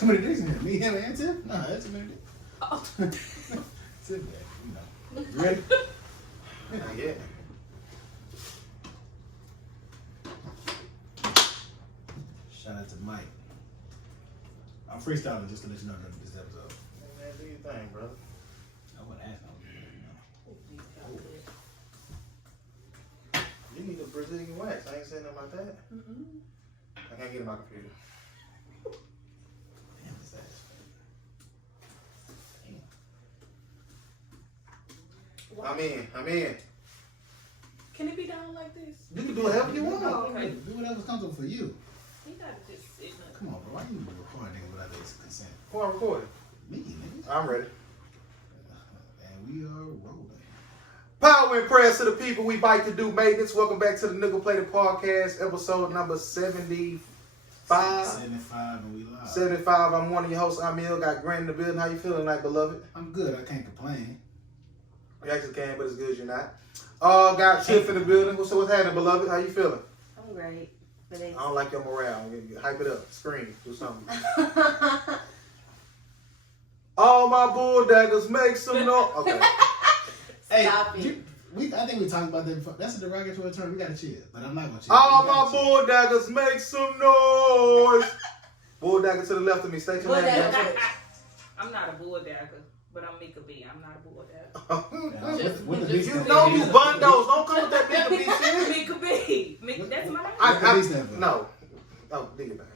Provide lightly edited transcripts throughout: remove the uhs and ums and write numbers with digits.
too many dicks in here. Me, him, and Tim? No, that's too many dicks. Oh. Sit back, you ready? Yeah. Shout out to Mike. I'm freestyling just to let you know that this episode. Man, do your thing, brother. I wouldn't ask no. You need a Brazilian wax. I ain't saying nothing about that. Mm-mm. I can't get in my computer. Damn, this ass. Damn. I'm in. Can it be done like this? You can do whatever you want. Oh, okay. Do whatever's comfortable for you. You gotta just sit there. Come on, bro. Why you recording niggas without their consent? Who I'm recording? Me, nigga. I'm ready. And we are rolling. Power and prayers to the people we bite to do maintenance. Welcome back to the Nigga Play the Podcast, episode number 75. 75 and we live. 75. I'm one of your hosts, Emil. Got Grant in the building. How you feeling tonight, beloved? I'm good. I can't complain. You actually can, but as good as you're not. Got Tiff in the building. So what's happening, beloved? How you feeling? I'm great. But I don't like your morale. Hype it up. Scream. Do something. All my bull daggers make some noise. Okay. Hey, Stop it. I think we talked about that before. That's a derogatory term. We gotta chill, but I'm not gonna chill. All We my gotta chill. bull daggers make some noise. Bull dagger to the left of me. State your Bull name. dagger. I'm not a bulldagger, but I'm Mika B. I'm not a bulldagger. Yeah, Just- with the just- beast You stand know for? you bundos. Don't come with that Mika B shit. Mika B. Mika, that's my name. What the B stand for? No. Oh, dig it, man.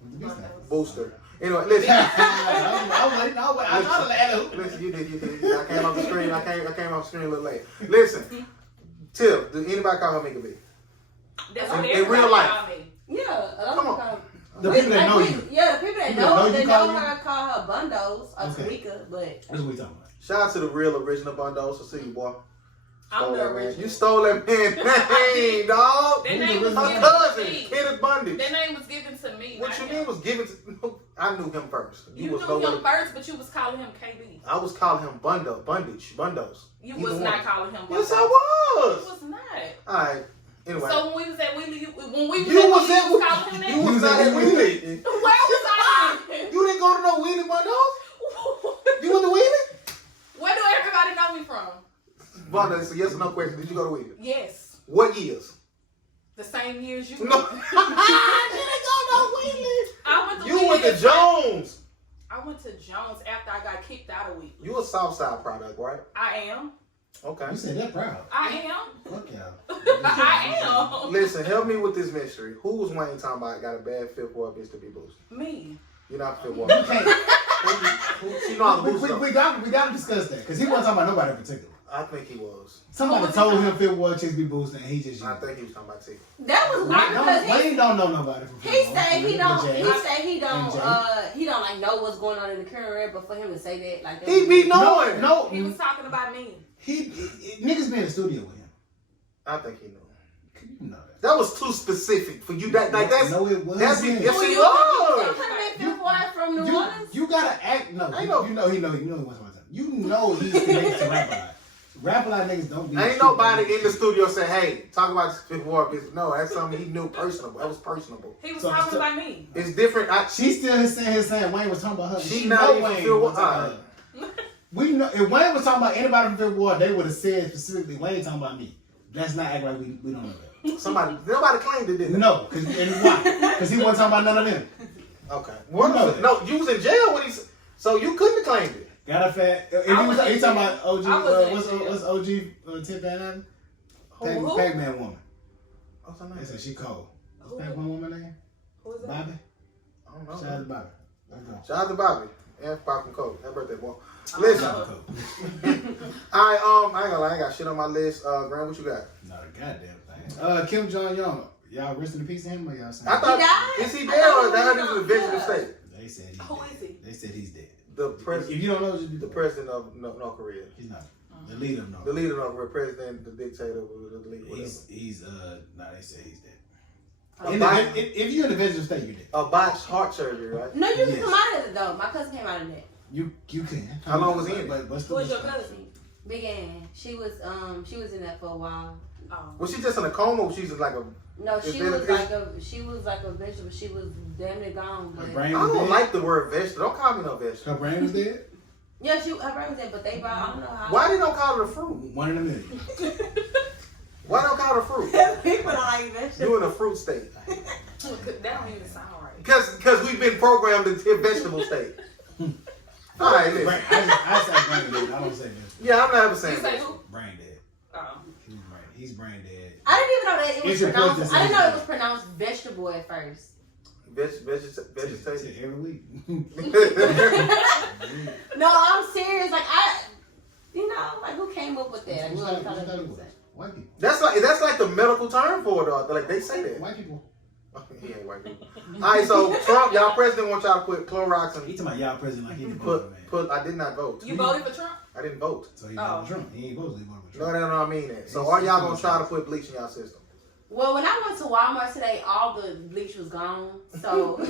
What the B stand for? Booster. Anyway, listen. I was like, no, I thought of that. Listen, you did. I came off the screen. I came off the screen a little late. Listen, Tiff, did anybody call her Mika B? That's In what real everybody life. call me. Yeah, a lot Come of on. people call The people that know you. Yeah, the people that People that know know you they call know you? her call her Bundos or Okay. Tamika, but That's what we talking about. Shout out to the real original bundos. I see you, boy. I'm Stole the that man. original. You stole that man's name, dog. That name was My given cousin, to me. Kenneth Bundy. That name was given to me. What not you him. mean was given to? I knew him first. You was knew nowhere him to- first, but you was calling him KB. I was calling him Bundos. You Either was one. not calling him. Yes, I You was. was not. All right. Anyway, So when we was at Wheelie, when we was you at was Wheelie, at you was calling him that. you was not at Wheelie. Where was I? You didn't go to no Wheelie Bundos. You went to Wheelie? Where do everybody know me from? Bundos, it's a yes or no question. Did you go to Wheelie? Yes, What years? the same year as you. No. I went to You Wheelie went to at- Jones. I went to Jones after I got kicked out of Wheelie. You a Southside product, right? I am. Okay. You said that proud. I am. Fuck y'all. I am. Listen, help me with this mystery. Who was Wayne talking about got a bad fifth ward bitch to be boosted? Me. You're not fifth ward. You can't. She know how to boost We gotta discuss that because he wasn't talking about nobody in particular. I think he was. Somebody Who was told he him Fifth Ward chicks be boosting, and he just. I think he was talking about T. that was weird because Wayne don't know nobody from Fifth he Ward. said he don't. He Jay. said he don't. MJ. He don't like know what's going on in the current. But for him to say that, like that He be knowing. No, He was talking about me. niggas be in the studio with him. I think he knew. You know that. That was too specific for you. That like that's No, it wasn't. that's yes Who it you was. He could have been Fifth Ward from New Orleans. You gotta act. No, I know. you know he once upon a time. You know he's connected to Rap a Lot. Rap a Lot niggas don't be. Ain't nobody in the studio say, "Hey, talk about this fifth ward bitch." No, that's something he knew personable. That was personable. He was So- talking about me. It's different. She still saying Wayne was talking about her. She She not know even Wayne feel was what- talking about her. We know if Wayne was talking about anybody from Fifth Ward, they would have said specifically Wayne talking about me. Let's not act like we don't know that. Nobody claimed it, did they? No, and why? Because he wasn't talking about none of them. Okay. What You know was it? that. No, you was in jail when so you couldn't have claimed it. Got a fat. If I he was was in talking jail. about OG, I was in jail. what's OG Tip Van Allen? Who? Pac-Man woman. What's her They name? said she cold. Who? What's Pac-Man woman name? Who is that? Bobby. I don't know. Shout out to Bobby. Let's go. Shout out to Bobby and Pop from Coke. Happy birthday, boy. don't Listen, Shout know. out to Coke. I ain't gonna lie, I ain't got shit on my list. Graham, what you got? Not a goddamn thing. Kim Jong Young. Y'all rest in peace to him or y'all saying? I thought died? is he I dead thought or he that was is the on vegetable drugs. state? They said he's Who dead. is he? They said he's dead. The If president, you don't know, just be the president of North Korea, He's not. The leader of North. the leader of North Korea, president, the dictator, the leader, whatever. He's nah, they said he's dead. A If you're in the vegetable state, you're dead. A botched heart surgery, right? No, you can Yes. come out of it though. My cousin came out of that. You can. How long was he in? But Who still, is your cousin? Big Ann. She was in that for a while. Oh. Was she just in a coma or was she just like a No, Is she that was a- like a vegetable. She was damn near gone. Her But brain I was don't dead. like the word vegetable. Don't call me no vegetable. Her brain was dead. yeah, her brain was dead. But they brought I don't know how. Why they don't call it a fruit? 1 in a million. Why don't call it a fruit? People don't like vegetables. You in a fruit state. That don't even sound right. Because we've been programmed into vegetable state. All right, listen. I say brain dead. I don't say vegetable. Yeah, I'm not ever You saying say vegetable. who? Brain dead. Oh. He's brain dead. I didn't even know that it was It's important pronounced. to I didn't say know it that. was pronounced vegetable at first. Vegetation. Every week. No, I'm serious. Like like who came up with that? Like, Who's who that? thought Who's of that? that? White people. That's like the medical term for it, though. Like they say that. White people. He ain't white people. All right, so Trump, y'all president wants y'all to put Clorox He and talking about y'all president like he didn't vote for man. I did not vote. You voted for Trump? I didn't vote. So he voted for Trump. He ain't voted. He voted for No, Trump. that don't mean that. So are y'all gonna try to put bleach in y'all system? Well, when I went to Walmart today, all the bleach was gone. So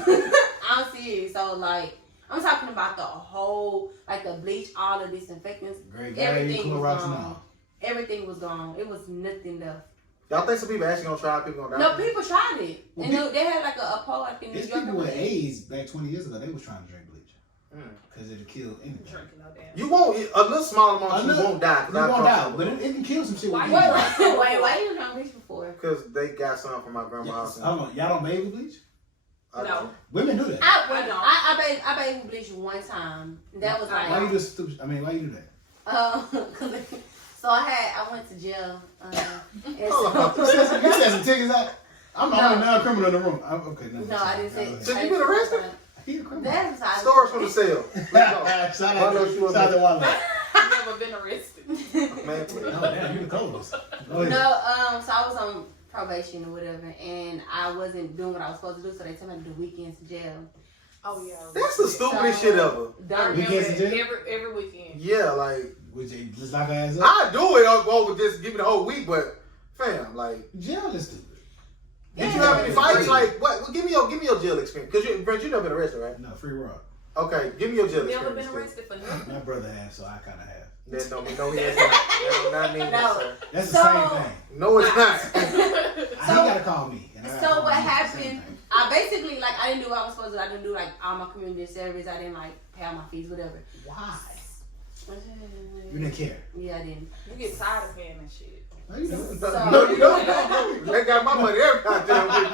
I'm serious. So like, I'm talking about the whole, like the bleach, all the disinfectants. Great Everything was Clorox gone. now. Everything was gone. It was nothing left. Y'all think some people actually gonna try? People gonna die? No, people tried it, Well, and they had like a poll like in New It's York. people with AIDS back 20 years ago. They was trying to drink bleach Mm. because it'll kill anything. Drinking no damn. You won't. A little small amount. You won't die. You won't die, but it can kill some shit. Why with you- bleach. Why you done bleach before? Because they got some from my grandma's. Yes. Hold on, y'all don't bathe with bleach? No. Women do that. I don't. I bathed with bleach one time. That was I Why you like, do stupid? I mean, why you do that? so I went to jail. And Hold on. You said some tickets out. I'm the No. only non-criminal in the room. Okay, no, I didn't say. So you been arrested? He a criminal. That's how. Stories from the cell. Let's go. Shout Why out don't you to Walmart. I've never been arrested. Man, Oh damn, you the coldest. Go ahead. No, so I was on probation or whatever, and I wasn't doing what I was supposed to do, so they told me to do weekends in jail. Oh yeah. that's the stupidest shit ever. I Done. remember Weekends in it jail? every weekend. Yeah, like Would you just lock our ass up? I do it over just give me the whole week, but fam, like, Jail is stupid. did you have any fights? Like, what? Well, give me your jail experience, because Brent, you never been arrested, right? No, free rock. Okay, give me your jail Never experience. been arrested for nothing. My brother has, so I kind of have. That don't mean no, he has not. That do not mean that, No. sir. That's the So- same thing. No, it's not. He gotta call me. and I gotta So call what him. It's the same happened? thing. I basically I didn't do what I was supposed to do. I didn't do like all my community service. I didn't like pay all my fees, whatever. Why? You didn't care. Yeah, I didn't. You get tired of paying that shit. No, you don't. No, you don't. They got my money every goddamn week.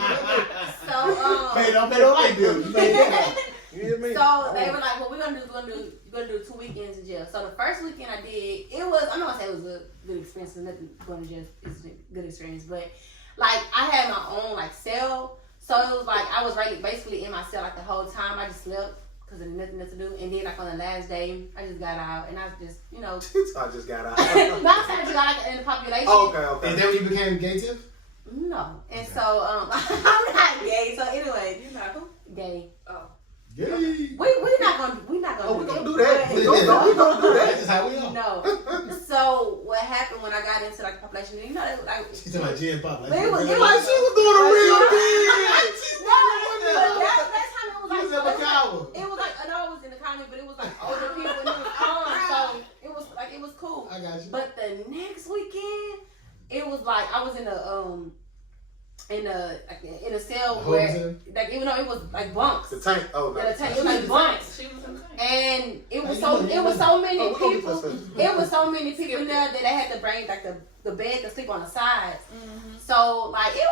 So Pay no light bill. You pay that. You hear me? So they were like, "What we're gonna do 2 weekends in jail." So the first weekend I did, I'm not gonna say it was a good experience. 'Cause nothing going to jail is a good experience, but like I had my own like cell, so it was like I was basically in my cell like the whole time. I just slept because there was nothing else to do, and then like on the last day, I just got out, and I was just I just got out. not saying I just got like in the population. Okay. Is that when you became gay too? No, and so I'm not gay. So anyway, You not who? gay. Oh. Gay. We're not gonna Oh, we do gonna do that. that. We gonna do That's that. just how we are. No. So what happened when I got into like the population? You know, they were like. She's talking about Jen Pop. But it was Like she was doing a real thing. No, that time it was She was in like. Macau. It was like I know it was in the comment, but it was like older people and it was on, so it was cool. I got you. But the next weekend, it was like I was in a cell The where hotel? like even though it was like bunks. The tank. Oh, Yeah, no. the tank. It was like bunks. She was in the tank. And it was How you doing? so many Oh, we gonna people. get this. It was so many people in there that they had to bring like the bed to sleep on the sides. Mm-hmm. So like it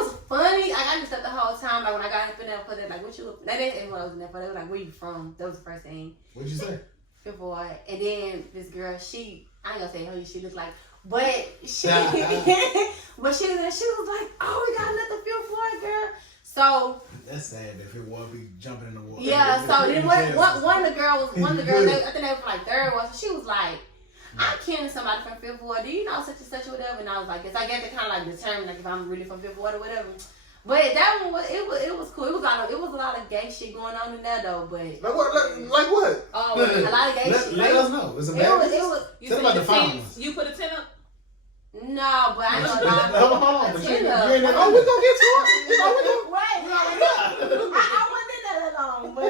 was funny. Like I just slept the whole time. Like when I got up in there for that, like what you? They didn't what I was in there for. They were like, where you from? That was the first thing. What'd you say? Good boy. And then this girl, I ain't gonna say who she looked like, but she but she was like, oh, we gotta let the feel Floyd girl. So That's sad if it was be jumping in the water. yeah, so then one of the girls, I think they were like third one, so she was like, I'm kin to somebody from Fifth Ward. Do you know such and such or whatever? And I was like, yes. I guess it kind of like determined like if I'm really from Fifth Ward or whatever. But that one was it was cool. It was a lot of gay shit going on in there though. But Like what? Like what? Oh, a lot of gay shit. Let us know. It's a It bad was you Tell said about the the final 10. ones. You put a 10 up. no, but I know Hold on. But you ain't Oh, we gonna get to it. You know, we gonna. Right. I wasn't in that long, but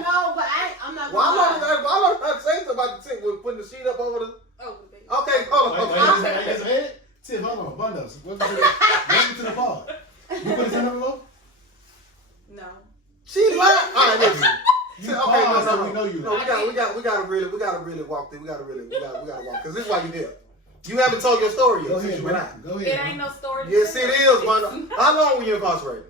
no, but I'm not. Well, gonna lie. I'm not saying something about the tank with putting the sheet up over the. Oh, Okay, hold on. Wait, Tiff, hold on. Bundles. What was it? She lied. All right, listen. You Okay, paused, no, so we know you No, lied. we gotta really walk through. We gotta walk because this is why you here. You haven't told your story yet Go since ahead, you bro. went out. Go It ahead. ain't no story. to Yes, tell. it is, man. How long were you incarcerated?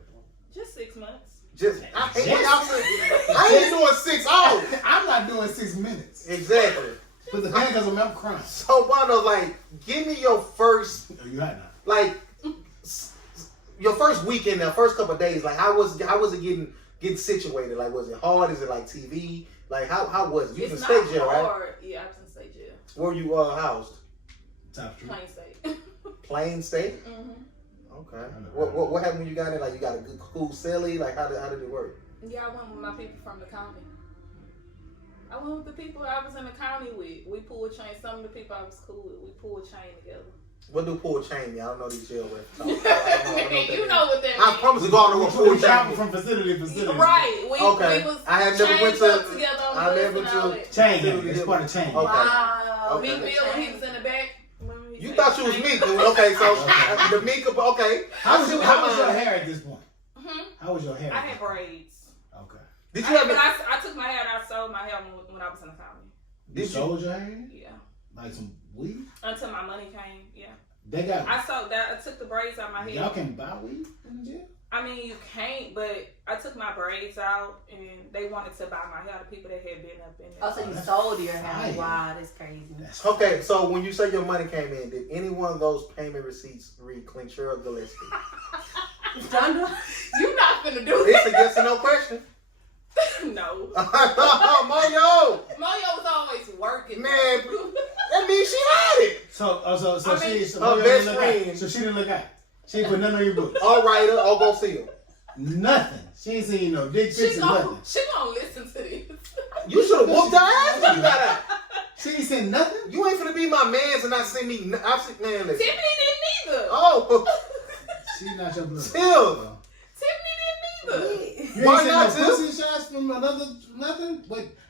Just 6 months. Just I ain't doing 6 hours. I'm not doing 6 minutes. Exactly. Put the handcuffs on me, I'm crying. So Bono, like, give me your first, Oh, you had not. like, your first weekend, the first couple of days. Like, how was it getting situated? Like, was it hard? Is it like TV? Like, how was it? You It's can not state jail, right? hard. Yeah, I was in state jail. Where you housed? Top Street. Plain state. Plain State. Okay. What happened when you got in? Like, you got a good cool celly? Like, how did it work? Yeah, I went with my people from the county. I went with the people I was in the county with. We pulled chain. Some of the people I was cool with, we pulled chain together. What do pull chain mean? I don't know these jail reps. You know what that I means. promise to God, I know what pull We travel chain from facility to facility. Right. We Okay. was I have never went chained up to- together on I bus never and all to- that. Chain gang. It's part of chain gang. Okay. Wow. Okay. Meek Mill, when he was in the back. Remember he You said thought you was chain? Meek. Okay, so the Meek. Okay. How was your hair? hair at this point? Mhm. How was your hair? I had braids. Okay. Did you have? I took my hair and I sold my hair when I was in the county. You sold your hair? Yeah. Like some weed? Until my money came. Yeah. They got. I sold that. I took the braids out my head. Y'all can buy weed in the jail? I mean, you can't, but I took my braids out and they wanted to buy my hair. The people that had been up in there. Oh, so you That's sold your fire. house. Wow, that's crazy. That's Okay, so when you say your money came in, did any one of those payment receipts read Clintura Gillespie? Donda, You not finna do It's a it. yes or no question. No. Moyo, Moyo was always working. Man, that means she had it. So I mean, so her Moyo best didn't look out. friend. So she didn't look out. She ain't put nothing on your book. All right, I'll go see her. Nothing. She ain't seen no dick She pics or gon' nothing. she gon' listen to this. You should have whooped her ass when you got out. She ain't seen nothing? You ain't finna be my mans and not see me. I've seen, man, listen. Tiffany didn't either. Oh, She's not your blood. Still. Tiffany didn't either. You Why ain't seen not, no Tiff? pussy shots from nothing?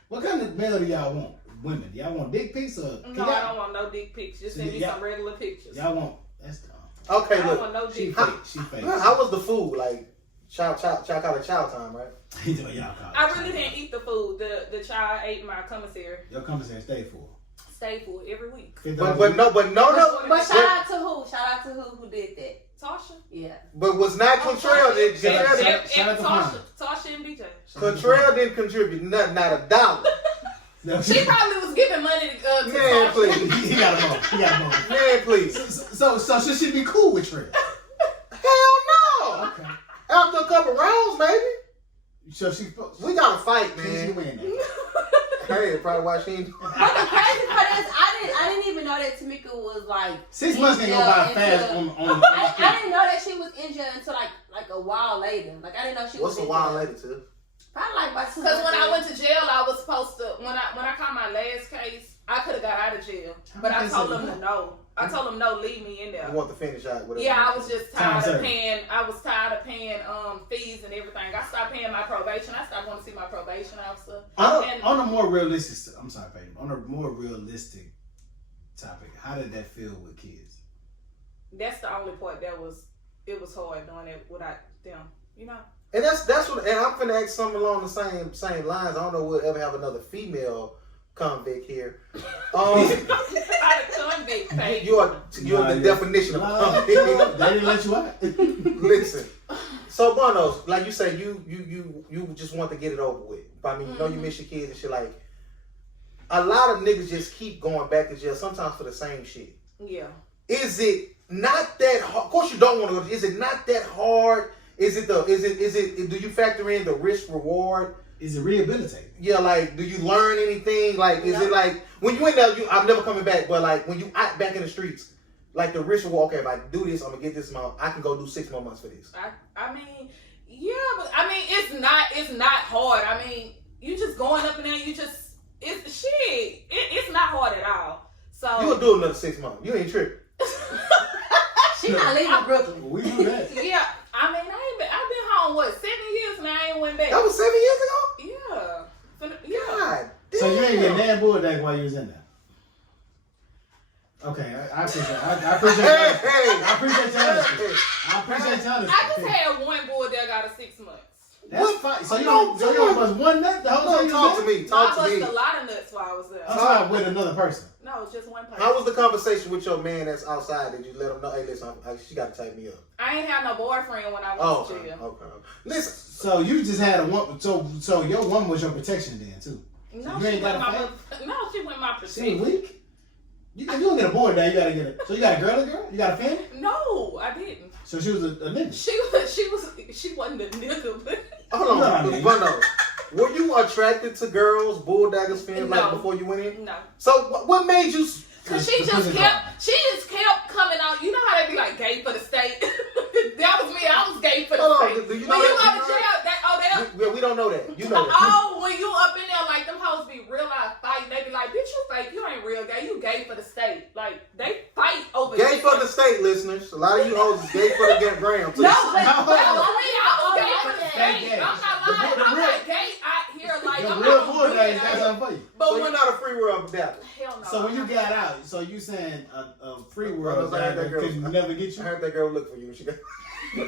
What kind of mail do y'all want? Women, y'all want dick pics or No, I don't want no dick pics. Just send me Yeah. some regular pictures. y'all want? That's dumb. Okay, I don't look. want no She dick fake. pics. She fake. How was the food? Like, chow call it chow time, right? He doing y'all call it. I really didn't eat the food. The child ate my commissary. Your commissary stay full. Stayed full every week. But no. But shout out to who? Shout out to who did that? Tasha. Yeah. But was not Contrell. Tasha and BJ. Contrell didn't contribute nothing, not a dollar. No, She probably was giving money to Man, Tasha. please. he got a bone. He got a bone. Man, please. So should she be cool with Trey? Hell no. Okay. After a couple rounds, maybe. So she. We gotta fight, Can she man. win that? Hey, probably why she ain't. But the crazy part is, I didn't even know that Tamika was like 6 months can go by fast on the I street. didn't know that she was in jail until like a while later. Like I didn't know she was. What's a in while jail. later, too? Probably like by 2 Because when I months. went to jail, I was supposed to. When I caught my last case, I could have got out of jail, but I told them to no. I told them no, leave me in there. You want to finish out with Yeah, I was just Time tired of served. paying. I was tired of paying fees and everything. I stopped paying my probation. I stopped going to see my probation officer. And On a more realistic, I'm sorry, Peyton. On a more realistic topic, how did that feel with kids? that's the only part that was hard doing it without them. You know. And that's what. And I'm finna ask something along the same lines. I don't know if we'll ever have another female convict here. Out of convict pay. You are the definition of a convict. They didn't let you out. Listen. So Bonos, like you say, you just want to get it over with. I mean, you know you miss your kids and shit. Like a lot of niggas just keep going back to jail, sometimes for the same shit. Yeah. Is it not that hard? Of course you don't want to go. Is it not that hard? Do you factor in the risk reward? Is it rehabilitating? Yeah, like, do you learn anything? Like, is it like, when you in there, I'm never coming back, but like, when you out back in the streets, like the risk reward, okay, if I do this, I'm gonna get this amount, I can go do 6 more months for this. I mean, yeah, but I mean, it's not hard. I mean, you just going up in there, it's not hard at all. So You will do another 6 months. You ain't tripping. She not leaving Brooklyn. We do that. yeah, I mean, I've been home 7 years and I ain't went back. That was 7 years ago? Yeah. Yeah. God damn. So you ain't get that bulldog while you was in there. Okay, I appreciate. I appreciate. Hey, I appreciate your honesty. hey. I appreciate your honesty. I just had one boy that got a 6 months. That's fine. So you No, only bust one nut the whole time you talk was to there? me. I Talk to bust me. a lot of nuts while I was there. I'm talking with another person. No, it's just one person. How was the conversation with your man that's outside? Did you let him know? Hey, listen, she got to take me up. I ain't had no boyfriend when I Oh, went to jail. okay. Listen, So you just had a woman. So your woman was your protection then too. No, you ain't she got wasn't a my. fan? No, she wasn't my She was protection. weak. You don't get a boy now. You gotta get a. So you got a girl? You got a family? No, I didn't. So she was a nigga. She wasn't a nigga, but hold on, No. Bono. Were you attracted to girls, bulldaggers, fans like No. before you went in? no. So what made you? Cause The she just pussy kept coming out. You know how they be like gay for the state. That was me. I was gay for the Hold on, state. do you When know you that? go to jail, We don't know that. You know that. oh, when you up in there, like them hoes be real life fighting. They be like, bitch, you fake. You ain't real gay. You gay for the state. Like they fight over. Gay for the state, listeners. A lot of you hoes is gay for the gram too. No, but Well, for me, I was gay for the Fake state. gay. I'm not lying. The I'm real- not gay out here. Like Your I'm real not boy gonna do days got that. something for you. But So when you're not a free world Dallas. hell no. So when you got out, so you saying a free world I heard that guy girl- could never get I you? heard that girl look for you when she got she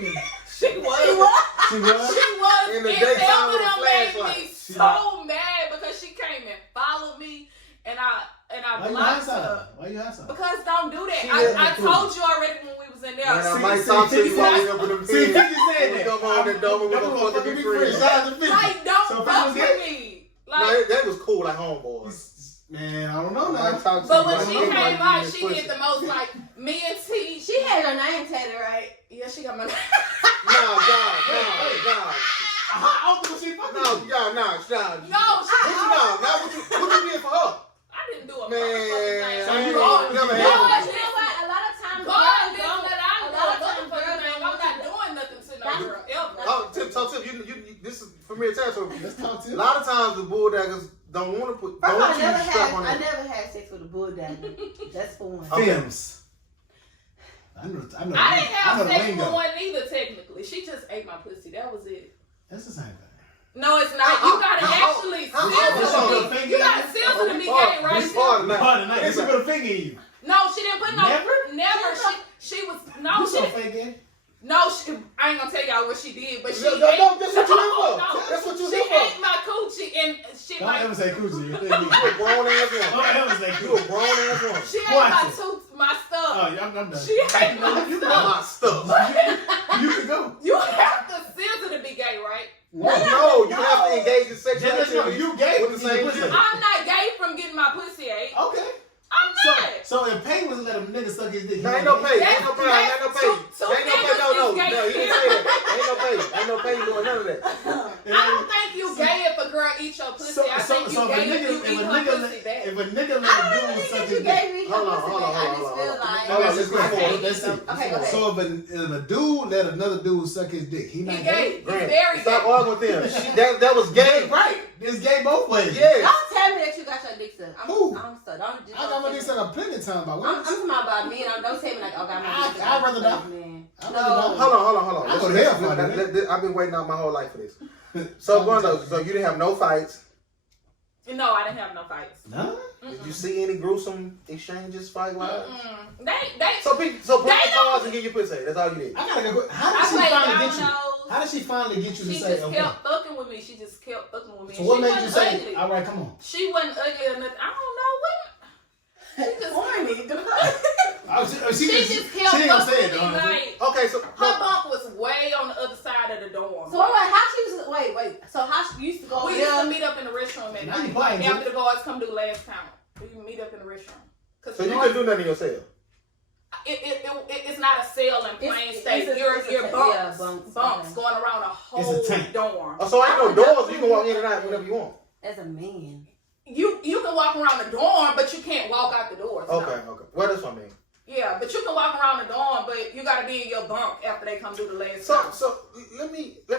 was. She was. She was. In the and daytime Thelma with a done made flashlight. me She so mad because she came and followed me, and I Why you blocked hindsight? her. Why you hindsight? Because don't do that. She I let me told you already when we was in there. And I See, might see, talk to you 50 while said- we up in them See, 50 kids. said We that. come on and dome, we gonna fucking be friends. Shout out to 50. Like, don't So fuck people with get- me. No, Like, that was cool, like homeboys. Man, I don't know I now. talked to but you when while she we came might be out, in she pussy. did the most. Like me and T. she had her name tatted, right? Yeah, she got my. No, How often was she fucking you? No, she. what you did for her? I didn't do a Man, motherfucking So thing. you God, never God, had No, one. you know what? A lot of times God girls did don't. that. I A do lot a of times motherfucking girls thing. don't I'm want not you. doing nothing to no That's- girl ever. Oh, Tip, you, this is familiar territory. Let's talk to A you. lot of times the bulldaggers don't want to put, First don't of all, want you to strap on I them. never had sex with a bulldog. That's for one. Films. I know. I didn't I have know the sex with lingo. one either. Technically, she just ate my pussy. That was it. That's the same thing. No, it's not. You gotta how- actually how- seal how- to be. You gotta seal to be gay, right? This part of that. Harder than that. She put a finger in you. No, she didn't put no. Never? Never. She was no. You She so didn't- fake gay. no. She. I ain't gonna tell y'all what she did, but she. No, ate, that's what you here for. No, That's what you she here for. ate my coochie and she Don't like. ever say coochie. You a grown ass Don't woman. ever say You a coochie. grown ass woman. She ate my Watch it. my stuff. Oh, yeah, I'm done. She ate my You stuff. My stuff. You can go. You have to seal to be gay, right? No, you have to engage in sexual Just know activity you gay with the same pussy. gender. I'm not gay from getting my pussy ate. Okay. I'm not. So if Payne was let a nigga suck his dick, he No, ain't was no gay? pay. Ain't no pay. Ain't no pay. Two Ain't no pay. No, niggas is gay, he didn't say that. Ain't no pay. Ain't no pay doing none of that. I don't think you gay if a girl eat your pussy. I think you gay if you eat her pussy back. If a nigga I let a don't dude really suck think his you dick. gave me Hold on, pussy hold on, back. I hold just on, feel hold on. like. Hold on, Let's let's go go forward. forward. Let's see. Okay, go ahead. So if a dude let another dude suck his dick, he He not gay. gay. He's very Stop gay. arguing with them. That was gay. Right. It's gay both ways. Yes. Don't tell me that you got your dick sucked. Who? I'm so don't. I got my dick sucked a plenty of times by I'm women. talking about me, and don't tell me like, oh, got my dick sucked. I'd rather not. Man. I'd No. rather not. Hold on. I go to hell for that. I've been waiting out my whole life for this. So, Bono, so you didn't have no fights. No, I didn't have no fights. No? Did you see any gruesome exchanges fight-wise? They. So put the They cards and get your pussy. That's all you did. I gotta go. How I did she played finally get you? dominoes. How did she finally get you to She say just okay? kept fucking with me. She just kept fucking with me. So what She made you wasn't say, ugly. all right, come on? She wasn't ugly or nothing. I don't know what. She just She just kept she ain't gonna fucking say with it, me. though. Like Okay, so her bunk was way on the other side of the dorm. So how she used to wait? So how she used to go We used to there? meet up in the restroom at Now you night. buying Like after it. the guards come do the last count. We would meet up in the restroom. Cause you couldn't do nothing yourself. it's not a cell in plain It's state. a- You're it's a- bunks, yeah, bunks, bunks okay. going around a It's whole a tank. dorm. Oh, so ain't no doors. You can walk in and out whenever you want. As a man. You can walk around the dorm, but you can't walk out the doors. no. Okay. Well, that's what I mean. Yeah, but you can walk around the dorm, but you gotta be in your bunk after they come do the last So count. let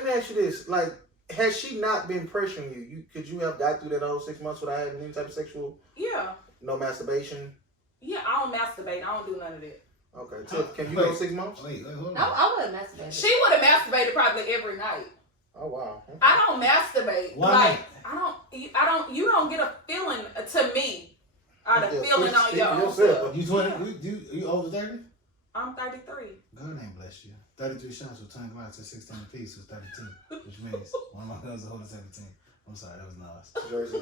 me ask you this: like, has she not been pressuring you? Could you have got through that whole 6 months without having any type of sexual, Yeah. no masturbation? Yeah, I don't masturbate. I don't do none of that. Okay, Tiff, can you go 6 months? Wait, hold on. I wouldn't masturbate. She would have masturbated probably every night. Oh wow. Okay. I don't masturbate. Why Like you don't get a feeling to me out of Yeah, feeling speak on for your own yourself. self. You 20? You over 30? I'm 33. God ain't bless you. 33 shots with 10 Glocks at 16 apiece was 32, which means one of my guns is holding 17. I'm sorry, that was Nas. Jersey.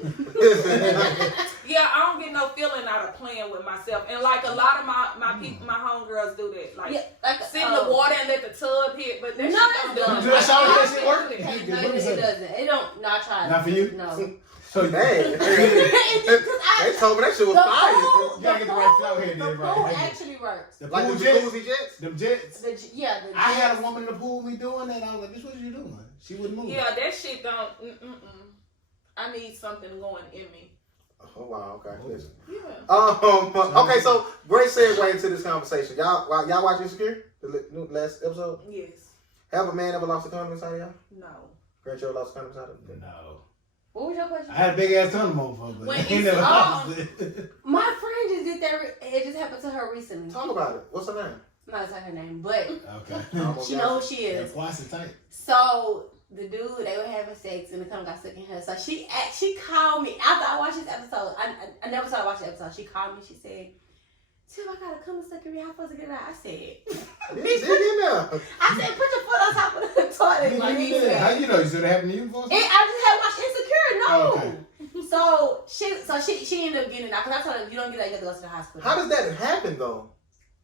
Yeah, I don't get no feeling out of playing with myself. And like a lot of my people, my homegirls do that. Like, Yeah, like sit in the water and let the tub hit. But that No, shit it's don't done. do You just saw that it. shit work? No, it doesn't. It don't. No, I tried. Not for you? No. So Dang. They told me that shit was The fire. pool- You gotta get the right flow here, The then, pool right? actually works. The Like pool the jets, jacuzzi jets? them jets. The I had a jets. woman in the pool me doing that. I was like, bitch, what you doing? She wouldn't move. Yeah, that shit don't. I need something going in me. Oh, wow. Okay. Listen. Yeah. Okay, so great segue into this conversation. Y'all watch Insecure? The last episode? Yes. Have a man ever lost a condom inside of y'all? No. Grandchild lost a condom inside of him? No. What was your question? I had a big ass ton of motherfuckers. But When he it's never on. lost it. My friend just did that. It just happened to her recently. Talk about it. What's her name? I'm not gonna say her name, but Okay. she knows who she is. That's why it's tight. So the dude, they were having sex and the condom got stuck in her. So she called me after I watched this episode. I never saw her watch the episode. She called me. She said, "Tim, I got a condom stuck in me. How supposed to get it out?" I said, Dig in there. "I said, put your foot on top of the toilet." Like he said. How you know? You said it happened to you before? I just had watched Insecure. No. Oh, okay. So she ended up getting it out because I told her if you don't get it, you have to go to the hospital. How does that happen, though?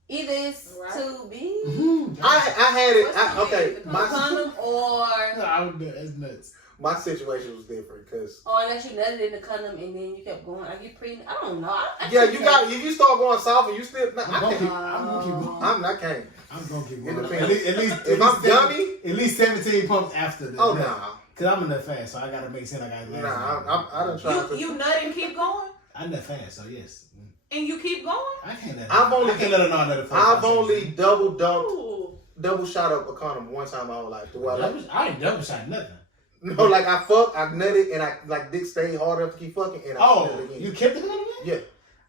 Either it's Right. too big, I had it. What's the Okay, name? a condom, or That's nuts. my situation was different because unless you nutted in the condom and then you kept going, like you I don't know. I yeah, can't you say. got if you start going soft and you still. Nah, I'm I gonna can't. keep. I'm gonna keep going. I can't. I'm gonna keep It going. depends. At least If I'm dummy, at least 17 pumps after the. oh nut. nah, Cause I'm in that fast, so I gotta make sense. I gotta. I done tried to. You nut and keep going, I'm that fast, so yes. and you keep going. I can't let. I've only- I can't let her know I'm that fast. I've only double dumped, Ooh. double shot up a condom one time in my whole life. To where, like, I ain't double shot nothing. no, like I nutted, and I like dick stayed hard enough to keep fucking, and I Oh, nutted again. you kept it on Yeah.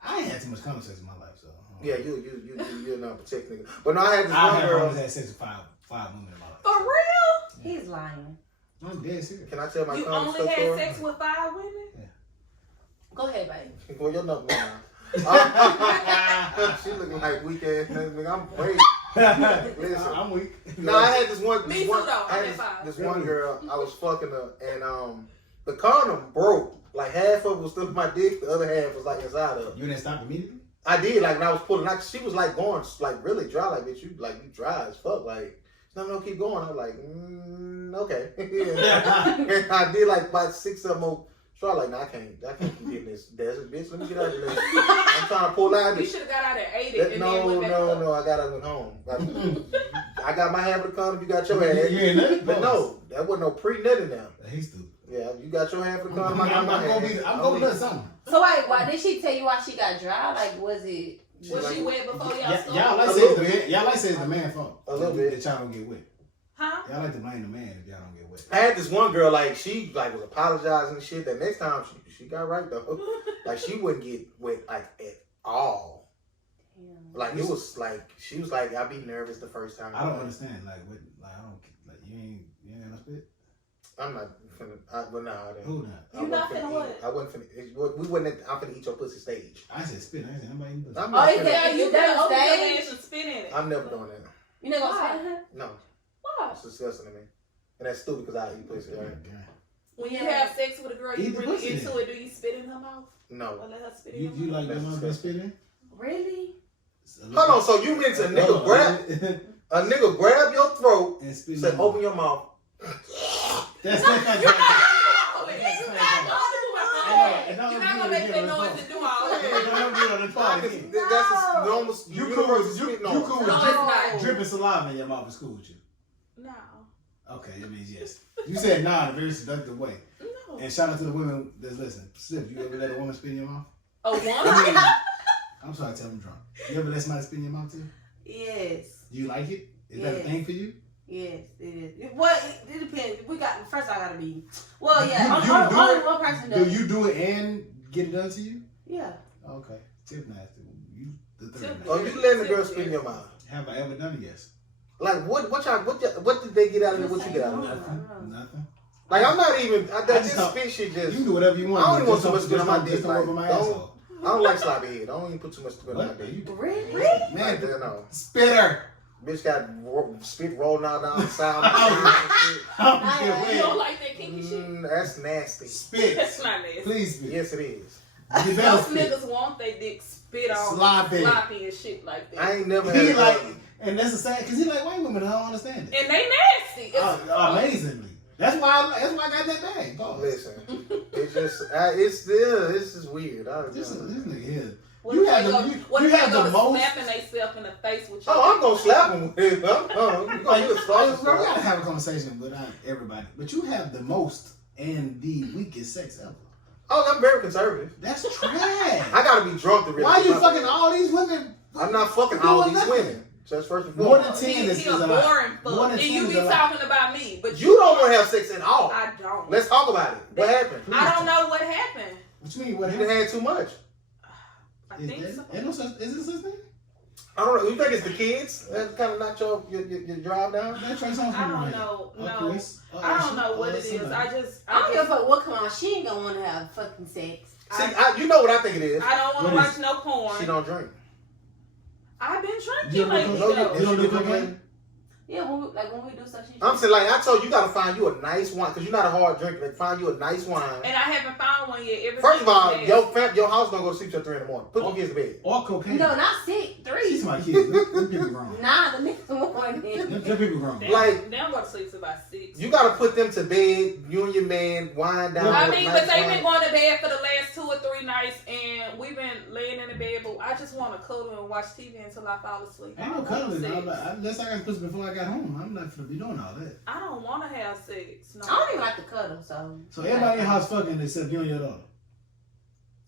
I ain't had too much conversation in my life, so. Yeah, you're not protect nigga. But no, I had this I one have girl. always had sex with five women in my life. For real? He's lying. I'm dead serious. Can I tell my You condom only stuff had story? sex with 5 women? Go ahead, baby. Well, your number one. She looking like weak ass nigga. I'm crazy. Listen. I'm weak. No, I had this one. Me too, though. I I'm had at 5. this one girl. I was fucking her, and the condom broke. Like half of it was still in my dick, the other half was like inside of it. You didn't stop immediately? I did, like when I was pulling, like she was like going like really dry, like bitch, you dry as fuck, like no, keep going. I was like, okay. And I did like about 6 of them more. So I was like, nah, I can't keep getting this desert, bitch. Let me get out of here. I'm trying to pull out You this. should have got out at 80 and then went back up. No, I got out and went home. I got my half of the condom, you got your half. You ain't nothing? But no, that wasn't no pre-nutting now. He's stupid. Yeah, you got your half of the I'm condom, I got my half. gonna do something. So wait, why did she tell you why she got dry? Like, was it? Was she wet before y'all started? Y'all like A say little it's the man. Y'all like say it's the man fault. A little bit. That y'all don't get wet. Huh? Y'all like to blame the man if y'all don't get wet. I had this one girl, like, she, like, was apologizing and shit. That next time, she got right, though. Like, she wouldn't get wet, like, at all. Like, it was, like, she was like, I'd be nervous the first time. I don't understand. Like, what? Like, I don't. Like, you ain't no spit. I'm not finna, but nah, I didn't. Who not? You not finna what? I wasn't finna, we wasn't at, I'm finna eat your pussy stage. I said spit. I ain't said nobody. Eat pussy. I'm Oh, not is finna, that- Yeah, you You better done open your stage? ass and spit in it. I'm never doing that. You not gonna Why? say her? No, Why? it's disgusting to me. And that's stupid because I eat pussy, right? When you have sex with a girl, Eat you the really pussy into then. it. Do you spit in her mouth? No. Or let her spit in You your mouth? like your mom been spitting? Really? Hold on, so you meant a nigga grab your throat, and spit. say open your mouth. That's not kind You're of. not gonna make that noise and do all that. That's a normal. You cool universal with spit you noise. cool with No, it's not. dripping saliva in your mouth is cool with you. No. Okay, that means yes. You said nah in a very seductive way. No. And shout out to the women that's listening. Slip, you ever let a woman spit in your mouth? A woman? I'm sorry, tell them drunk. You ever let somebody spit in your mouth too? Yes. Do you like it? Is that a Yes. thing for you? Yes, it is. Well, it depends. We got first. I gotta be. Well, yeah. You do only it? one person Do does. you do it and get it done to you? Yeah. Okay. Tip nasty. You the third Tip nasty. Oh, you letting the girl spit in your mouth? Have I ever done it? Yes. Like what did they get out of it? What you get out of it? Nothing. Nothing. Like I'm not even. That just this don't- spit shit You just. can do whatever you want. I don't even want Just too much spit on my don't- dick. just don't Like, rub on my don't- asshole. I don't like sloppy head. I don't even put too much spit on my What? dick. Really? Like, no. Spitter. Bitch got spit rolling out down the side. You don't like that kinky shit? That's nasty. Spit. That's not nasty. Please spit. Yes, it is. You better Most spit. niggas want they dick spit on Sloppy. sloppy and shit like that. I ain't never He had like, and that's the sad, cause he like white women. I don't understand it. And they nasty. It's Amazingly. That's why I got that bag. Go. Listen, it's just, it's just weird. This nigga here. What You if have they the- go- you- what you if they have go the to most- slapping themselves in the face with your Oh, I'm dick? gonna slap him with it. You Like, gonna get a bro, we slap. gotta have a conversation with everybody. But you have the most and the weakest sex ever. Oh, I'm very conservative. That's trash. I gotta be drunk to really. Why you fuck fucking with all these women? I'm not fucking doing all these nothing. women. Just first and More foremost. than 10 is He a a lot. boring More fuck. than And 10 you is be a lot. talking about me, but You don't want to have sex at all. I don't. Let's talk about it. What happened? I don't know what happened. What you mean? What You done happened? had too much. I think so. Ain't no such, is it such thing? I don't know. You think it's the kids that kind of knocked your drive down? That Trey Songz I from don't right know. here. No. Chris. I don't know what it is. somebody. I don't give a fuck what come on. She ain't gonna want to have fucking sex. See, you know what I think it is. I don't want What to is watch no porn. She don't drink. I've been You drinking don't lately know- though. you don't do She cocaine? Yeah, when we do stuff, she. I'm saying, like, I told you, gotta find you a nice wine, because you're not a hard drinker. Like, find you a nice wine. And I haven't found one yet. Everything First of all, is your house gonna go to sleep till 3 in the morning. Put your kids to bed. Or cocaine. No, not six, She's 3. my kid. Them people wrong. Nah, the niggas want it. Them people wrong. They Like- they don't go to sleep till about 6. You gotta put them to bed. You and your man wind down. I with mean, nice but they've wine. been going to bed for the last 2 or 3 nights, and we've been laying in the bed. But I just want to cuddle and watch TV until I fall asleep. Ain't no cuddling. Unless I got pussy before I got home. I'm not gonna be doing all that. I don't want to have sex. No. I don't even like to cuddle, so. So everybody in your house fucking except you and your daughter.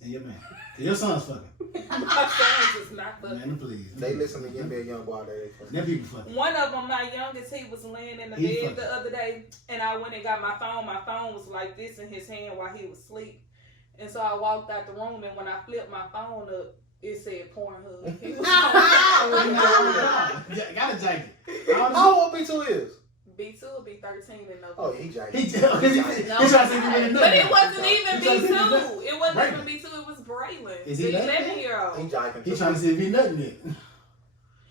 And your man. And your son's fucking. My sons is not fucking. Man, please. They listen to your bed, young boy. Them people fucking. One of them, my youngest, he was laying in the He bed fucking. the other day, and I went and got my phone. My phone was like this in his hand while he was asleep. And so I walked out the room, and when I flipped my phone up, it said Pornhub. He was Got a jacket. How old B2 is? B2 will be 13 in November. Oh, he jacked. He trying to see if he really know. But it wasn't even He trying to see if he B2. nut- It wasn't Right. even B2. It was Braylon, Is the he nutting? 11-year-old. He jacking. He trying to see if he nutting it.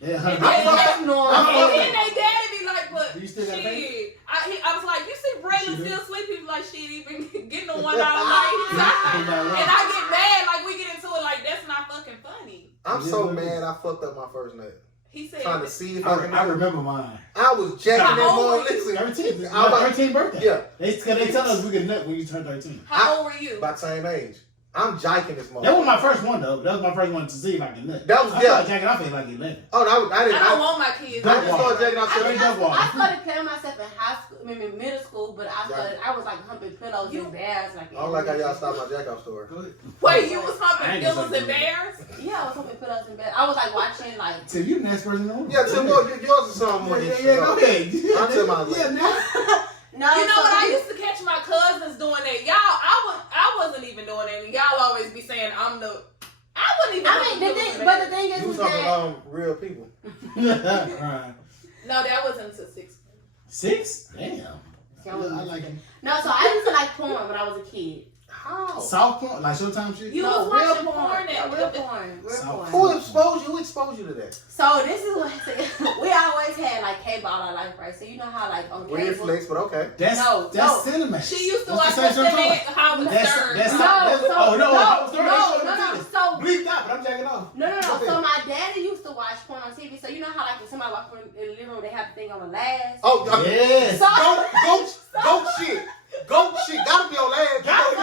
Yeah, And I fucked That's normal. And then they daddy be like, but You still got shit. I was like, you see Braylon She still sleep? He was like, shit, he been getting the one all night. And I get mad, like we get into it, like that's not fucking funny. I'm so mad I fucked up my first nut. He said, Trying to see if I can. I remember mine. I was jacking that How old boy. were you? Listen, 13. I was My 13th birthday. Yeah. They tell us we can nut when you turn 13. how old were you? about the same age. I'm jacking this motherfucker. That was my first one though. That was my first one to see if I can nut. That was- I yeah. started jacking off at like 11. Oh, no, I I didn't. don't want my kids. I just started jacking off. I, Straight up water. I started petting myself in high school, middle school, but I was like humping pillows You- and bears. Like, I don't like how y'all stopped my jack off story. Go ahead. Wait, you was I humping ain't pillows gonna and say bears? Yeah, I was humping pillows and bears. I was like watching like. Tim, you the next person in the room. Yeah, Tim, yours is something more Yeah, interesting. go ahead. I'll tell my Yeah, now. No, You know so what? I used to catch my cousins doing that. I wasn't even doing that. And y'all always be saying I'm the. I wasn't even. I mean, but the thing is, You was is that talking real people. Right. No, that wasn't until 6. 6? Damn. I was- I like it. no. So I used to like porn when I was a kid. How? Soft porn, like Showtime shit. You No, was real watching porn. porn Yeah, and real porn. Real So- porn. Who exposed you? Who exposed you to that? So this is what we always had like cable all our life, right? So you know how like on Weird cable. flex, but okay. That's No, that's no. cinema. She used to That's watch the what's same the show man too. Howard That's Stern. that's No, that's, so- oh no, no, Howard Stern, no, they showed no, the no, titties. so- Bleeped out, but I'm jacking off. No. Go So ahead. my daddy used to watch porn on TV. So you know how like when somebody walk in the living room, they have the thing on the last. Oh, Yes. So- goat shit. Goat shit. Gotta be on last. Gotta be.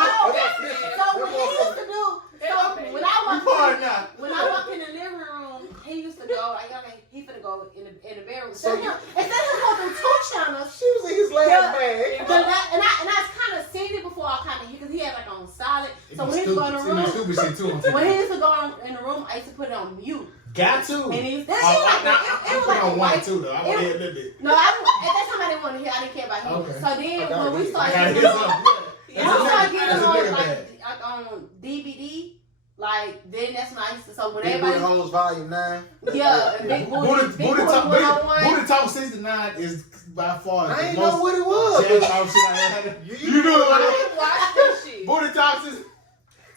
So what he used to do, so when I We party now. when I walk in the living room, he used to go like, okay, he finna go in the bedroom. So So instead of holding 2 channels, She was in his last Yeah. bag. and I kind of seen it before. I kind of because he had like on solid. So when he used to go in the room, stupid shit too. On when he TV. used to go in the room, I used to put it on mute. Got to. And he was, it Oh, was like I it was like a on one white. too though. I want to hear a little bit. No, at that time I didn't want to hear. I didn't care about him. Okay. So then I gotta when we hear. I started gotta getting hear on, something. Yeah. when we started getting That's a on nigga like on DVD, like then that's when I used to. So when Big Booty everybody, Hoes Volume 9. yeah, and Big Booty, Booty Big Booty Talk 101. Booty Talk 69 is by far I the ain't know most what it was. jack off shit I had. You know I what? didn't watch this shit. Booty Talk is.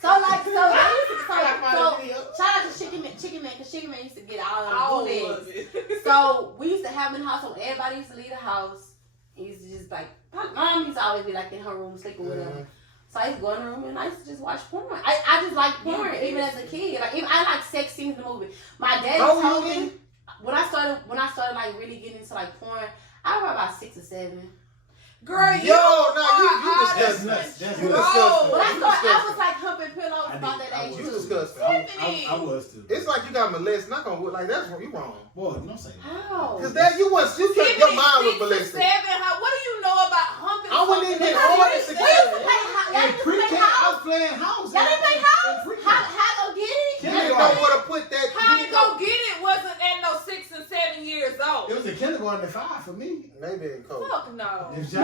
So like so they used to I find a so video. shout out to Chicken Man, because Chicken Man used to get all All of the of bootlegs. it. So we used to have in the house, so everybody used to leave the house. He used to just like, my mom used to always be like in her room sleeping with him. So I used to go in the room and I used to just watch porn. I just like porn, even as a kid. Like even, I like sex scenes in the movie. My daddy told me when I started like really getting into like porn, I was about 6 or 7. Girl, Yo, you That's disgusting. nuts. That's You nuts. disgusting. But I You thought I disgusting. was like humping pillows I about did. that I age was. You too. disgusting. I was too. It's like you got molested. Not gonna like that's where you wrong. Boy, you don't say that. How? Cause that you was you kept your mind was molested. 7. What do you know about humping? I wouldn't even something? get hard as a We used to kid. play house. Y'all In used to play pre-K, I house. was playing house. Y'all didn't play house? How go get it? You didn't know where to put that. How to go get it wasn't at no 6 and 7 years It old. was a kindergarten at 5 for me. Maybe in cold. Fuck no. If No,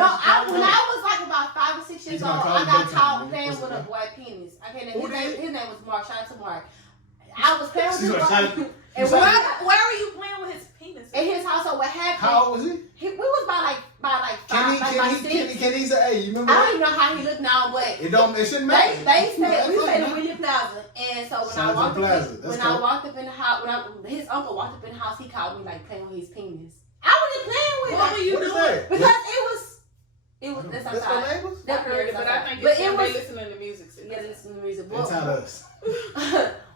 when I was like about 5 or 6 years He's old, gonna call I it got bedtime. caught You playing pussy with a boy. boy penis. I can't Who his name was Mark. Shout out to Mark. I was playing with She's this gonna boy. shout- And she's when gonna- Where were you playing with his penis? in his house, so what happened? How old was he? We was by 5, by 6. Can he say, hey, you remember I don't that? even know how he looked now, but It shouldn't matter. they stayed. We That's stayed in fine. William Plaza, and so when Shout out to I walked Plaza. up, That's when I cool. walked up in the house, his uncle walked up in the house, he called me like playing with his penis. I wasn't playing with What were it you What is doing? that? because it was that's That's your outside. neighbors? That I heard it, but I think but it's it when was they listening to music. you gotta listen to the music. They taught us.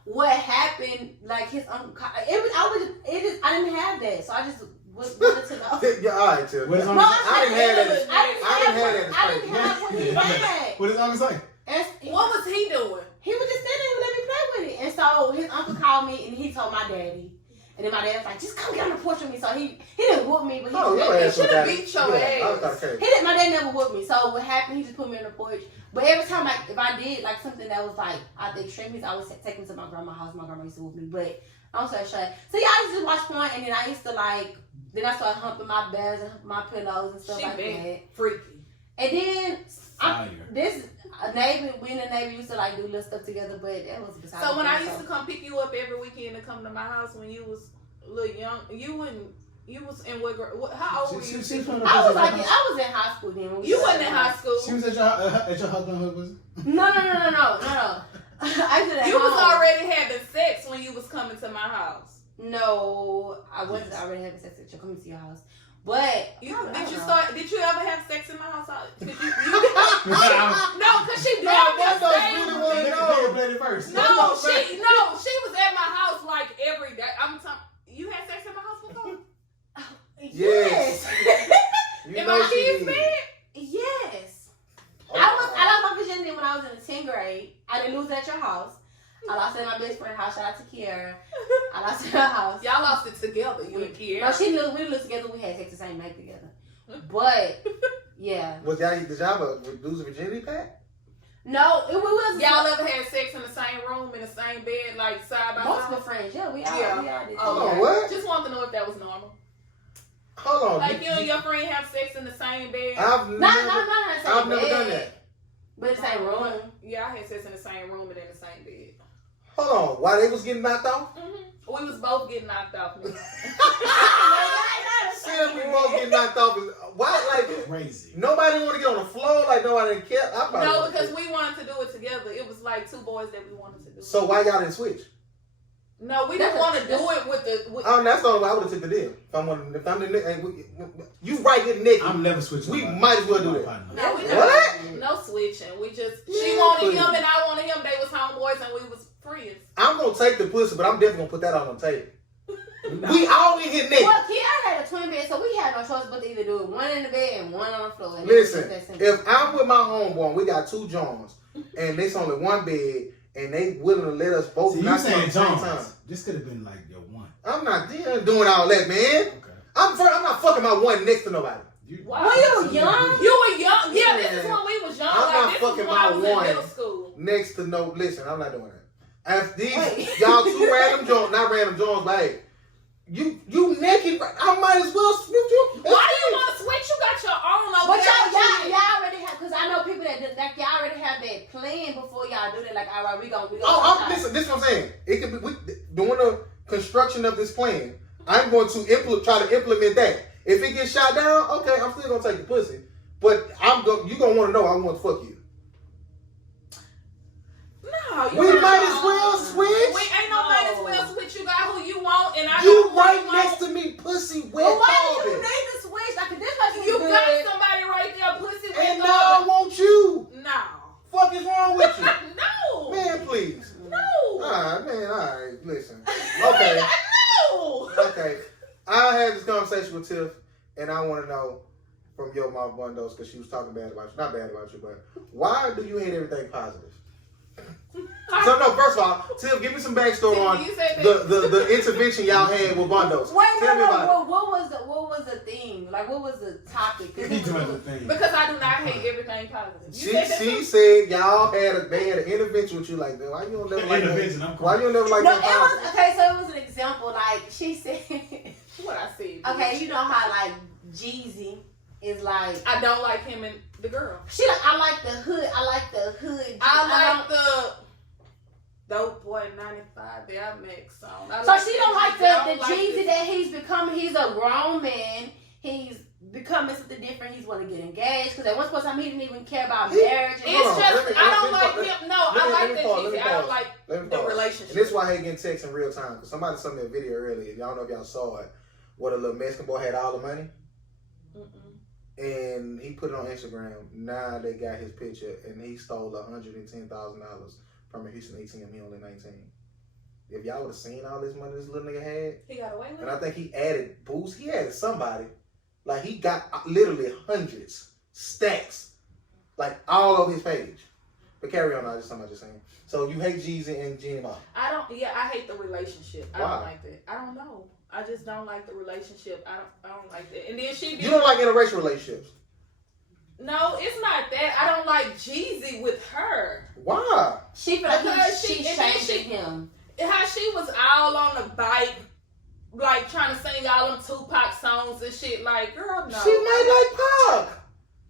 What happened? Like his uncle, I didn't have that, so I just wanted to know. Yeah, all right, Tim. What is I on No, didn't have that. I didn't have what he had. What did Uncle say? And What was he doing? he was just standing there and let me play with it. And so his uncle called me and he told my daddy. And then my dad was like, just come get on the porch with me. So he didn't whoop me, but he Oh, your ass should've was beat your I ass. was okay. he didn't, my dad never whooped me. So what happened, he just put me on the porch. But every time, like, if I did, like, something that was, like, out the extremes, I would take me to my grandma's house. My grandma used to whoop me. But I'm so shut. So, yeah, I used to just watch porn. And then I used to, like, then I started humping my beds and humping my pillows and stuff She like been that. freaky. And then, Fire. we and the neighbor used to, like, do little stuff together. But that was beside So the when I point, used to come pick you up every weekend to come to my house when you was a little young, you was in what grade? How old were you? She was from the I was pussy, I was in high school then. When we You started wasn't in high school. She was at your husband hood, was it? No. I did You was already having sex when you was coming to my house. No, I wasn't already having sex with you coming to your house. But Did you know. Did you ever have sex in my house? Did you? Nigga No, cause she No, damn what near those stayed really with me. wanna played it first. No, she was at my house like every day. You had sex in my house before? Yes. You In know my she kids' did. bed? Yes. Oh, I lost my virginity when I was in the 10th grade. I didn't lose it at your house. I lost it at my best friend's house. Shout out to Kiara. I lost it at her house. Y'all lost it together, you and No, Kiara. we didn't lose together. We had sex the same night together. But yeah. Did y'all have a reduced virginity pack? No, it was Y'all ever had sex in the same room, in the same bed, like side by most side? of my friends. Yeah, we all did. Hold yeah. on, what? Just want to know if that was normal. Hold on. Like you and your friend have sex in the same bed? I've Not I've never done that. But the same room. Yeah, I had sex in the same room and in the same bed. Hold on. While they was getting knocked off? We was both getting knocked off. Saying we both getting knocked off is why like Crazy. nobody want to get on the floor like nobody care. I probably No, would've because quit. we wanted to do it together. It was like two boys that we wanted to do. So why y'all didn't switch? No, we didn't want to do it with the. Oh, that's the only way I would have took the deal. If I'm the you right here naked. I'm never switching. We nobody. might as well do My that. partner. No, we What? didn't. No switching. We just Yeah, she wanted please. him and I wanted him. They was homeboys and we was friends. I'm gonna take the pussy, but I'm definitely gonna put that on the table. We all in here naked. Well, Kiara had a twin bed, so we had no choice but to either do it one in the bed and one on the floor. And Listen, it was that simple. if I'm with my homeboy and we got two Johns and there's only one bed and they willing to let us both See, you knock saying at the same time, Jones. This could have been like your one. I'm not doing all that, man. Okay. I'm not fucking my one next to nobody. Wow. Were you young? You were young. Yeah, this is Man. when we was young. I'm like not this fucking is when I my was in one. middle school. Next to no, listen, I'm not doing that. If these Wait. y'all two random Jones, not random Jones, but hey, you naked, I might as well switch you. Why do you want to switch? You got your own over But there. y'all already have, because I know people that like y'all already have that plan before y'all do that. Like, all right, we gonna. Listen, this is what I'm saying. It could be during the construction of this plan. I'm going to try to implement that. If it gets shot down, okay, I'm still gonna take the pussy. But you gonna want to know I want to fuck you. No, We might as well switch. We ain't no might as well switch. and I You don't right want next to me, pussy wet. Well, why do you Barbie. need to switch? Like, this person You is good. got somebody right there, pussy with And now I want you. No. Fuck is wrong with you? No. Man, please. No. Alright, man, alright. Listen. Okay. No. Okay. I had this conversation with Tiff, and I want to know from your mom Bundos, because she was talking bad about you. Not bad about you, but why do you hate everything positive? So no, first of all, Tiff, give me some backstory on You said the intervention y'all had with Bundos. Wait, Tell me about it. what was the thing? Like, what was the topic? He doing the thing. Because I do not hate everything positive. You She said that she too? said y'all had an intervention with you like that. Why you don't never like Intervention, that? I'm Why you don't never like No, that it was positive? okay. So it was an example. Like she said, What I said. okay, you know how like Jeezy is like. I don't like him and the girl. She like, I like the hood. I like the hood. I like the Dope Boy 95, the IMAX song. I So like she that don't like Jeezy. I the don't like Jeezy this. that he's becoming. He's a grown man. He's becoming something different. He's want to get engaged because at one point in time he didn't even care about marriage. It's Hold on, just, let me- I don't let me- like him. No, let me- I let like me the pause, let me Jeezy. I don't pause. like Let me the pause. relationship. And this is why I hate getting texts in real time. Because somebody sent me a video earlier. Y'all know if y'all saw it. Where the little Mexican boy had all the money. And he put it on Instagram. Now they got his picture. And he stole $110,000 from a Houston ATM. He only 19. If y'all would have seen all this money this little nigga had. He got away with And it. I think he added boost. He added somebody. Like he got literally hundreds. Stacks. Like all over his page. But carry on. I just something I just saying. So you hate Jeezy and Jeannie Mai. I don't. Yeah, I hate the relationship. I Why? don't like that. I don't know. I just don't like the relationship. I don't like that. And then she. You don't like interracial relationships. No, it's not that. I don't like Jeezy with her. Why? She feel like Because she's and then shaming him. How she was all on the bike, like trying to sing all them Tupac songs and shit. Like, girl, no. She might like Pac.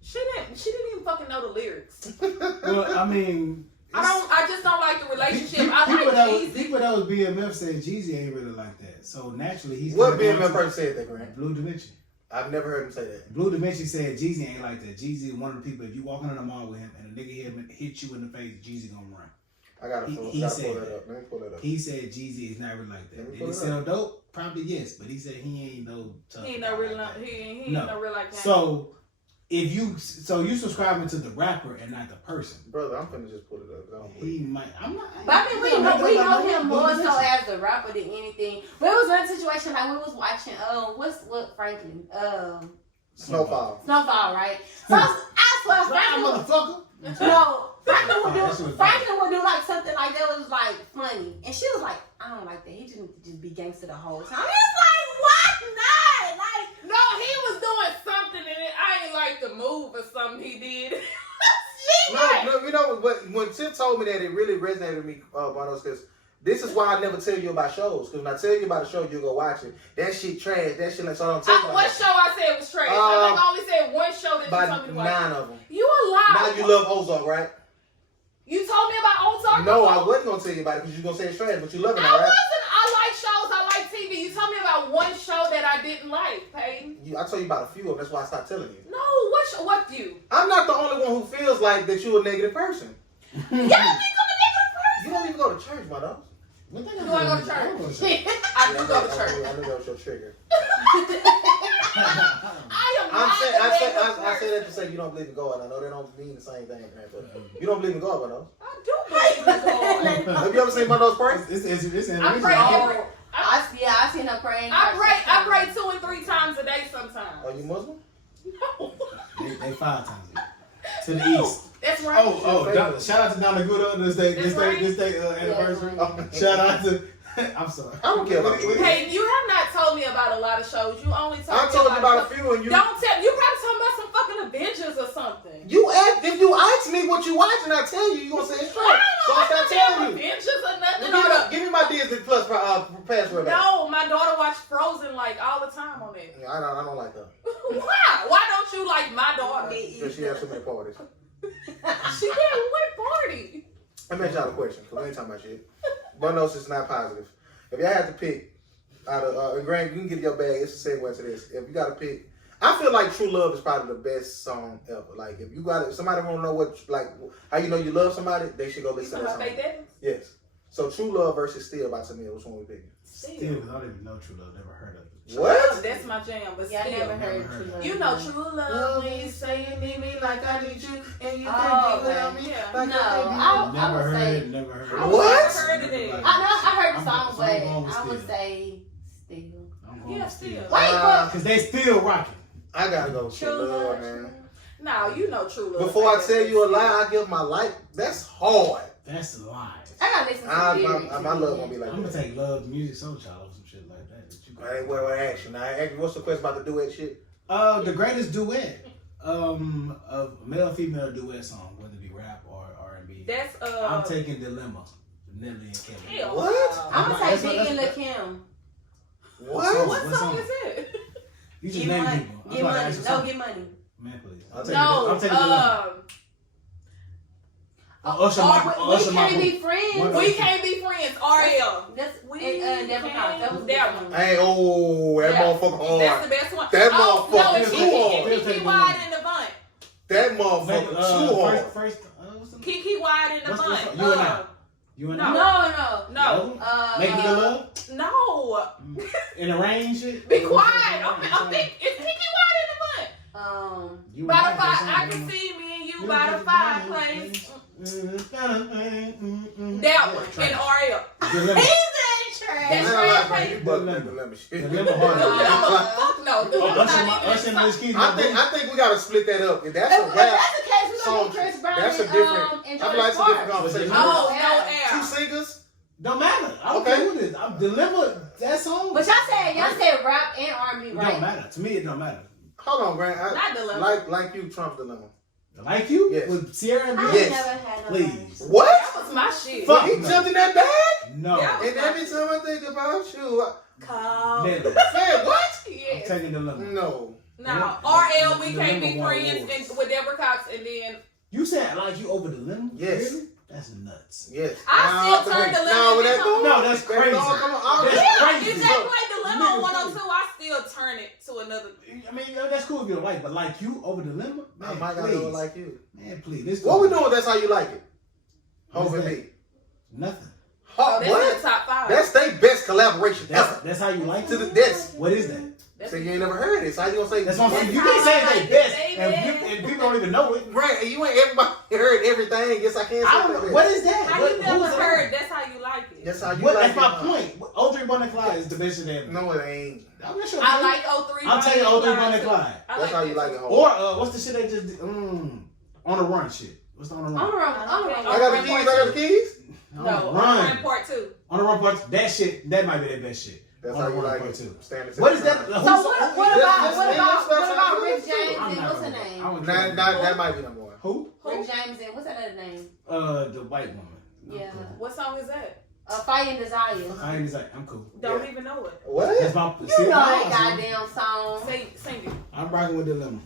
She didn't even fucking know the lyrics. Well, I mean, I just don't like the relationship. People I like Jeezy. that was BMF said Jeezy ain't really like that. So naturally, he's What gonna go BMF into- person said that, Grant? Blue Dimension. I've never heard him say that. Blue Dimension said Jeezy ain't like that. Jeezy is one of the people. If you walking in the mall with him and a nigga hit you in the face, Jeezy gonna run. I gotta He pull said that that. up. Let me pull that up. He said Jeezy is not really like Let that. me Did pull he it sell dope? Probably yes, but he said he ain't no tough. He ain't guy no real. like that. He ain't No. no real like that. So if you subscribing to the rapper and not the person, Brother, I'm finna just pull it up. 'Cause I don't he believe. might. I'm not. But I mean, we know him more so as a rapper than anything. But it was one situation like we was watching. What Franklin? Snowfall. Snowfall, right? So I swear, Franklin. motherfucker. No, Franklin would That shit do. was Franklin would do like something like that was like funny, and she was like, "I don't like that. He just be gangster the whole time." It's like, what not? Like, no, he was doing something and I ain't like the move or something he did. No, you know, but when Tip told me that, it really resonated with me, Bonos, because this is why I never tell you about shows. Because when I tell you about a show, you go watch it. That shit trash. That shit like so I don't tell you about What that. show I said was trash? I think I only said one show that you told me About to watch. 9 of them. You a liar. Now you love Ozark, right? You told me about Ozark? No, I wasn't gonna tell you about it because you're gonna say it's trash, but you love it, I all right? wasn't. I like shows. I like TV. You told me about one show that I didn't like, Peyton. I told you about a few of them. That's why I stopped telling you. No, what show? What you? I'm not the only one who feels like that you're a negative person. You don't think I'm a different person? You don't even go to church, my dog. What the Do hell I go is to that? church? I don't go to church. I do go to church. I knew that was your trigger. I am not I say that to say you don't believe in God. I know they don't mean the same thing, man, but you don't believe in God, my dog. I do believe in God. Have you ever seen my dog's pray? It's I pray every. I seen her praying. I pray 2 and 3 times a day sometimes. Are you Muslim? No. They 5 times a year. To the east. That's right. Shout out to Donna Good this day anniversary. Shout out to. I'm sorry. I don't care about you. Hey, you have not told me about a lot of shows. You only told I me told you about a few, and you Don't tell. You probably talking about some fucking Avengers or something. if you ask me what you watching, I tell you, you gonna say it's I trash. So I don't start know. telling you. Avengers or nothing. Give me my Disney Plus password back. No, my daughter watched Frozen like all the time on it. I don't like her. Why? Why don't you like my daughter? Because she has so many parties. She did what party? Let me ask y'all a question, because we ain't talking about shit. Bonos is not positive. If y'all had to pick out of, and Grant, you can get your bag. It's a segue to this. If you got to pick, I feel like True Love is probably the best song ever. Like, if you got it, if somebody want to know what, like, how you know you love somebody, they should go listen to that song. Faith Evans? Yes. So True Love versus Still by Tamia. Which one we picking? Still, because I don't even know True Love. Never heard of it. What? That's my jam, but Yeah, I still. never heard Never True heard Love. You know True Love when you say you need me like I need you and you can't Oh, be without me. okay. Yeah. No, I Never would heard say. it. Never heard I it. What? never heard of it. I heard the I'm- song, so but I'm going with I would Still. say Still. I'm going Yeah, with Still. Still. Wait, but Because they still rocking. I gotta go with True True Love, Love, man. No, you know True Love. Before I tell you a lie, I give my life. That's hard. That's lies. I gotta listen to the lyrics. My love gonna be like I'm gonna that. take Love Music Soul Child or some shit like that. I ain't what action. I ask you, what's the question about the duet shit? The greatest duet of male female duet song, whether it be rap or R&B. That's I'm taking Dilemma, Nelly and Kelly. hell, What? wow. I'm gonna That's say what- Big and Lil' that's- Kim. What? What What song song? is that? You just Get name money. people. I'm Get about to money. ask you No, something. get money. Man, please. No, I'm taking Dilemma. Usher, We Usher, can't my be friends. One- We can't be friends. RL. That's We never can't- count. That was that one. Hey, oh, that Yeah. motherfucker That's hard. the best one. That no, motherfucker it's too Kiki, hard. Kiki Wide in the Bunt. That motherfucker too hard. First, what's the Kiki Wide in the What's Bunt. the- You and I. You and No. I. No. No. Making the love No. in the rain shit. Be quiet. I'm thinking, it's Kiki Wide in the Bunt. You By and the fire, that's I something. can see me and you You by the just- fireplace. That one. And RL. Dilemma. That's I right. like you bugging that dilemma shit. Dilemma hard. Fuck no. Usher and Liz Keys. I think we gotta split that up. If that's If a that's rap the case, we're gonna song, get Chris Brown that's a and, different. and I feel like it's a Jordan different Clark. conversation. Oh, no Two air. singers. Don't matter. I don't Okay. care what it is. I'm Dilemma. That song. But y'all said rap and R&B, It right? don't matter. To me, it don't matter. Hold on, Grant. Not Dilemma. Like you, Trump's dilemma. Like you? Yes. With Sierra and I Beyonce? Yes. never had no Please. What? That was my shit. Fuck. He jumped in that bag? No. Yeah. And every time I think about you, Call. Nelly. man, what? I'm Yes. taking Dilemma. No. Now, Yeah. RL, we Dilemma can't be won friends awards. and, with Deborah Cox, and then You said like you over Dilemma? Yes. Really? That's nuts. Yes. I still turn Dilemma No, into- No, that's crazy. Come on. That's yeah, crazy. if they play Dilemma on Nigga, 102, I still turn it to another. I mean, that's cool if you don't like, but like you over Dilemma? I Man, might gotta please. go like you. Man, please. This What we doing? That's how you like it. Hov and What's me. Nothing. Oh, that's in What? the top 5. That's their best collaboration ever. That's how you like To it? the death. What is that? That's So you ain't never heard it. So how you gonna say? That's what I'm saying. That's You how can't say I it's like their it, best, baby. and people don't even know it. Right, and you ain't everybody heard everything. Yes, I can say I don't know. that. What is that? How What, you who never is that? heard? That's how you like it. That's how you What, like that's my it. point. Audrey Bonnie Clyde is the best of them. No, it ain't. I'm not sure. I like 03. I'll tell you Audrey Bonnie Clyde. That's how you like it. Hov. Or what's the shit they just did? On the Run shit. What's the On the Run? I'm wrong. I got the keys. I got the keys. On No, the Run. part 2. On the Run part. That shit. That might be their best shit. That's On how the you Run like part it. two. Standing What is that? to the Who's- So what about Rick James I'm and not what's her gonna- name? I would side. kill Nah, her. that might be number one. Who? Rick James and what's that other name? The white woman. Yeah. What song is that? Fire and Desire. I ain't like, I'm cool. Don't Yeah. even know it. What? That's my. You know that goddamn song. Sing it. I'm rocking with Dilemma.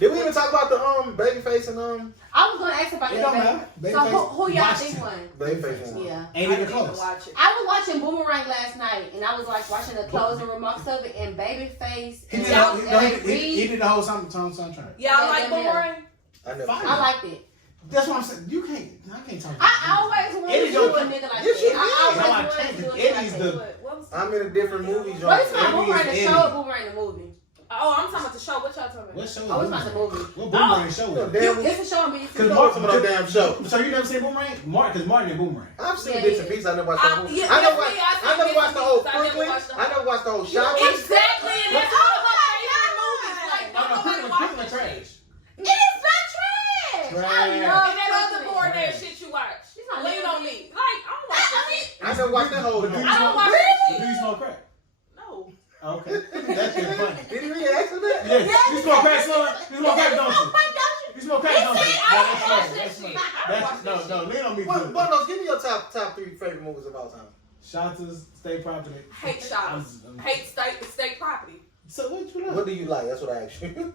Did we even talk about the Babyface and I was gonna ask about It that. don't matter. baby. So who y'all Watched think him. won? Babyface one? Yeah. Ain't I even didn't close. watch it. I was watching Boomerang last night, and I was like watching the closing remarks of it, and Babyface He and did, y'all- he, and he, like he, he Reed, did the whole soundtrack. Y'all like Yeah. Boomerang? I never. Fine. I liked it. That's what I'm saying. You can't. I can't talk. I always wanted Eddie's to do your- a nigga like Yes, you that. I did. No, I always can't. wanted to do a nigga Eddie's like the- that. What was I'm in a different movie genre. What is my Eddie Boomerang the is show Eddie. or Boomerang the movie? Oh, I'm talking about the show. What y'all talking about? What show? Oh, it's not the movie. What Boomerang show? No, is it? damn. It's a show on BET. Cause You know Mark, some of that damn show. So you never seen Boomerang? Because Martin and Boomerang. I've seen Yeah, bits yeah. and pieces. I never watched the whole. yeah, I never yeah, watched. I I never seen watched the whole bits and pieces. I never Brooklyn. watched the I never watched the whole Shop. Exactly, and that's all my favorite movies. Like, Oh, don't no, nobody Brooklyn, watch Brooklyn that trash. shit. It is not trash. Trash. I And love that other Brooklyn. board that shit you watch. She's not Lean on living. me. Like, I don't watch that shit. I never watched that whole. But do you I don't smoke- watch but that do you smoke crack? No. Oh, okay. That's just funny. Did he really ask for that? Yeah. You smoke crack, son? You smoke crack, don't you? Why don't you? You smoke crack, don't you? See, No, I don't that's watch funny. that That's funny. shit. I don't watch That's, that no, lean on me. What? good. Bunos, give me your top 3 favorite movies of all time. Shotters, State Property. Hate shots. Hate state property. So what you What love? do you like? That's what I asked you.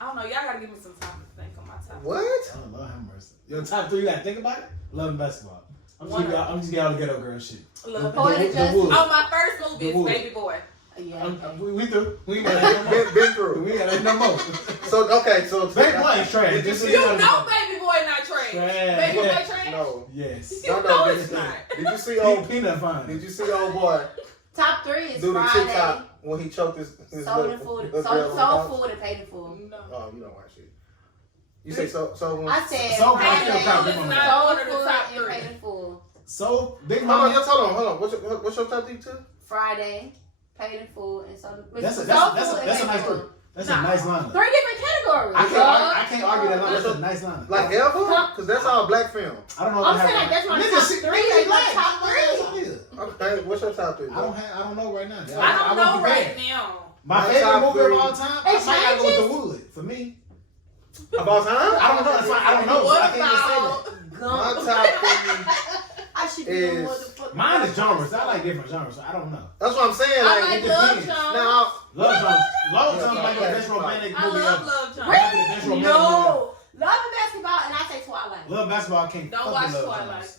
I don't know. Y'all gotta give me some time to think on my top. What? Oh, Lord have mercy. Your top 3, you gotta think about it? Love and basketball. I'm just getting all the ghetto girl shit. Love. Poetic The Justice. Wood. Oh, my first movie The is Wood. Baby Boy. Yeah. We through. We ain't got no more. Been through. We ain't got no more. So okay, so Baby Boy is trash. Did you Just see so You you know Baby Boy not trash. Trash. Baby Boy Yeah. trash? No. Yes. No, No, did it's you- not. Did you see old? Peanut fine. Did you see old boy Top 3 is do the Friday. TikTok when he choked his Sold little- in full. little Sold girl on the couch? food and paid in full. No. Oh, you don't watch it. You say so? I said So Paid in Friday. full Friday. is Sold not one of the Sold top food and 3. paid in full. So Big Hold on, Mama. just hold on. What's your top 3 too? Friday, paid in full, and sold. That's a sold that's food a and that's a paid nice in full. three. That's Nah. a nice lineup. 3 different categories. I can't argue that line. That's a nice lineup. Like ever? Because that's all black film. I don't know. I'm if I saying have- like that's my Nigga, top she- 3. nigga, Like my like, top 3. yeah. Okay, what's your top 3? I don't know right now. I don't know won't be right bad. now. My My favorite top movie three. of all time. It I might gotta go with changes? The Wood for me. Of all time? I don't know. That's why I don't know. So What I can't just say about that. My Gump. top 3. I should be is- a motherfucker. Mine is genres. I like different genres. So I don't know. That's what I'm saying. I Like, like it Love depends. Jones. now, Love Jones. Love Yeah, Jones might be the best right. romantic I movie love ever. Love Jones. Might be the best romantic movie No. Love and basketball, and I say Twilight. Love Basketball I can't Don't fucking watch Love Twilight. Jones.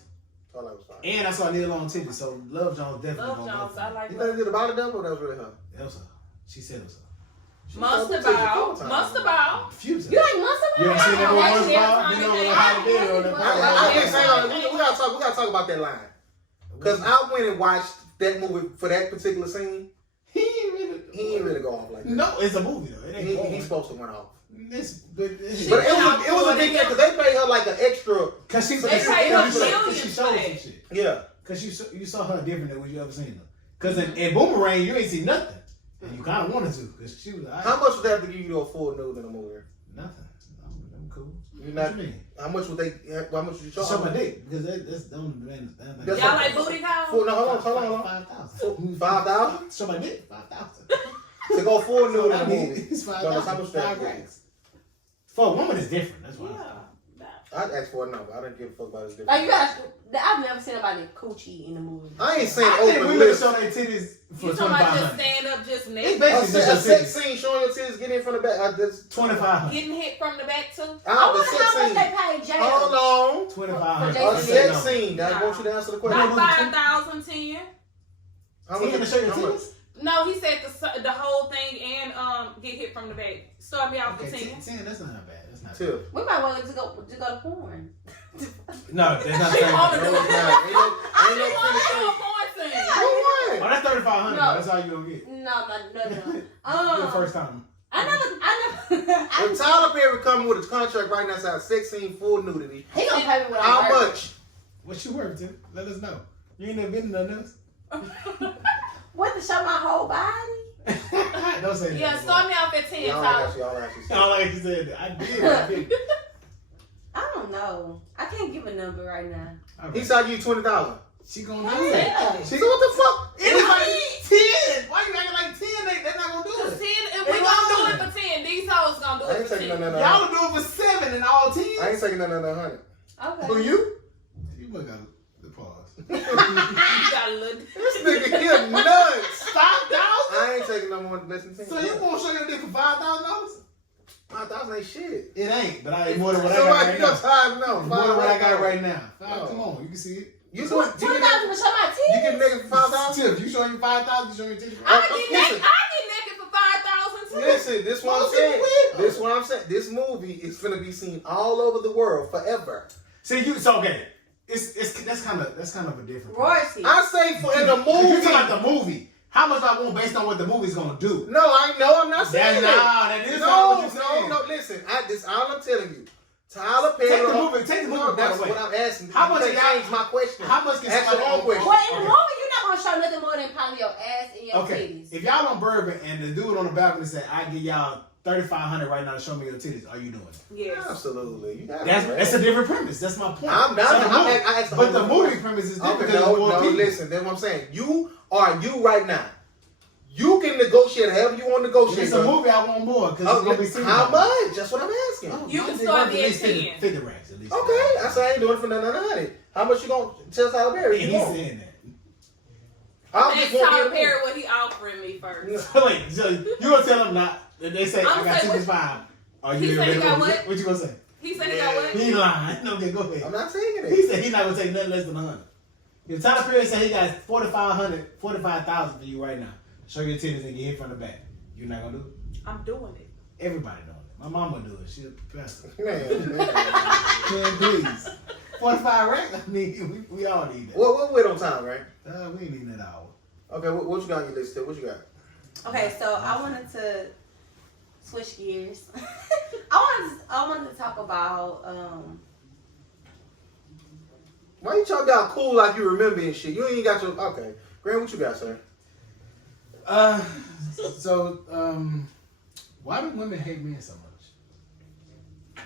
Twilight was fine. And I saw Neil on TV, so Love Jones definitely Love gonna Jones. go I for like You Love think they did about the devil? That was really her. it. Elsa. She said Elsa. Monster Ball. Monster Ball. Future. You like Monster Ball? You ever seen that one? one Monster Ball? Ball? You know Yeah. how to do it on that I Yeah. can't say we gotta talk about that line. Because I went and watched that movie for that particular scene. He ain't really go off like that. No, it's a movie though. It ain't He's going. supposed to went off. But But it was a big deal because they paid her like an extra. Cause she They paid her she millions showed for some that. shit. Yeah. Cause you saw her different than what you ever seen her. Cause in Boomerang you ain't see nothing, and you kind of wanted to. Cause she was like, How much would they have to give you a full nude in a movie? nothing. I'm cool. You What not? you mean? How much would they? How much would you charge? Show my dick because that's the only man. That's Y'all like booty calls? Full, no, hold on. 5,000. 5,000 Show my dick. 5,000. to go full nude in a I mean, movie. it's So that's how 5,000. much that 5 is. racks. For a woman, it's different. That's why. Yeah. I'd ask for a number. I didn't give a fuck about his Like you difference. got, I've never seen nobody coochie in the movie. I ain't saying I think open we look list. show their titties for You talking about just 2,500. stand up, just It's naked? basically A just sex titties. scene showing your titties getting in from the back. That's 2,500. Getting hit from the back too? I the wonder sex how much scene. they paid Jay. Hold on. 2,500. A For sex No. scene. I want you to answer the question. About 5,000, 10. How Ten to show your how much? titties? No, he said the whole thing and get hit from the back. Start me off with Okay, 10. 10, that's not bad. That's not bad. Two. We might want to go to porn. No, that's not She wanna bad. do No, it. it's not. Ain't no I just want to do finish. a porn scene. Who Oh, won? that's 3,500. No. That's all you gonna get. No. Your first time. I never. If Tyler Perry coming with a contract right now, saying sex scene full nudity, He gonna pay me what how I'm worth. much? What you worth, Tim? Let us know. You ain't never been to nothing else? What to show my whole body? Don't say that. Yeah, start me off at 10, Y'all Tyler. actually I don't like you said that. I did. I don't know. I can't give a number right now. All He right. said you 20,000. She gonna do it. Yeah. So what the fuck? It's like 10. Why you acting like 10? They're not gonna do Cause it. 10, if we gonna do it for 10, these hoes gonna do I it ain't for taking 10. none of Y'all that. will do it for 7 and all 10. I ain't taking none of that 100. Okay. Who you? You must got the pause. You got a little. This nigga here nuts. 5,000? I ain't taking no more than less than 10. So you won't show your dick for $5,000? 5,000 ain't shit. It ain't, but I ain't more than what I So got right, right you know, now. time no. More than what I got now. right now. Oh. Come on, you can see it. You do it. You 20,000 get to show my teeth. you get nigga for 5,000. Tiff, you showing you 5,000, you showing your titties. I get Listen. naked for 5,000 too. Listen, this what I'm Well, saying. get This what I'm saying. This movie is gonna be seen all over the world forever. See, so okay. That's kind of a different. Royalty. I say for in the If you movie. talking about the movie, how much I want based on what the movie's gonna do? No, I know. I'm not saying that. That is No, not what you're saying. no. Listen, this all I'm telling you. Tyler Perry. Take the movie No, part that's away. what I'm asking. How You much can't y'all- change my question? How much can Ask your somebody own question. Well, in the Okay. movie, you're not gonna show nothing more than probably your ass and your Okay, titties. if y'all on Bourbon and the dude on the balcony said, "I give y'all 3,500 right now to show me your titties," are you doing it? Yes. Absolutely. You got That's a different premise. That's my point. I'm not. So the I'm movie- I asked but the whole movie premise is different Okay, because there's more no, people. listen. That's what I'm saying. You right now. You can negotiate however you want to If negotiate. it's a movie, I want more because it's gonna be seen. How much? That's what I'm asking. You can It's start worth me at 50 10. 50 racks at least. Okay, I say I ain't doing it for none of that. How much you gonna tell Tyler Perry? And You he's want? saying that. I'm Ask just Tyler want Perry what he offering me first. So wait, so you gonna tell them not? They say I'm I got saying, 65. Are He you said he got what? What you gonna say? He said he got what? He lying. Okay, go ahead. I'm not taking He it. said he's not gonna take nothing less than 100. If Tyler Perry said he got 45,000 for you right now, show your titties and get hit from the back, you're not gonna do it. I'm doing it. Everybody doing it. My mama do it. She's a professor. Man. Man, please. 45 racks. I mean, we all need that. What wait on time, right? We ain't need that hour. Okay, what you got on your list? What you got? Okay, so I wanted to switch gears. I wanted to talk about Why you talking about cool like you remember and shit? You ain't got your okay. Grant, what you got, sir? Why do women hate men so much?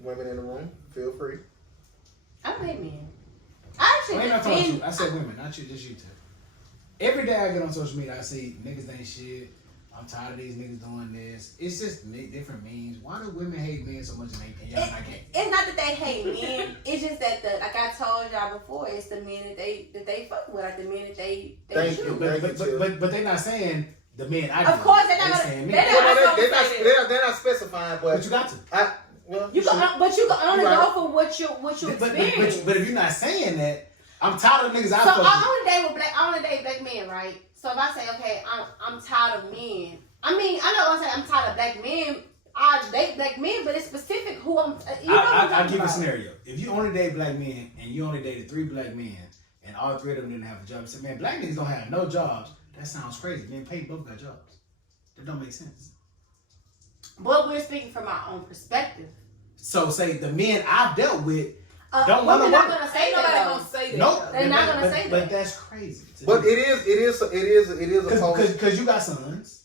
Women in the room, feel free. I don't hate men. I actually I ain't not talking defend- you. I said women, not you, just you two. Every day I get on social media, I see niggas ain't shit. I'm tired of these niggas doing this. It's just different memes. Why do women hate men so much and y'all not getting? It's not that they hate men. It's just that like I told y'all before, it's the men that they fuck with, like the men that they Thank shoot. you. But they're not saying the men I Of course, they're not They gonna- saying me. they're not- They're not specifying, but But you got to. You can, but you can only Right. go for what you experience. But if you're not saying that, I'm tired of niggas I So fuck with. I only date black men, right? So if I say, okay, I'm tired of men. I mean, I'm not gonna say I'm tired of black men. I date black men, but it's specific who I'm. You know what I'm I'll talking give you a about. scenario. If you only date black men and you only dated 3 black men and all 3 of them didn't have a job, you say, man, black niggas don't have no jobs. That sounds crazy. Men paid both got jobs. That don't make sense. But we're speaking from our own perspective. So say the men I've dealt with Don't women wanna not work. gonna say Ain't nobody that. gonna say that. Nope. though. They're not gonna say But that. that's crazy. But it is a post. Because you got sons.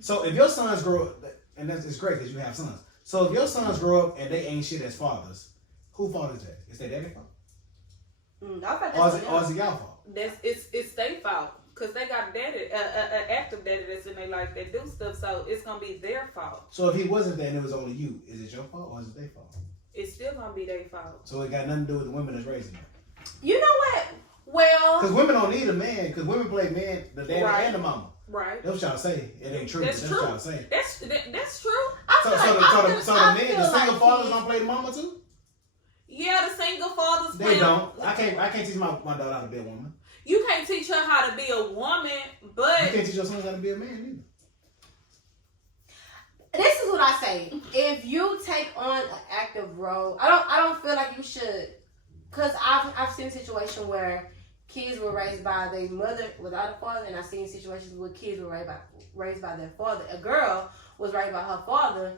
So if your sons grow up, and it's great because you have sons. So if your sons grow up and they ain't shit as fathers, whose fault is that? Is that their fault? I thought Or that's is it y'all fault? It's their fault because they got daddy, active daddy that's in their life that do stuff. So it's gonna be their fault. So if he wasn't there and it was only you, is it your fault or is it their fault? It's still gonna be their fault. So it got nothing to do with the women that's raising them. You know what? Well, Because women don't need a man. Because women play men, the daddy Right. and the mama. Right. That's what y'all say. It ain't true. That's That's true. what y'all say. That's true. I So, feel so, like, the, so, I the, feel- so the I men, feel the single like fathers he- don't play the mama too? Yeah, the single fathers. They play- don't. I can't teach my daughter how to be a woman. You can't teach her how to be a woman, You but can't teach your sons how to be a man This is what I say. If you take on an active role, I don't feel like you should, because I've seen a situation where kids were raised by their mother without a father, and I've seen situations where kids were raised by their father. A girl was raised by her father,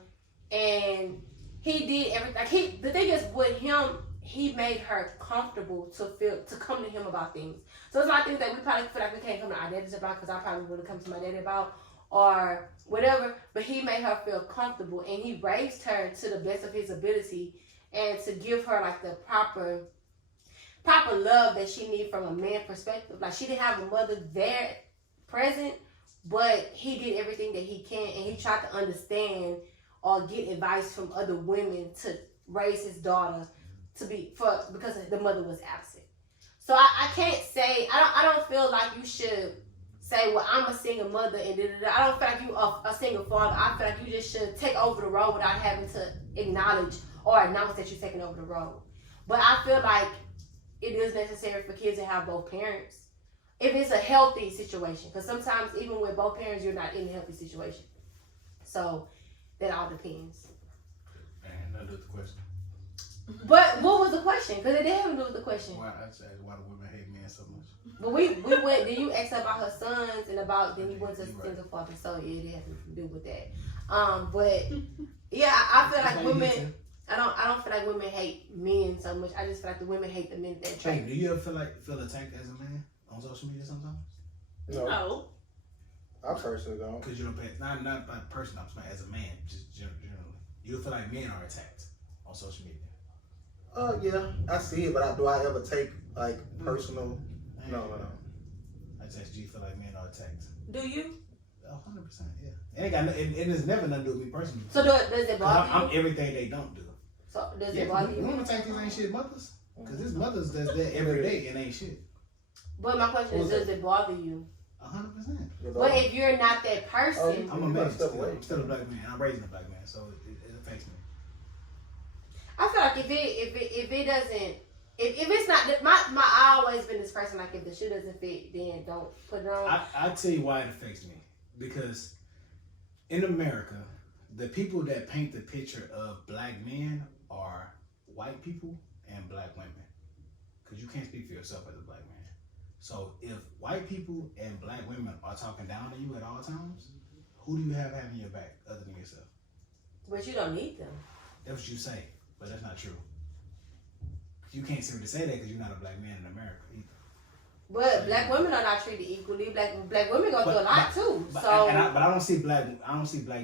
and he did everything. The thing is with him, he made her comfortable to come to him about things. So it's not things that we probably feel like we can't come to our daddies about, because I probably wouldn't come to my daddy about or whatever. But he made her feel comfortable, and he raised her to the best of his ability, and to give her like the proper love that she needed from a man perspective. Like, she didn't have a mother there present, but he did everything that he can, and he tried to understand or get advice from other women to raise his daughter because the mother was absent. So I can't say, I don't feel like you should say, well, I'm a single mother and da-da-da. I don't feel like you a single father. I feel like you just should take over the role without having to acknowledge or announce that you're taking over the role. But I feel like it is necessary for kids to have both parents if it's a healthy situation. Because sometimes even with both parents, you're not in a healthy situation. So that all depends. Man, nothing to do with the question. But what was the question? Because it did have to do with the question. Why do women hate men so much? But we went. Then you asked about her sons and then you went to You're right. single father. So yeah, it has to do with that. But yeah, I feel like women. I don't feel like women hate men so much. I just feel like the women hate the men that Hey, trait. do you ever feel attacked as a man on social media sometimes? No, no. I personally don't. Because you don't pay, not by person, I'm saying as a man, just generally. You feel like men are attacked on social media. Yeah, I see it, but do I ever take like personal? No. I just do you feel like men are attacked? Do you? 100%, yeah. It ain't got it has never nothing to do with me personally. So does it 'Cause bother I'm you? everything they don't do. So does Yeah, it bother we you? don't attack these ain't shit mothers. Because there's mothers that's there every day and ain't shit. But my question is, does it bother you? 100%. But if you're not that person, I'm a You man gotta step still. away. I'm still a black man. I'm raising a black man, so it affects me. I feel like if it doesn't, if it's not I always been this person, like, if the shoe doesn't fit, then don't put it on. I'll tell you why it affects me. Because in America, the people that paint the picture of black men are white white people and black women. Because you can't speak for yourself as a black man. So if white people and black women are talking down to you at all times, who do you have having your back other than yourself? But you don't need them. That's what you say, but that's not true. You can't simply say that because you're not a black man in America either. But black women are not treated equally. Black women go through a lot too. But So I don't see black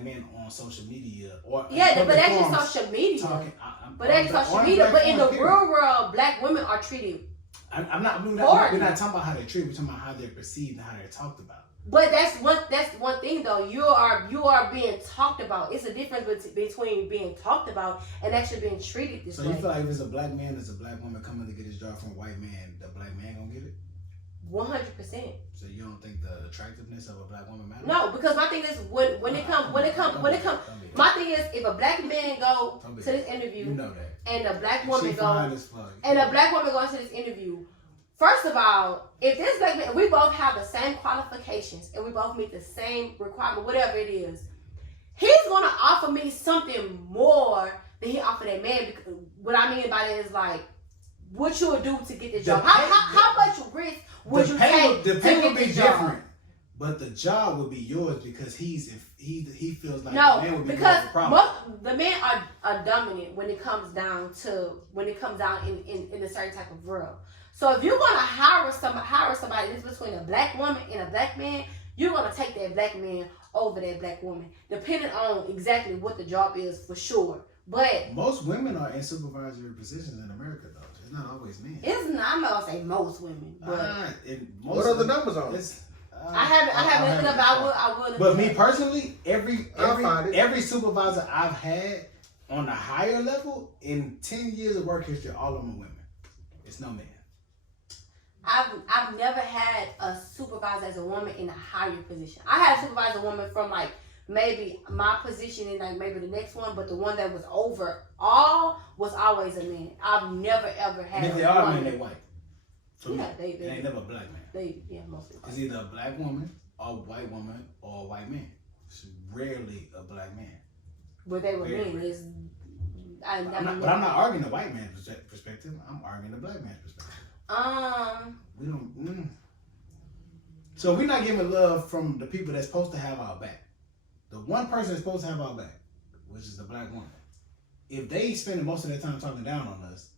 men on social media or yeah, but public that's forums just social media. talking. But that's social media. But in the real world, black women are treated. We're not talking about how they're treated. We're talking about how they're perceived and how they're talked about. But that's one thing though. You are being talked about. It's a difference between being talked about and actually being treated this way. So you feel like if it's a black man, there's a black woman coming to get his job from a white man, the black man gonna get it? 100%. So you don't think the attractiveness of a black woman matters? No, because my thing is when it comes. My thing is if a black man go to this interview, you know that, and a black woman she go, fine as fuck. and a black woman goes to this interview. First of all, if this black man, we both have the same qualifications and we both meet the same requirement, whatever it is, he's gonna offer me something more than he offered that man. Because what I mean by that is like, what you would do to get the job? How much risk would you take the to pay get would be the job? different, but the job would be yours because he feels like No, the man would be because more of a problem. the men are dominant when it comes down in a certain type of world. So if you're gonna hire somebody that's between a black woman and a black man, you're gonna take that black man over that black woman, depending on exactly what the job is for sure. But most women are in supervisory positions in America, though. It's not always men. it's not. I'm not gonna say most women, but What are the numbers on it? I haven't looked up. I will. But me personally, I'll find it. every supervisor I've had on a higher level in 10 years of work history, all of them are women. It's no man. I've never had a supervisor as a woman in a higher position. I had a supervisor woman from like maybe my position and like maybe the next one, but the one that was over all was always a man. I've never ever had. And if they a are woman. men, they white. For Yeah, me. they ain't never a black man. mostly. It's either a black woman, a white woman, or a white man. It's rarely a black man. But they were Very men. rare. But I'm not arguing the white man's perspective. I'm arguing the black man's perspective. We don't. So we're not giving love from the people that's supposed to have our back. The one person that's supposed to have our back, which is the black woman. If they spending most of their time talking down on us,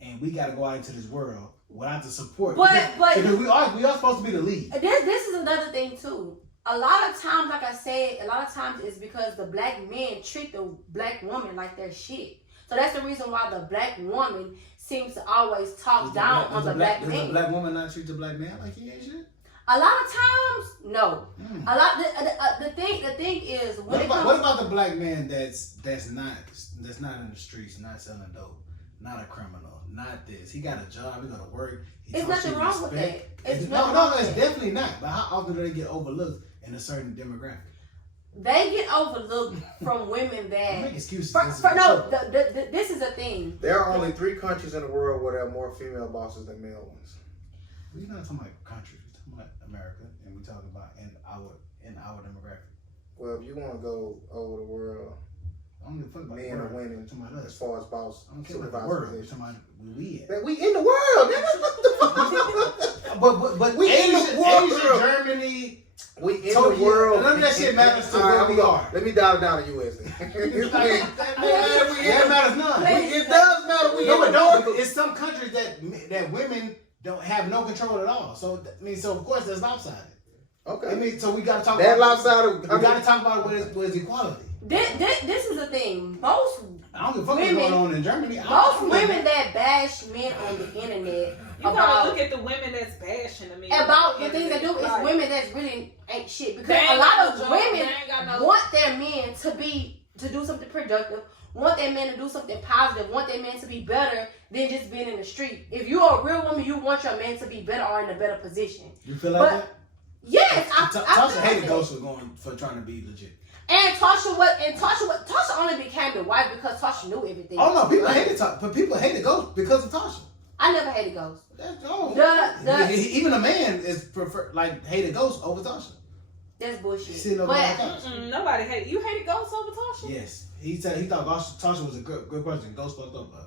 and we got to go out into this world without the support, because we are supposed to be the lead. This is another thing too. A lot of times, like I said, it's because the black men treat the black woman like they're shit. So that's the reason why the black woman seems to always talk down on the black man. Does the black woman not treat the black man like he ain't shit? A lot of times, no. A lot. The thing is, what about the black man that's not in the streets, not selling dope, not a criminal, not this? He got a job. He go to work. It's nothing wrong with that. It's definitely not. But how often do they get overlooked in a certain demographic? They get overlooked from women that. Make excuses. This is the thing. There are only 3 countries in the world where there are more female bosses than male ones. We're not talking about countries. We're talking about America, and we're talking about in our demographic. Well, if you want to go over the world, I don't give a fuck about men the are world. winning I'm talking about as us. far as boss I don't care about the supervisor world. I'm position. talking about where we at. Man, we in the world. Nigga. What the fuck? But We in the world. Asia, Germany. We in Tokyo, the world. none of that shit matters to where we are. Let me dial it down to US then. That matters none. It does matter. We No, in it the don't. world. It's some countries that women don't have no control at all. So so of course that's lopsided. Okay. So we gotta talk That about lopsided. we gotta talk about where's equality. This is the thing. Most I don't give a fuck what's going on in Germany. Most women that bash men on the internet You gotta look at the women that's bashing the men. about the things they do is women that's really ain't shit, because They a ain't lot got of no job, women they ain't got no- want their men to do something productive, want their men to do something positive, want their men to be better than just being in the street. If you're a real woman, you want your man to be better or in a better position. You feel like that? Yes, Tasha hated that. Ghost for trying to be legit. And Tasha only became the wife because Tasha knew everything. Oh no, people hated Tasha, but people hated Ghost because of Tasha. I never hated Ghost. Even a man is hated Ghost over Tasha. That's bullshit. See, nobody hated. You hated Ghost over Tasha? Yes, he thought Tasha was a good person. Ghost fucked up her.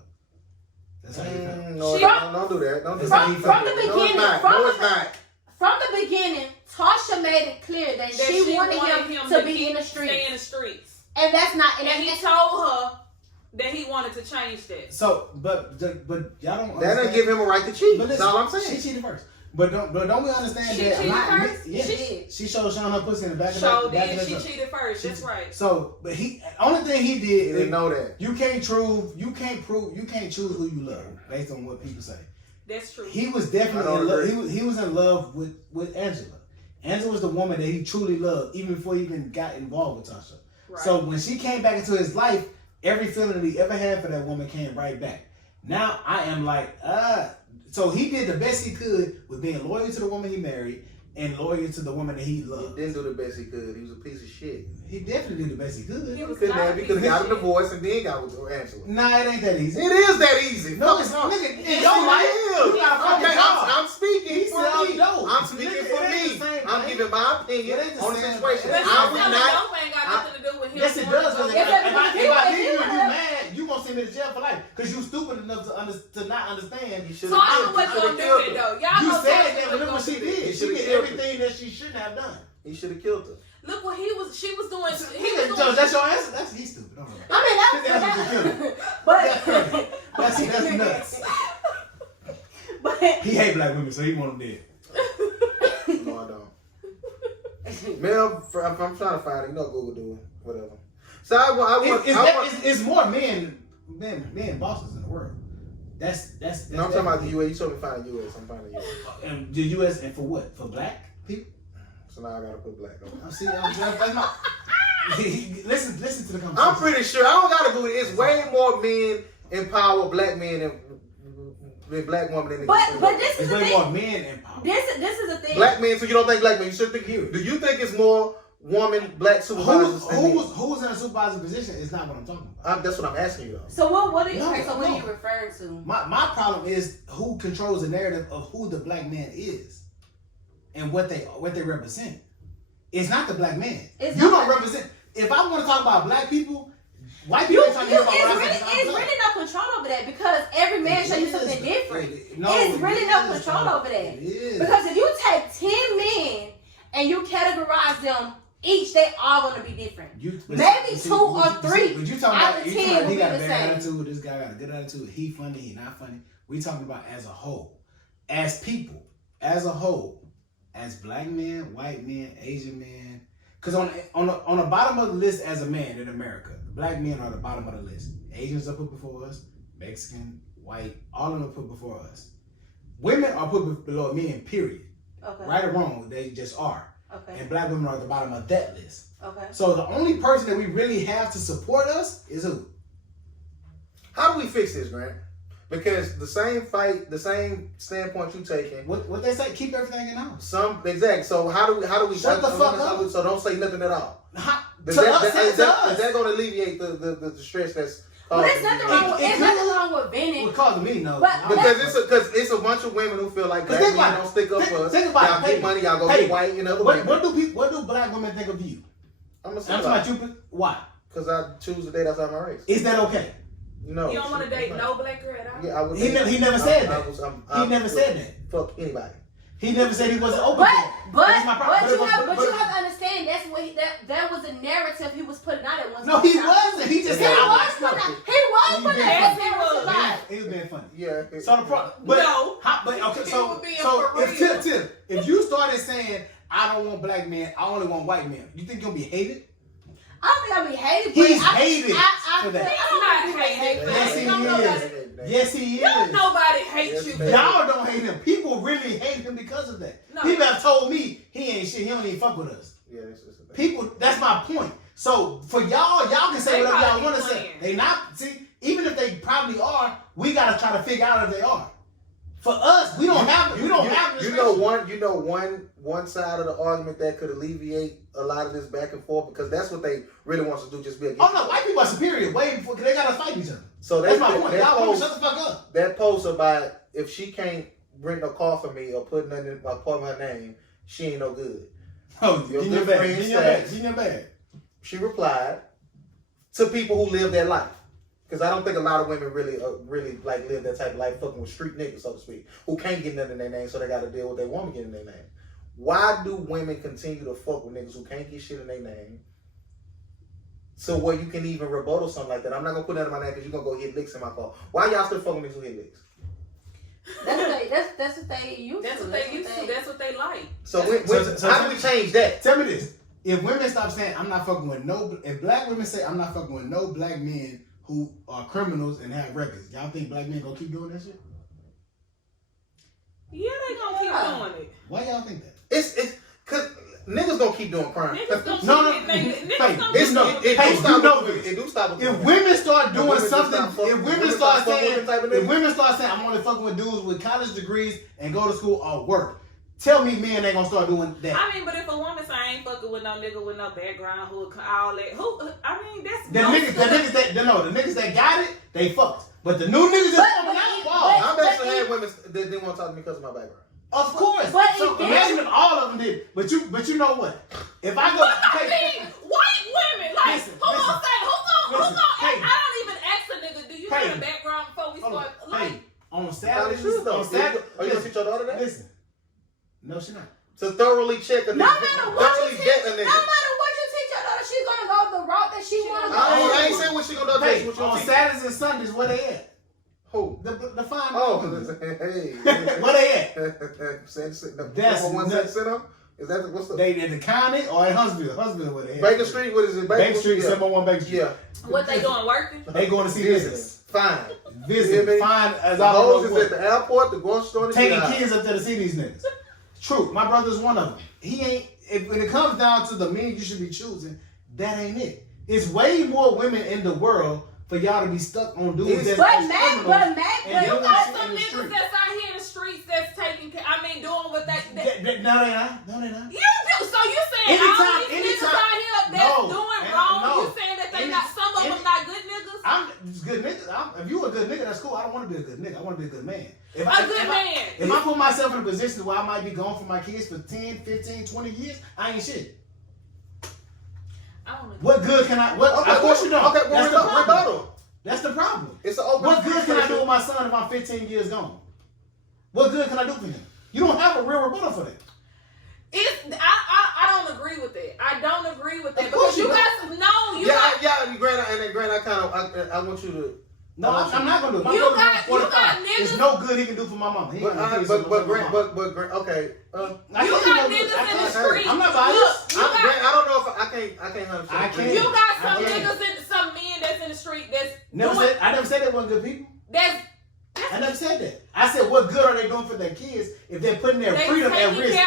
That's how he felt. No, She- don't do that. Don't do That's that. how he From felt. the No, it's beginning, not. from No, the it's not. From the beginning, Tasha made it clear that she wanted him to be in the streets. Stay in the streets. And that's not, and And he that's, told her that he wanted to change that. So, but y'all don't. That understand. doesn't give him a right to cheat. But That's listen, all I'm saying. She cheated first. But don't we understand She that? cheated first? Yeah, She did. She showed Sean her pussy in the back of So the back then of she the truck. cheated first. That's right. So, but only thing he He did didn't is know that. you can't choose who you love based on what people say. That's true. He was I definitely don't in love. agree. He was in love with Angela. Angela was the woman that he truly loved, even before he even got involved with Tasha. Right. So when she came back into his life, every feeling that he ever had for that woman came right back. Now I am like, so he did the best he could with being loyal to the woman he married and loyal to the woman that he He loved. didn't do the best he could. He was a piece of shit. He definitely did the best he could. He was Couldn't not have a because he piece of got a shit. divorce and then got with Angela. Nah, it ain't that easy. It is that easy. No, it's not. Nigga, in your It life, is. you got a fucking Okay, job. I'm speaking He for sells me. dope. I'm speaking Nigga, for it ain't me. the same I'm thing. giving my opinion It ain't the on the same situation. thing. Are we Selling not? dope ain't got nothing to do with him. Yes, it does. Because Yes, if I leave you and you yeah. mad, you gonna send me to jail for life. Because you stupid enough to not understand. You should Tasha have wasn't killed gonna her. do it though. Y'all You know said Tasha that, but look wasn't what she gonna do it. did. She should've did killed her. everything that she shouldn't have done. He should have killed her. Look what she was doing. He Nigga, was Joe, doing. that's your answer. He's stupid. Don't know. I mean, His answer was to kill her. but, That's nuts. but, He hate black women, so he want them dead. No, I don't. Mel, I'm trying to find it. You know Google do it. Whatever. So I want. It's more men bosses in the world. That's No, I'm talking about the U.S. You told me to find the U.S. I'm finding the U.S. And the U.S. and for what? For black people? So now I gotta put black on. See, that's my. Listen to the conversation. I'm pretty sure I don't gotta do it. It's way more men empower black men than black women. In but this is It's the way thing. more men empowered. This is the thing. black men. So you don't think black men? You should think you. Do you think it's more woman black supervisors? than men? Who's in a supervisor position is not what I'm talking about. That's what I'm asking you though. So what are you? No, okay, so what no. are you referring to? My problem is who controls the narrative of who the black man is and what they represent. It's not the black man. It's You not. don't represent. If I want to talk about black people, white people ain't trying to hear about what I say. It's really no control over that because every man show you something different. It's really no control over that. It is. Because if you take 10 men and you categorize them each, they all gonna be different. Maybe 2 or 3 But you talking out about of he 10 will he be got a the bad same. attitude. This guy got a good attitude. He funny. He not funny. We talking about as a whole, as people, as a whole, as black men, white men, Asian men. Because on the bottom of the list as a man in America, the black men are the bottom of the list. Asians are put before us. Mexican, white, all of them are put before us. Women are put below men. Period. Okay. Right or wrong, they just are. Okay. And black women are at the bottom of that list. Okay. So the only person that we really have to support us is who? How do we fix this, Grant? Because the same fight, the same standpoint you taking. What they say? Keep everything in house. Exact. So how do we Shut the fuck up. So don't say nothing at all. Is Is that going to alleviate the stress that's But there's nothing wrong with It nothing wrong with venting. What causing me no? But- because it's a bunch of women who feel like black think men about it. don't stick up for us. Think about Y'all it. get money, y'all go Hey, get white and other what women. what do black women think of you? I'm I'm talking about you. Why? because I choose to date outside my race. Is that okay? No, You don't want to date no black girl at all? Yeah, I would. He never said that. He never said that. Fuck anybody. He never said he wasn't open to that. That's my problem. you have to understand that's what that was a narrative he was putting out at one No, time. he wasn't. He just He said I was like putting smoking. he was putting being that funny. narrative out. He was being funny. Yeah. So the problem, but No. but okay, He so was being so for if real. Tip, if you started saying I don't want black men, I only want white men, you think you'll be hated? I don't think I'll be hated. He's but hated for that. He's not hated. Yes, he Don't is. nobody- Yes, he Don't is. nobody hate Yes, you. man. Y'all don't hate him. People really hate him because of that. No. People have told me he ain't shit. He don't even fuck with us. Yeah, that's the thing. People, that's my point. So for y'all can say They whatever y'all probably want to say. playing. They not see. Even if they probably are, we gotta try to figure out if they are. For us, we don't have. We don't have. You know one side of the argument that could alleviate a lot of this back and forth because that's what they really want to do. Just be against. Oh no, white people are superior way before because they gotta fight each other. So That's my point. Y'all women, shut the fuck up. That post about if she can't bring no car for me or put nothing in my part of her name, she ain't no good. Oh, Your get in your good bag. friend Get in your bag. Stacks. Get in your bag. She replied to people who live their life. Because I don't think a lot of women really like live that type of life, fucking with street niggas, so to speak, who can't get nothing in their name, so they got to deal with their woman getting in their name. Why do women continue to fuck with niggas who can't get shit in their name? So where you can even rebuttal something like that. I'm not gonna put that in my name because you're gonna go hit licks in my car. Why y'all still fucking niggas who hit licks? That's what they used to. That's what they like. So how do we change that? Tell me this: if women stop saying I'm not fucking with no, if black women say I'm not fucking with no black men who are criminals and have records, y'all think black men gonna keep doing that shit? Yeah, they gonna keep doing it. Why y'all think that? It's cause niggas gonna keep doing crime. It do stop. If women start doing something, if women start saying I'm only fucking with dudes with college degrees and go to school or work, tell me men ain't gonna start doing that. I mean, but if a woman say I ain't fucking with no nigga with no background, who all that, I mean, that's the niggas that got it, they fucked. But the new niggas that's coming out, I've actually had women that didn't want to talk to me because of my background. Of course. So imagine if all of them did. But you know what? If I go, I mean, white women, like who gonna I don't even ask a nigga, do you have a background before we start? Like on Saturday, are you gonna teach your daughter that? Listen, no, she not. To thoroughly check a nigga. No matter what you teach your daughter, she's gonna go the route that she wanna go. I ain't saying what she gonna do. On Saturdays and Sundays, where they at? Who? The fine. Hey. Where they at? That's one center. Is that what's the? They in the county or in Huntsville? Huntsville, where they at? Baker Street. What is it? Baker Street, 701 Baker Street. Yeah. what they doing, working? They going to see business. Fine. Visit. Fine as the I hoes is at the airport, the grocery store, taking kids up there to see these niggas. True. My brother's one of them. He ain't. When it comes down to the men you should be choosing, that ain't it. It's way more women in the world for y'all to be stuck on dudes that's you got some niggas that's out here in the streets that's taking care. I mean, doing what they no, they not. No, they not. You do. So you saying all these niggas out here that's doing wrong? You saying that they not some of them not good niggas? I'm just good niggas. If you a good nigga, that's cool. I don't want to be a good nigga. I want to be a good man. If I put myself in a position where I might be gone from my kids for 10, 15, 20 years, I ain't shit. What good can I? Of course you don't. Okay, that's the problem. Rebuttal. That's the problem. It's an open. What good can I do with my son if I'm 15 years gone? What good can I do for him? You don't have a real rebuttal for that. I don't agree with that. I don't agree with that. Of course because I want you to. No, I'm not gonna do it. You got niggas. It's no good he can do for my mama. Okay. You got niggas in the street. I'm not biased. I don't know if I can't understand. You got some niggas some men that's in the street that's I never said they weren't good people. I never said that. I said, what good are they doing for their kids if they're putting their freedom at risk?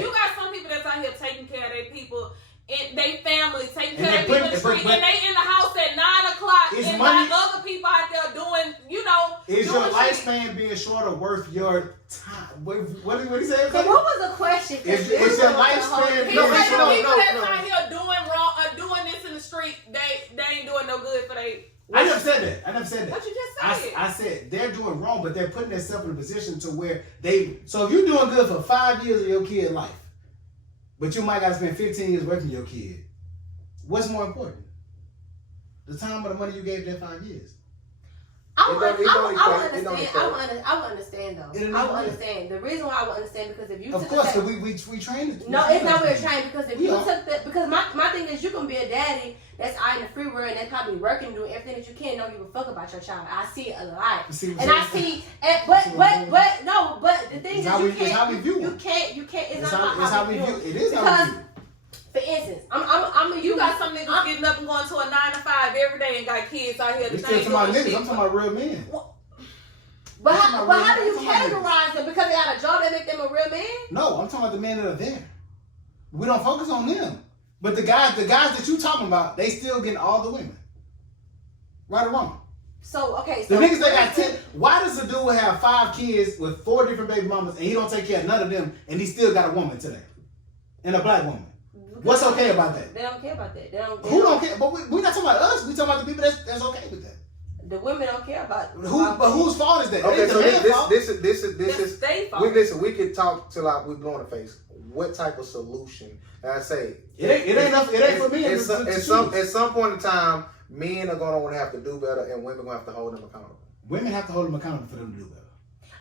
You got some people that's out here taking care of their people, and their family, taking care of people in the street, and they in the house at 9 o'clock, and like other people out there doing, Is your lifespan being shorter worth your time? What did he say? So what was the question? Is your lifespan? People that's out here doing wrong or doing this in the street, they ain't doing no good for they. I never said that. What you just said? I said they're doing wrong, but they're putting themselves in a position to where so if you're doing good for 5 years of your kid's life, but you might got to spend 15 years away from your kid, what's more important? The time or the money you gave that 5 years? I would understand though. I would understand. The reason why I would understand because if you of course, we train. No, it's not we're trained because if you took that because my thing is you can be a daddy that's out in the free world and that's probably working doing everything that you can, don't give a fuck about your child. I see it a lot, but the thing is you can't. It's not how we view it. It is how we view it. For instance, you got some niggas getting up and going to a 9 to 5 every day and got kids out here. I'm talking about niggas. I'm talking about real men. But how do you categorize them? Because they got a job that make them a real man? No, I'm talking about the men that are there. We don't focus on them. But the guys that you talking about, they still getting all the women. Right or wrong? So the niggas that got 10. Why does a dude have 5 kids with 4 different baby mamas and he don't take care of none of them and he still got a woman today? And a black woman. What's okay about that? They don't care about that. Who don't care? But we're not talking about us. We're talking about the people that's okay with that. The women don't care about But whose fault is that? Okay, so this is their fault. We could talk till we're blue in the face. what type of solution. And I say It ain't for me. At some point in time, men are gonna want to have to do better, and women gonna have to hold them accountable. Women have to hold them accountable for them to do better.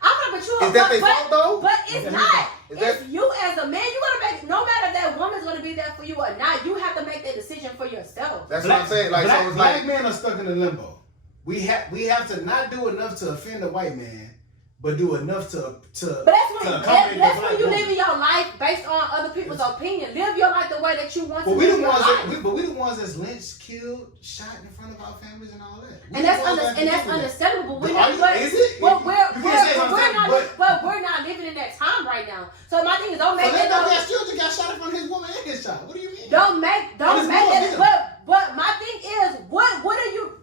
I'm not, but you. Is that their fault though? But it's not. Is It's that- you as a man. You gotta make. No matter if that woman's gonna be there for you or not, you have to make that decision for yourself. That's what I'm saying. Like, so it's black like men are stuck in a limbo. We have to not do enough to offend a white man, but do enough to. But that's when you woman. living your life based on other people's opinion. Live your life the way that you want But to we live the your ones life. we the ones that's lynched, killed, shot in front of our families and all that. And that's understandable. We're not, Is it? but You can't say we're not living in that time right now. So my thing is, don't make that. that. That children got shot in front of his woman and his shot. What do you mean? Don't make that. But my thing is, what are you?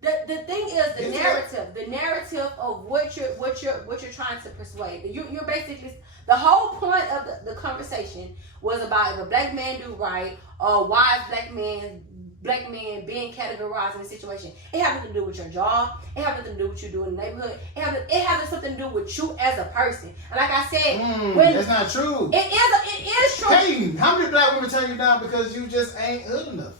The thing is the narrative of what you're trying to persuade. You're basically, the whole point of the conversation was about if a black man do right or why is black men being categorized in a situation. It has nothing to do with your job. It has nothing to do with what you do in the neighborhood. It has something to do with you as a person. And like I said, that's not true. It is true. Hey, how many black women turn you down because you just ain't good enough?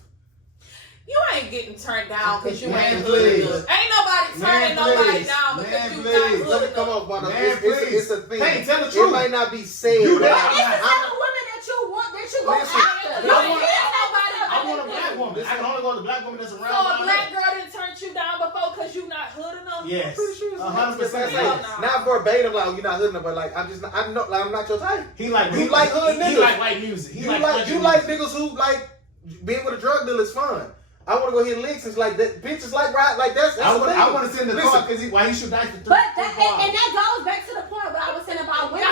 You ain't getting turned down because you Man, ain't please. good enough. Ain't nobody turning nobody down because you not Let good me come enough. on, Bono. Man, It's a thing. Hey, tell the It truth. might not be said. You but that- It's the type of women that you want, that you go Listen, after. I You want- ain't I want a nobody. black woman. I can only go with a black woman that's around. So a my black life. girl didn't turn you down before because you not hood enough? Yes. I'm pretty sure it's 100%. Hell no. Not verbatim, like you're not hood enough, but like I'm not your type. He like You like hood he niggas. like white music. He You like country music. niggas who like being with a drug dealer is fun. I want to go hit licks. It's like that. Bitches like ride like that's I the thing. want to send the car because why he should die for 3 But and that goes back to the point what I was saying about women.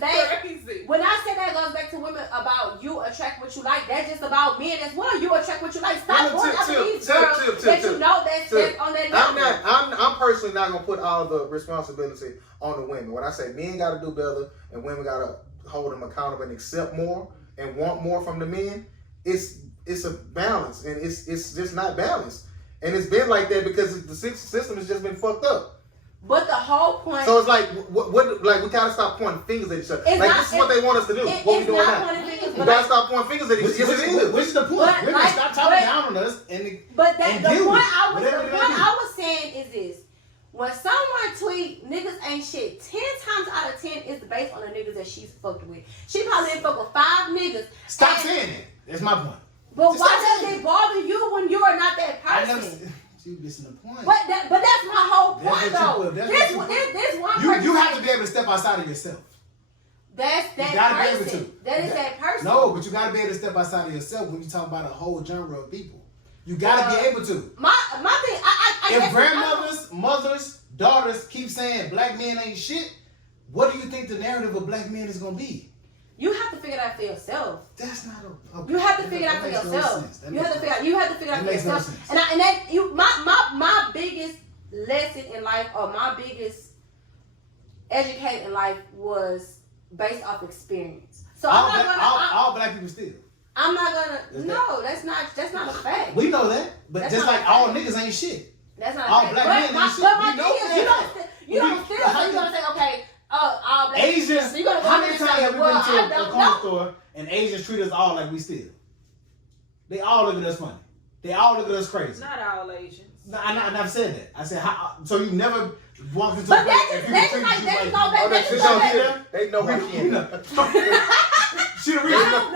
That is crazy. When I say that goes back to women about you attract what you like, that's just about men as well. You attract what you like. Stop going after these girls that you know that's on that level. I'm personally not gonna put all the responsibility on the women. When I say men got to do better and women got to hold them accountable and accept more and want more from the men, it's a balance, and it's just not balanced, and it's been like that because the system has just been fucked up. But the whole point. So it's like what like we gotta stop pointing fingers at each other. Like this is what they want us to do. What we It's doing not now? pointing fingers, We but gotta stop pointing fingers at each other. Which is the point? But Women like- stop talking down on us and But that and the deal point with it. I was Whatever the they point do. I was saying is this: when someone tweet niggas ain't shit, 10 times out of 10 is based on the niggas that she's fucked with. She probably didn't fuck with 5 niggas. stop and- saying it. That's my point. But Just why stop does saying it bother you when you are not that I never. person? You missing the point. But that's my whole That's point what you though. put- that's This what you this one person. You have to be able to step outside of yourself. That's that You gotta be able person. to. That is You that person. No, but you gotta be able to step outside of yourself when you talk about a whole genre of people. You gotta be able to. My thing. I If guess grandmothers, mothers, daughters keep saying black men ain't shit, what do you think the narrative of black men is gonna be? you have to figure it out for yourself. That's not a. You have to figure it out for That makes no yourself. sense. That You have makes to figure out. You have to figure it out that for makes no yourself. sense. And that you my biggest lesson in life, or my biggest educate in life, was based off experience. So all black people steal. I'm not gonna. Is No, that's not a fact. We know that, but That's just not like a all fact. niggas ain't shit. That's not a all fact. black But men my ain't shit. but my We know thing is, you that. don't feel. So you're gonna say, okay, all black. Asians. So you're gonna go How there many and times say, have we well, been to I a don't corner know. store and Asians treat us all like we steal? They all look at us funny. They all look at us crazy. Not all Asians. No, I never said that. I said, so you never walked into But a place and that people just treat you like like go back. Oh, That just they go know back. they know who she is. She the reason. I don't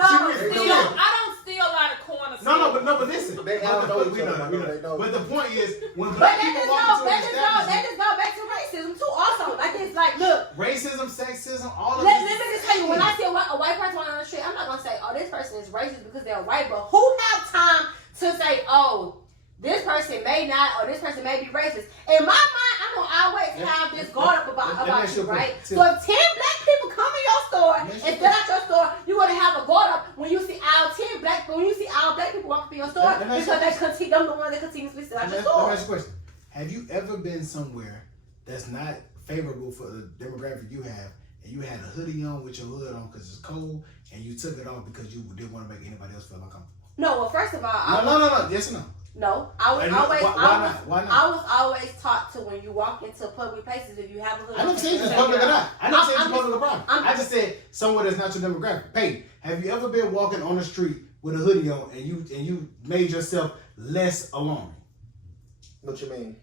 know. I don't steal a lot of corner stores. But listen. They all know each other. We They know. But the point is, when But black that people just walk go. into an That establishment, just go back to racism too. Also, like it's like, look. racism, sexism, all of Let this. me just tell you, when I see a white person on the street, I'm not gonna say, oh, this person is racist because they're white, but who have time to say, oh, this person may not, or this person may be racist? In my mind, I'm gonna always have this guard up about you, right? So if 10 black people come in your store and fill out your store, you're gonna have a guard up when you see all black people walking through your store because them the ones that continuously fill out your Let me store. ask you a question. Have you ever been somewhere that's not favorable for the demographic you have, and you had a hoodie on with your hood on because it's cold, and you took it off because you didn't want to make anybody else feel uncomfortable? No, well, first of all, No. Yes or no? No, I was And always. Why not? I was always taught to when you walk into public places, if you have a hood. I never said it's public or not. I never said it's public or private. I'm- I just said somewhere that's not your demographic. Peyton, have you ever been walking on the street with a hoodie on and you made yourself less alarming? What you mean?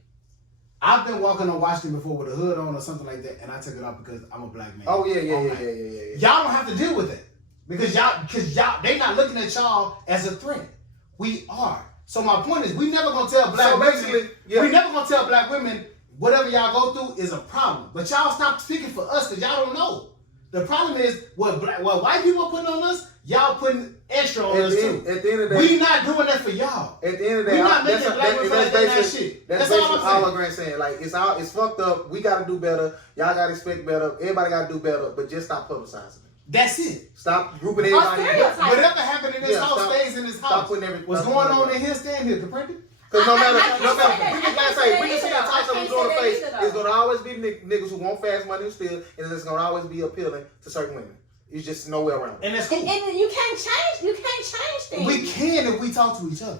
I've been walking on Washington before with a hood on or something like that, and I took it off because I'm a black man. Oh yeah. Y'all don't have to deal with it because y'all they not looking at y'all as a threat. We are. So my point is, we never gonna tell black women. We never gonna tell black women whatever y'all go through is a problem. But y'all stop speaking for us because y'all don't know. The problem is what white people are putting on us. Y'all putting extra on us too. At the end of the day, we not doing that for y'all. At the end of the day, we not making black women feel like they not shit. That's all I'm saying. Like it's fucked up. We gotta do better. Y'all gotta expect better. Everybody gotta do better. But just stop publicizing it. That's it. Stop grouping everybody. Whatever happened in this house stays in this house. Stop putting everything. What's going on in here, stand here, Caprenti. Because no matter, we can see that toxic on the face. It's gonna always be niggas who want fast money and steal, and it's gonna always be appealing to certain women. It's just nowhere around. And that's cool. And you can't change. You can't change things. We can if we talk to each other.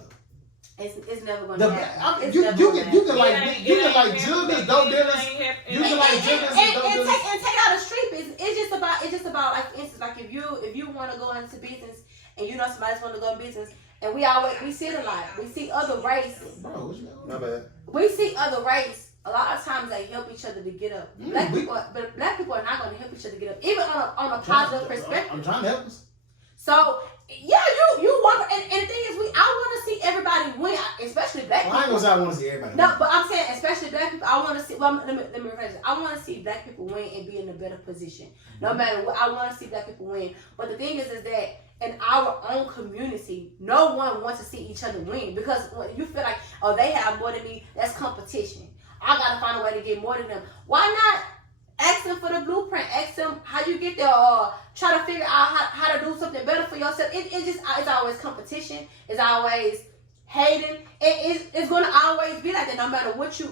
It's never gonna happen. You can like juggers, dope dealers. You can like juggers and dope dealers. And take out the street. It's just about like, for instance, like if you want to go into business and you know somebody's want to go in business, and we see it a lot. We see other races. Bro, what you got? My bad. We see other races. A lot of times they help each other to get up. Black people are not going to help each other to get up, even on a positive perspective. I'm trying to help us. So yeah, you want, and the thing is, I want to see everybody win, especially black people. I ain't gonna say I want to see everybody No, win. but I'm saying especially black people. I want to see. Well, let me rephrase it. I want to see black people win and be in a better position. No matter what, I want to see black people win. But the thing is that in our own community, no one wants to see each other win because when you feel like, oh, they have more than me, that's competition. I gotta find a way to get more than them. Why not ask them for the blueprint? Ask them how you get there, or try to figure out how to do something better for yourself. It's always competition. It's always hating. It's gonna always be like that. No matter what you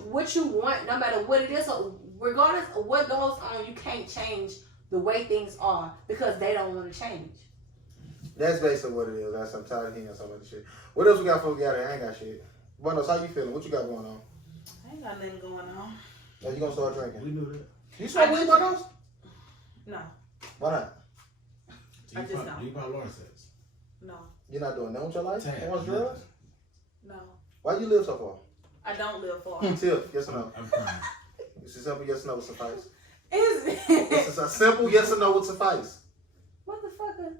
want, no matter what it is. So regardless of what goes on, you can't change the way things are because they don't want to change. That's basically what it is. I'm tired of hearing some of the shit. What else we got for out here? I ain't got shit. Buenos, how you feeling? What you got going on? I ain't got nothing going on. Are you gonna start drinking? We knew that. You smoke weed, Buenos? No. Why not? I just don't. You probably Lawrence says. No. You're not doing that with your life? Damn, You want drugs? No. Why you live so far? I don't live far. Tip, yes or no? I'm crying. It's a simple yes or no would suffice. Is It's a simple yes or no would suffice. Motherfucker.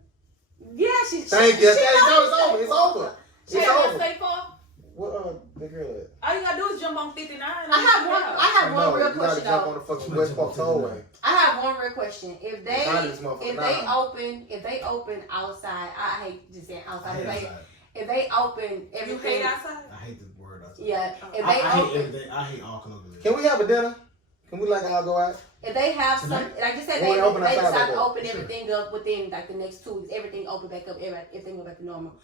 Yeah, Thank you. It's over. She It's had over. to say far. What the girl at? All you gotta do is jump on 59. I have one real You gotta question jump though. on the fucking West Park Tollway. I have one real question. If Nah. they open outside, I hate just saying I outside. hate outside. If they open You everything, hate outside? I hate the word outside. yeah. If I they hate open, everything. I hate all colloquialism. Can we have a dinner? Can we like all go out? if they have some, Tonight? like you said, When they we open outside, decide they to go. open Sure. everything up within like the next 2 weeks. Everything open back up. Everything go back to normal.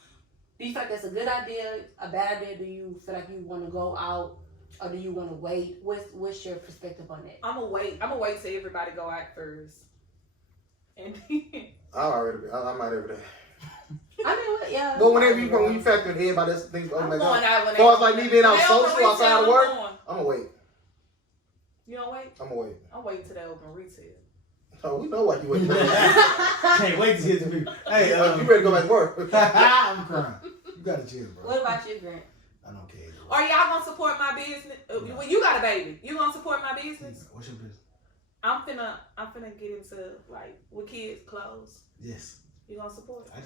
Do you feel like that's a good idea, a bad idea? Do you feel like you want to go out, or do you want to wait? What's your perspective on that? I'm gonna wait till everybody go out first. And then I'm out every day. I mean, yeah. But when you factor in everybody else things open I'm back going up. out when As far as like me being out when they open social outside of retail, work, I'm going. I'm gonna wait. You don't wait? I'm gonna wait. I'm waiting till they open retail. Oh, we know why you waiting. Can't wait to hear the people. Hey, You ready to go back to work? I'm crying. You gotta chill, bro. What about you, Grant? I don't care. Are y'all gonna support my business? Well, you got a baby. You gonna support my business? What's your business? I'm finna get into like with kids clothes. Yes. You gonna support? I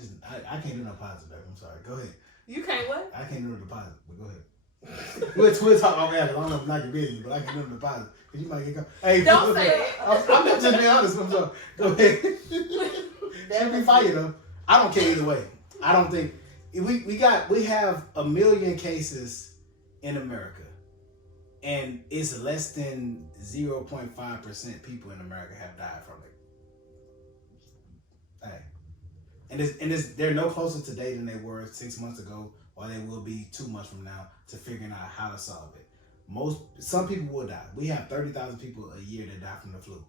can't do no positive, baby. I'm sorry. Go ahead. You can't what? I can't do no deposit, but go ahead. We'll talk about that. I don't know if it's not your business, but I can do no deposit. Cause you might get caught. Hey, Don't say that. I'm just being honest. I'm sorry. Go ahead. She'll be fired though. I don't care either way. I don't think we have 1 million cases in America, and it's less than 0.5% people in America have died from it. Hey, and they're no closer today than they were 6 months ago, or they will be 2 months from now to figuring out how to solve it. Some people will die. We have 30,000 people a year that die from the flu.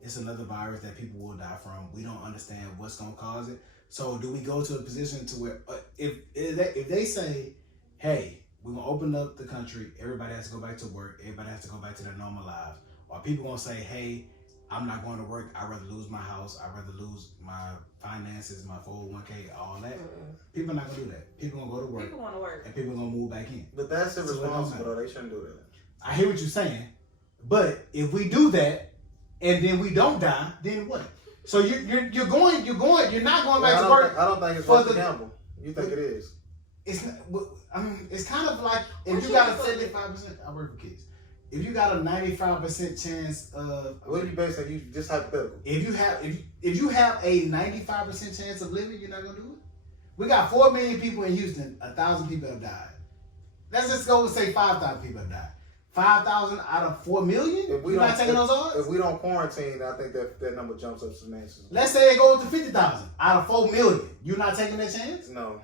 It's another virus that people will die from. We don't understand what's gonna cause it. So do we go to a position to where if they say, hey, we're gonna open up the country. Everybody has to go back to work. Everybody has to go back to their normal lives. Or people gonna say, hey, I'm not going to work. I'd rather lose my house. I'd rather lose my finances, my 401k, all that. People are not gonna do that. People gonna go to work. People want to work. And people gonna move back in. But that's irresponsible, though. They shouldn't do that. I hear what you're saying, but if we do that and then we don't die, then what? So you're not going back to work. I don't think it's worth the gamble. You think it is? It's not. I mean, it's kind of like if you got a 75%. I work for kids. If you got a 95% chance of what are you basing? You just hypothetical. If you have a 95% chance of living, you're not gonna do it. We got 4 million people in Houston. 1,000 people have died. Let's just go and say 5,000 people have died. 5,000 out of 4 million? You're not taking those odds? If we don't quarantine, I think that number jumps up substantially. Let's say it goes to 50,000 out of 4 million. You're not taking that chance? No.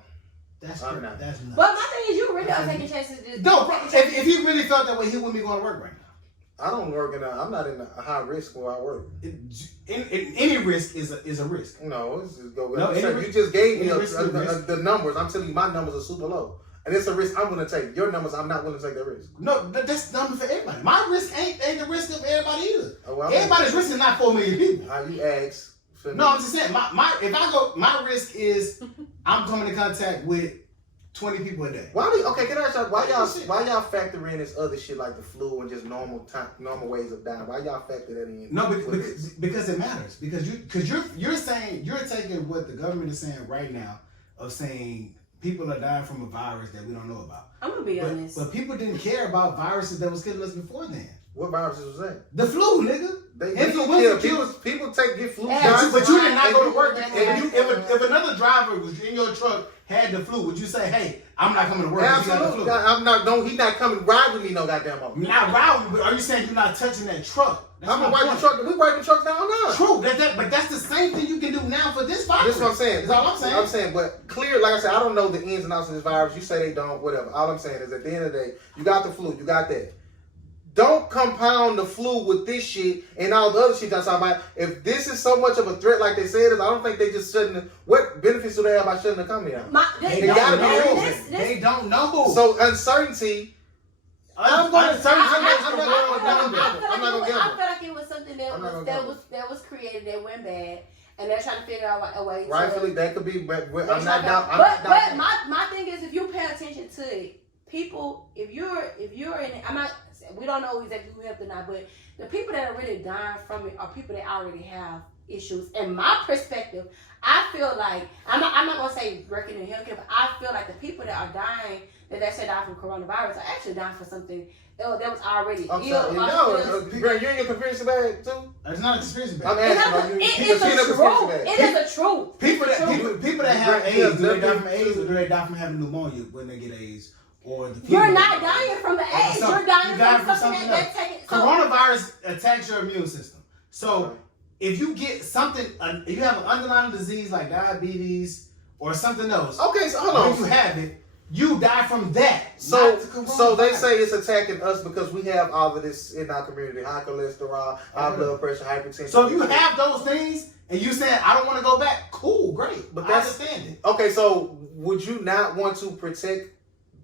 That's I'm not. That's nuts. But my thing is, you really are taking chances. No, if he really felt that way, he wouldn't be going to work right now. I don't work I'm not in a high risk where I work. Any risk is a risk. No, it's just go. No, you just gave me the numbers. I'm telling you, my numbers are super low. And it's a risk I'm going to take. Your numbers, I'm not willing to take that risk. No, that's the number for everybody. My risk ain't the risk of everybody either. Oh, well, everybody's risk is not 4 million people. How you ask? No, I'm just saying. My risk is I'm coming in contact with 20 people a day. Can I ask y'all why y'all factor in this other shit like the flu and just normal ways of dying? Why y'all factor that in? No, because it matters. Because you're saying you're taking what the government is saying right now of saying people are dying from a virus that we don't know about. I'm gonna be honest. But people didn't care about viruses that was killing us before then. What viruses was that? The flu, nigga. People get flu shots. But you did not go to work. If another driver was in your truck had the flu, would you say, hey, I'm not coming to work? Absolutely. I'm not. No, he's not coming ride with me. No goddamn moment. Not ride with me. Are you saying you're not touching that truck? I'm gonna wipe the truck. We wiping trucks down now. True. But that's the same thing you can do now for this virus. That's what I'm saying. That's all I'm saying. I'm saying, but clear. Like I said, I don't know the ins and outs of this virus. You say they don't. Whatever. All I'm saying is, at the end of the day, you got the flu. You got that. Don't compound the flu with this shit and all the other shit that's talking about. If this is so much of a threat like they said it is, I don't think they just shouldn't. What benefits do they have by shutting the company down? They don't know. So uncertainty. I'm not gonna gamble. I feel like it was something that was created that went bad, and they're trying to figure out a way. Rightfully, that could be. But I'm not down. But my thing is, if you pay attention to it, people, if you're in, we don't know exactly who helped or not, but the people that are really dying from it are people that already have issues. In my perspective, I feel like I'm not gonna say working in healthcare, but I feel like the people that are dying, that they say die from coronavirus, are actually dying for something that was already ill. You're in your conspiracy bag too? It's not a conspiracy bag. I'm asking you. It is a truth. People that have AIDS, do they die from AIDS or do they die from having pneumonia when they get AIDS? You're not dying from the AIDS. You're dying from something that's taking. Coronavirus attacks your immune system. So if you get something, if you have an underlying disease like diabetes or something else, okay, so hold on. If you have it, you die from that. So they say it's attacking us because we have all of this in our community: high cholesterol, high blood pressure, hypertension. So if you have those things and you saying I don't want to go back, cool, great, but I understand it. Okay, so would you not want to protect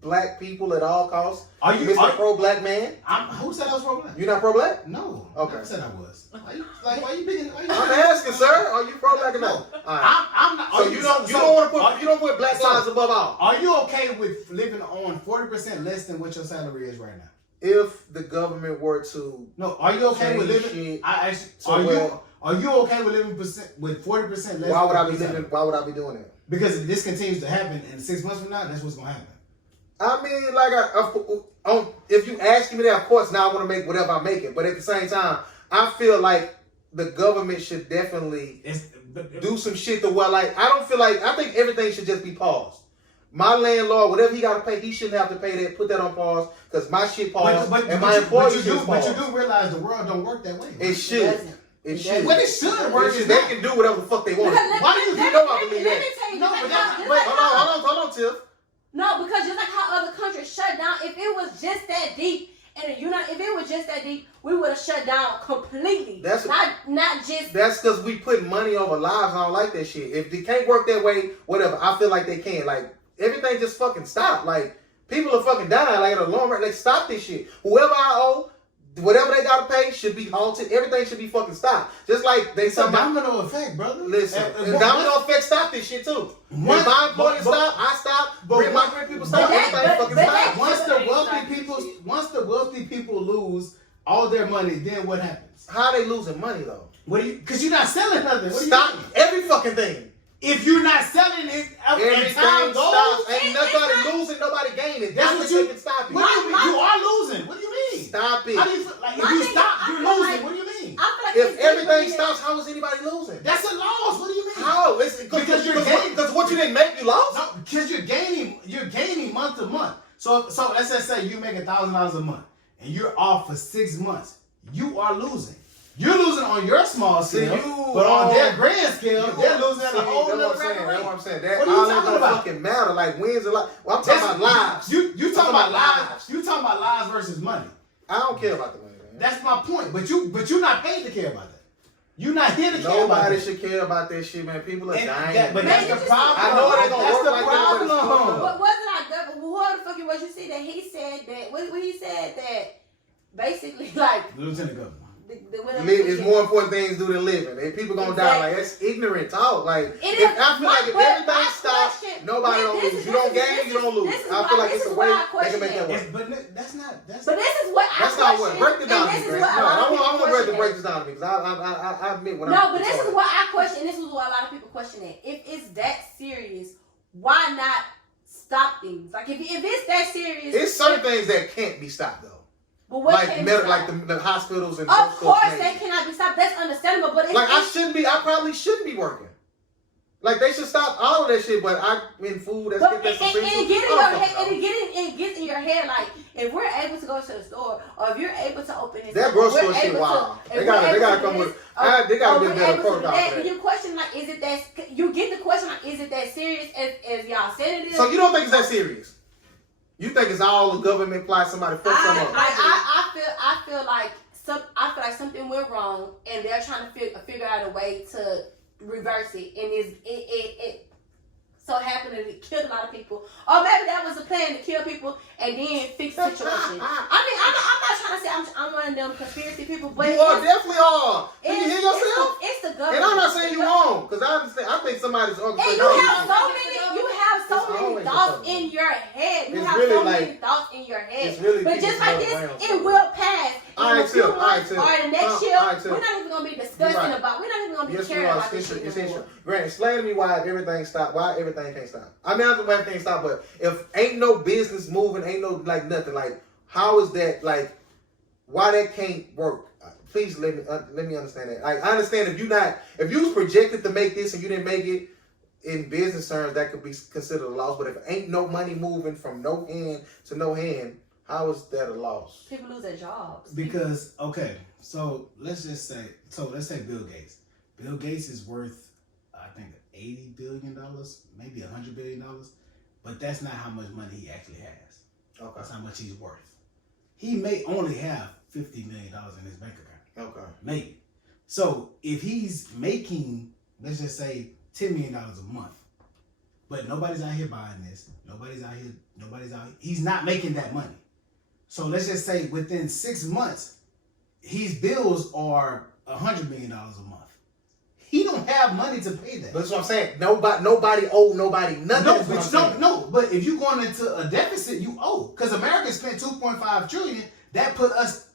Black people at all costs? Are you Mr. Pro-Black man? Who said I was pro-black? You're not pro-black? No. Okay. I said I was. Why you picking? I'm asking, sir. Are you pro-black or no? Right. I'm not. So you don't put Black lives above all. Are you okay with living on 40% less than what your salary is right now? If the government were to are you okay with living? Are you okay with living with 40% less? Why would I be living? Why would I be doing it? Because if this continues to happen, and 6 months from now, that's what's gonna happen. I mean, like, if you ask me that, of course, now I want to make whatever I'm making. But at the same time, I feel like the government should definitely do some shit to where, like, I think everything should just be paused. My landlord, whatever he got to pay, he shouldn't have to pay that. Put that on pause because my shit paused and my employees should pause. But you do realize the world don't work that way. It should. It should. Well, it should work. They can do whatever the fuck they want. Why do you know I believe that? Hold on, Tiff. No, because just like how other countries shut down, if it was just that deep, and if it was just that deep, we would have shut down completely. Not just. That's because we put money over lives. I don't like that shit. If they can't work that way, whatever. I feel like they can. Like everything just fucking stop. Like People are fucking dying like at a long rate. Like, stop this shit. Whoever I owe, whatever they gotta pay should be halted. Everything should be fucking stopped. Just like they It's a talking about. domino effect, brother. Listen, the domino effect stop this shit too. When Once- my employees but- stop, I stop. but Bring my what- great people but stop. that- Everything fucking but stop. that- Once the wealthy people lose all their money, then what happens? How they losing money though? What do you? Because you're not selling nothing. What do Stop you mean? every fucking thing. If you're not selling it, and Everything time goes, stops. Ain't it's nobody not- losing, nobody gaining. That's That's what what you- can stop it. what do you mean? You are losing. What do you mean? Stop it. How do you feel? Like if My you nigga, stop, I you're feel losing. like- What do you mean? I feel like If it's everything different. stops, how is anybody losing? That's a loss. What do you mean? How? It's Because you're gaining. Because what you didn't make, you lost. No, because you're gaining month to month. So let's just say you make $1,000 a month and you're off for 6 months. You are losing. You're losing on your small scale, but on their grand scale, they're losing at a whole That's nother what I'm saying. That's what I'm saying. That What are you all that talking don't about? fucking matter. Like wins and lives. Well, I'm talking about lives. You talking about lives. You talking about lives versus money. I don't care about the money, man. That's my point. But you're not paid to care about that. You're not here to care about Nobody that. should care about that shit, man. People are And dying. but Man, that's you the just- problem. I know it ain't gonna That's work the like that, but it's problem. fucked up. What wasn't I good? Who the fuck was you see that he said that? What he said that basically like Lieutenant Governor. It's more important things to do than living. If people gonna die, like that's ignorant talk. Like I feel like if everything stops, nobody don't lose. You don't gain, you don't lose. I feel like it's a way they can make that work. But that's not. But this is what I That's not question, what. Break it down to and me, this is Grace. what a No, lot of I people want Greg question to break it. this down to me because I admit when No, but this is what I question. This is what a lot of people question it. If it's that serious, why not stop things? Like if it's that serious, it's certain things that can't be stopped though. But what Like can be stopped? like the hospitals and Of drug course, stores, they cannot be stopped. That's understandable. But like I probably shouldn't be working. Like they should stop all of that shit. But I in food that's But that's and essential. it get in I your don't head, fucking know. and it gets in your head like if we're able to go to the store or if you're able to open this, That or grocery we're store shit able to- wild. if They we're gotta able to come do with. this, or- They gotta or be a we're better able to do protocol that, for and that. you question like, is it that? You get the question like, is it that serious as y'all said it is? So you don't think it's that serious? You think it's all the government plot? Somebody fucked something up. I feel like something went wrong, and they're trying to figure out a way to reverse it, and it so happened that it killed a lot of people, or maybe that was a plan to kill people and then fix the situation. I mean, I'm not trying to say I'm one of them conspiracy people, but You are definitely are. Do you hear yourself? It's the And government. I'm not saying you wrong, because I understand. I think somebody's And orchestrating. you all have this so shit. many It's thoughts always the in your head. You It's have really so many like- thoughts in your head. it's really But people just like going this, around. it will pass. All In a right, few Tip. All right, months Tip. or the next year, All right, Tip. we're not even gonna be discussing You're right. about. We're not even gonna be Yes, we caring are. about this It's shit essential. anymore. Grant, explain to me why everything stopped. Why everything can't stop. I mean, I don't know why everything stop, but if ain't no business moving, ain't no like nothing. Like, how is that? Like, why that can't work? Please let me understand that. Like, I understand if you was projected to make this and you didn't make it, in business terms, that could be considered a loss. But if ain't no money moving from no hand to no hand, how is that a loss? People lose their jobs. Because so let's say Bill Gates. Bill Gates is worth I think $80 billion, maybe $100 billion, but that's not how much money he actually has. Okay. That's how much he's worth. He may only have $50 million in his bank account. Okay. Maybe. So if he's making, let's just say, $10 million a month, but nobody's out here buying this, he's not making that money. So let's just say within 6 months, his bills are $100 million a month. He don't have money to pay that. But that's what I'm saying. Nobody owe nobody nothing. No, but if you're going into a deficit, you owe. Because America spent $2.5 trillion. That put us,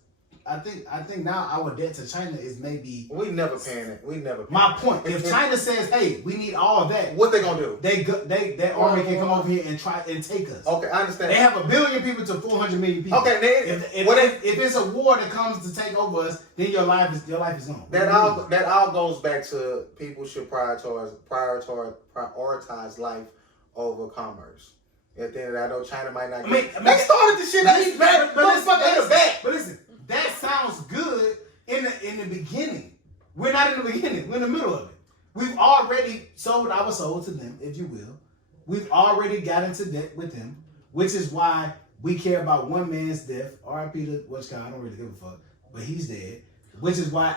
I think now our debt to China is maybe. We never paying it. My point. If China says, "Hey, we need all of that," what they gonna do? That army can come over here and try and take us. Okay, I understand. They have 1 billion people to 400 million people. Okay, if it's a war that comes to take over us, then your life is gone. That all goes back to people should prioritize life over commerce. At the end of that, I know China might not. They started the shit. But listen, that sounds good in the beginning. We're not in the beginning. We're in the middle of it. We've already sold our soul to them, if you will. We've already got into debt with them, which is why we care about one man's death. R.I.P. to What's I don't really give a fuck, but he's dead. Which is why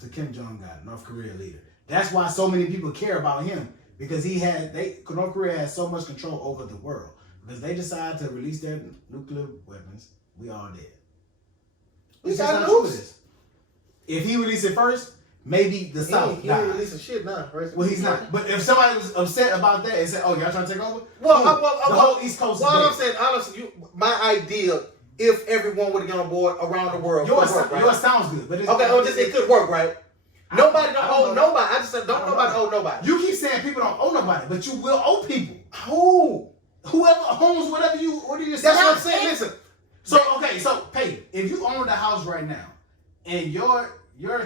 the Kim Jong guy, North Korea leader. That's why so many people care about him, because North Korea has so much control over the world. because they decide to release their nuclear weapons, we all dead. We It's just got how true it nukes. is. If he released it first, maybe the South He ain't died. releasing shit now. Well, he's not. But if somebody was upset about that and said, "Oh, y'all trying to take over," Well, cool. The whole East Coast. Well, I'm is saying, honestly, my idea, if everyone would have gone on board around the world, yours, could work, right? yours sounds good, but it's, Okay, it could work, right? Nobody don't I don't owe know. nobody. I just said don't nobody owe nobody. You keep saying people don't owe nobody, but you will owe people. Who? Whoever owns whatever you order yourself. That's what I'm saying. Listen. So okay, so pay. If you own the house right now, and your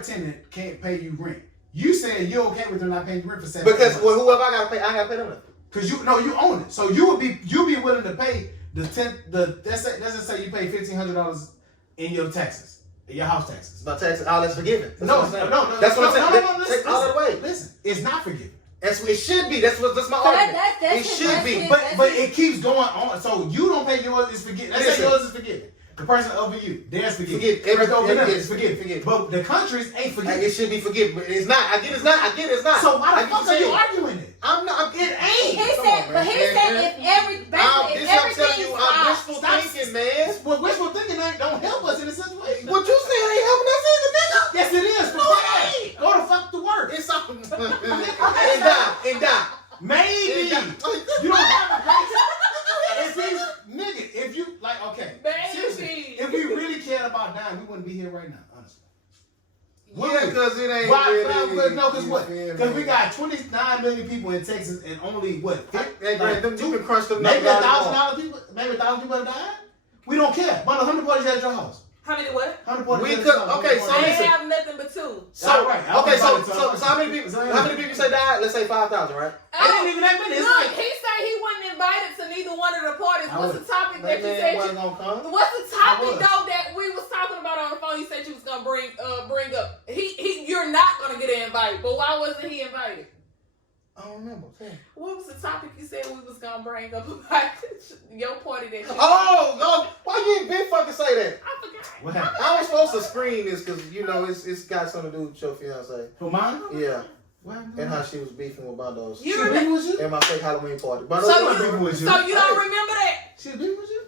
tenant can't pay you rent, you saying you're okay with them not paying you rent for 7 Because months? well, whoever I gotta pay them. Nothing. Because you own it, so you be willing to pay let's just say you pay $1,500 in your taxes, in your house taxes. My taxes, all that's forgiven. That's No, what I'm saying. no, That's what I'm saying. no, Take all that away. Listen, it's not forgiven. That's what it should be. That's my So argument. that's It should be. But it keeps going on. So you don't pay yours is forgiven. Let's say Listen. yours is forgiven. The person over you, theirs forgiven. Forgive. The person over them Everything is forgiven. forgive. But the countries ain't Like, forgiven. it should be forgiven, but it's not. I get it's not. So why I the get fuck what are you're you saying. arguing it? I'm not. It ain't. He Come said, on, but man. he said if I'm everything telling you, I'm stops, wishful thinking, man. Well, wishful thinking don't help us in a situation. What you saying ain't helping us either, nigga. Yes, it is. No, it ain't. Go to fuck to work. It's something. And die. Maybe you don't have a place. If you like, okay, seriously, if we really cared about dying, we wouldn't be here right now, honestly. Yeah, because it ain't Why? really. No, because what? You feel Because me? we got 29 million people in Texas and only what? Hey, Grant, them you can crunch them Maybe numbers out $1,000 people. Maybe 1,000 people have died. We don't care. But 100 parties at your house. How many what? 100 parties. We at could- your house. okay, 100 so I parties. ain't listen. have nothing but 2. So All right, I okay, was so about to so how many people? How many people say died? Let's say 5,000, right? It ain't even that many. It's Look, like he said he wasn't invited to neither one of the parties. I What's was. the topic that That you man said? wasn't gonna come. What's the I topic was. though that we was talking about on the phone? You said you was gonna bring up. You're not gonna get an invite, but why wasn't he invited? I don't remember. What was the topic you said we was gonna bring up about your party that you? Oh, why you ain't been fucking say that? I forgot. What happened? I was supposed to screen this because you know it's got something to do with your fiance. For mine? Yeah, What happened? and how she was beefing with Bandos. You She remember? beefing with you? And my fake Halloween party. Bandos, So was beefing with you. So you don't remember that? She beefing with you?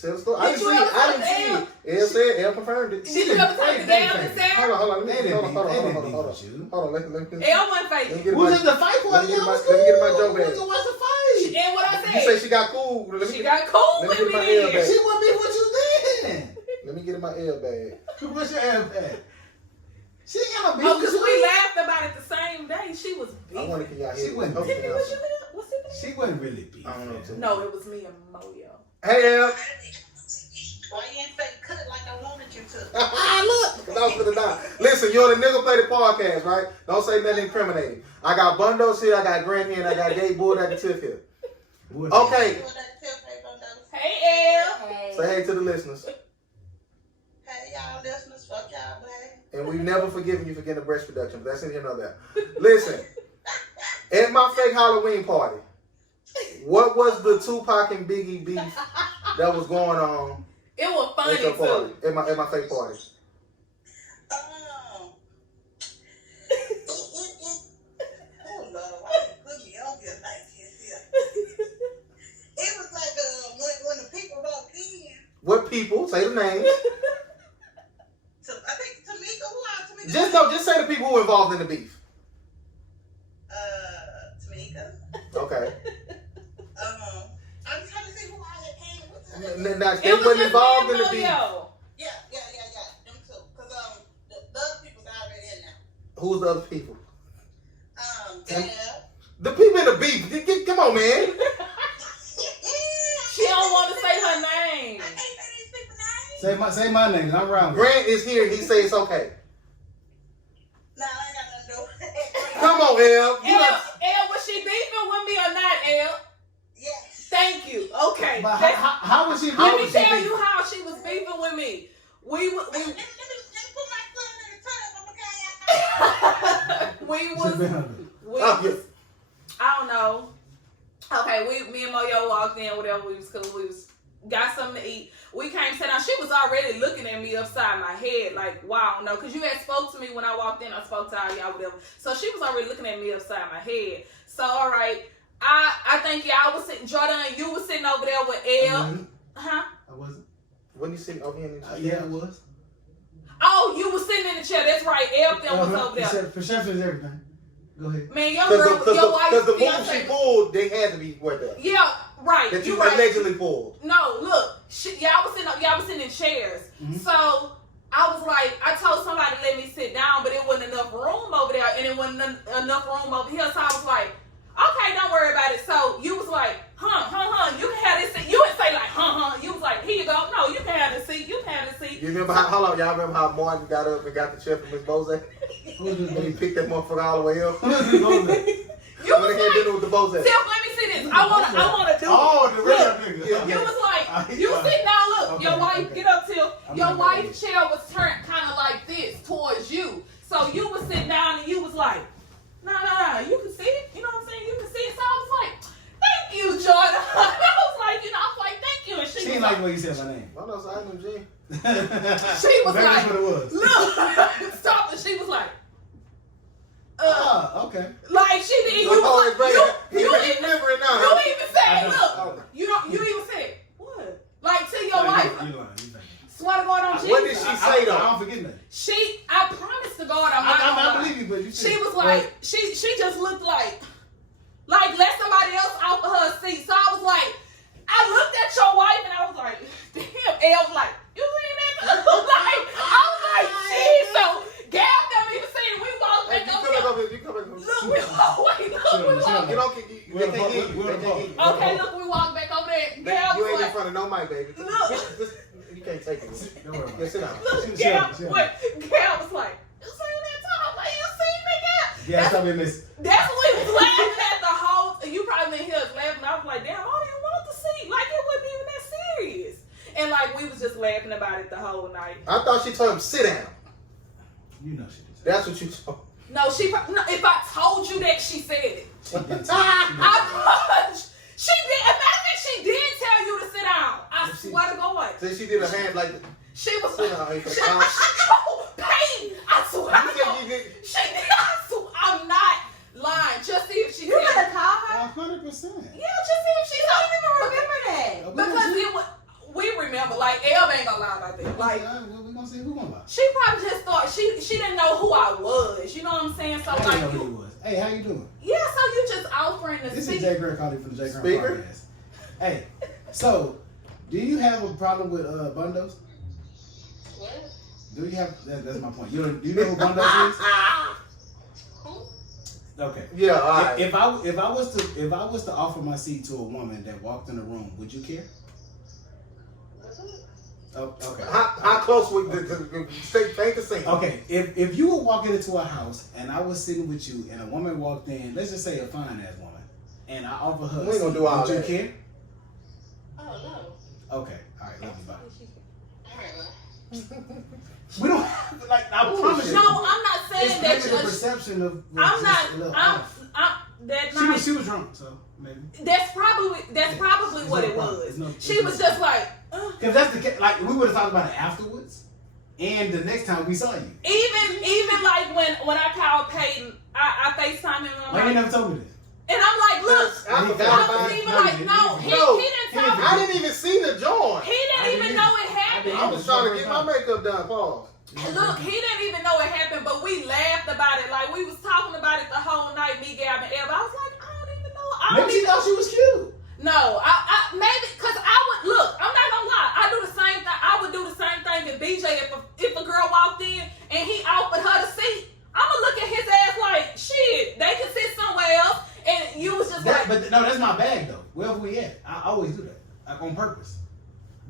tell the story. I Did didn't you see it. ever I didn't tell see Elle? it. Elle said, Elle confirmed it. Did you ever take the they damn fake. and Sarah? Hold on. Let They me didn't hold beef. on. They didn't beef Hold with you. on. Let me Elle wasn't let me fake. get We was my. at the fight party. Let me get It was my- let me get my cool. Joe back. We can watch the fight. And what I You say said, she got cool. she got cool let me with get me my Elle then. back. She wouldn't be with you then. Let me get in my L bag. What's your ass at? She ain't got no beef Oh, with because you. we laughed about it the same day. She was I beefing. want to get y'all She here. wouldn't. Okay, Tiffany, was you there? What's it? She wasn't really beef. I don't know, too. No, it was me and Moyo. Hey, Elle. Why you ain't fake cut like I wanted you to? Look, 'cause I was gonna die. Listen, you're on the Nigga Play the podcast, right? Don't say nothing incriminating. I got Bundos here, I got Grant here, and I got Gay Bull at the tip here. Would- Okay, Doing that tip, hey, Bundos. Hey, Elle. Hey. say hey to the listeners. Hey, y'all listeners, fuck y'all, man. And we've never forgiven you for getting a breast reduction, but that's in here, know that. Listen, at my fake Halloween party, what was the Tupac and Biggie beef that was going on It was funny at your party? too. At my fake party. Oh, Lord, why you put me on here like this here? It was like when the people walked in, What people? Say the names. I think Tamika, who else? Tamika? Just say the people who were involved in the beef. Tamika. Okay. I'm trying to see who all that came with. Now, It they was wasn't just involved me in and the beef. Moyo. Yeah, them two. Cause the other people's already in there. Who's the other people? Deb. The people in the beef. Come on, man. She don't want to say her name. I can't say these people's names. Say my name. And I'm around. Grant is here. He say it's okay. No, I ain't got nothing to do with it. Come on, Elle. Elle, was she beefing with me or not, Elle? Yes. Thank you. Okay. But Let's- how was she? Let me tell you how she was beefing with me. We Let me put my foot in the tub, okay? we was I don't know. Okay, me and Moyo walked in, whatever, we was cool, we was got something to eat. We came sit down. She was already looking at me upside my head, like, wow, no, because you had spoke to me when I walked in, I spoke to all y'all, whatever. So she was already looking at me upside my head. So all right, I think y'all was sitting, Jordan, you was sitting over there with L. Huh? I wasn't. When you sitting over here in the Yeah, I was. Oh, you was sitting in the chair. That's right. L them was over there. Perception is everything. Go ahead. Man, your girl, your wife, because the move fiance- she pulled, they had to be what the Yeah, right. that you right. allegedly pulled. No, look, y'all was sitting in chairs. Mm-hmm. So I was like, I told somebody to let me sit down, but it wasn't enough room over there, and it wasn't enough room over here. So I was like, okay, don't worry about it. So you was like, you can have this seat. You didn't say like, You was like, here you go. No, you can have the seat. You can have the seat. You remember y'all remember how Martin got up and got the chair from Miss Bose? And he picked that motherfucker all the way up. You was when they had dinner with the Bose. Tiff, let me see this. I wanna do Oh, the real look, nigga. Yeah. You was like, you sitting down, look, Okay, your wife, okay. get up, Tiff. I'm Your not wife's ready. chair was turned kind of like this towards you. So you was sitting down and you was like, no, you can see it. You know what I'm saying? You can see it. So I was like, thank you, Jordan. I was like, thank you. And She she didn't was like when you said my name. I know, so I knew G. she was Maybe like, that's what it was. look, stop. And she was like, Oh, okay. like she didn't. You Oh, was it's like, great. you He even remember it now. You even said, I know. look, you even said, what? Like to your wife. You lying. You lying. Swear to God on Jesus. What did she say though? I don't forget nothing. I promise to God, I'm not I gonna lie. believe you, but you She said- was like, she just looked like let somebody else offer her a seat. So I was like, I looked at your wife and I was like, damn. And I was like, you seen that? Like, I was like, geez. So Gab them even seen it. We walked Hey, back you over come back here. over here. You come back over here. Look, we walked. You don't get you We're can't hear you. we're They can't hear you. Okay, look, we walked back over there. Gab You was ain't in like, front of no mic, baby. Look. You can't take it. Don't worry about Yeah, it. sit down. look, Chill, Gab, chill. wait, Gab was like, you seen that time? Like, you seen me, Gab? Yeah, stop being missing. That's what we was laughing at the whole. You probably didn't hear us laughing. I was like, damn, I don't even want to see. Like it wasn't even that serious. And like we was just laughing about it the whole night. I thought she told him sit down. You know she did. That's what you told. No, no, if I told you that, she said it. She did. She did. Imagine she did tell you to sit down. I swear to God. So she did a hand like She was. sit down. Hey, She, Payne, I swear. You said you did. She did. I swear, I'm not lying. Just see if she. You said gotta call her. 100%. Yeah, just see if she. I don't even remember that. Because it was, we remember, like, Elle ain't gonna lie about that. Like, we're gonna see who gonna lie. she probably just thought, she didn't know who I was. You know what I'm saying? So, I like, didn't know who you, he was. Hey, how you doing? yeah, so you just offering to This speak. is Jay Grant calling from the Jay Grant Speaker? podcast. Hey, so do you have a problem with bundos? What? Do you have? That's my point. Do you know who bundos is? Okay. Yeah, all right. If I was to offer my seat to a woman that walked in the room, would you care? Oh, okay. How close would the paint the scene? Okay, if you were walking into a house and I was sitting with you and a woman walked in, let's just say a fine ass woman, and I offer her, We ain't gonna do all would you that. care? Oh, Okay, all right, love you, bye. no. Alright, well. We don't have, like, I promise you. No, I'm not It's saying that maybe the you. perception of. I'm not. just a little I'm. off. That She night. was drunk, so maybe. That's probably what There's it no problem. was. There's no- She was just like. Because that's the case. Like, we would have talked about it afterwards, and the next time we saw you. Even like when I called Peyton, I FaceTime him and I'm Why you like, never told me this? and I'm like, look, I forgot I about was it. even No, like, you no, didn't. he No, didn't tell me. I didn't even see the joint. He didn't even know it happened. I was trying to get my makeup done, Paul. Look, he didn't even know it happened, but we laughed about it. Like we was talking about it the whole night, me, Gab, and Eva. I was like, I don't even know. Maybe she thought she was cute. No, I maybe because I would look. I'm not gonna lie. I do the same thing. I would do the same thing to BJ if a girl walked in and he offered her the seat. I'ma look at his ass like shit. They can sit somewhere else, and you was just like, But no, that's my bag though. Wherever we at, I always do that, like on purpose,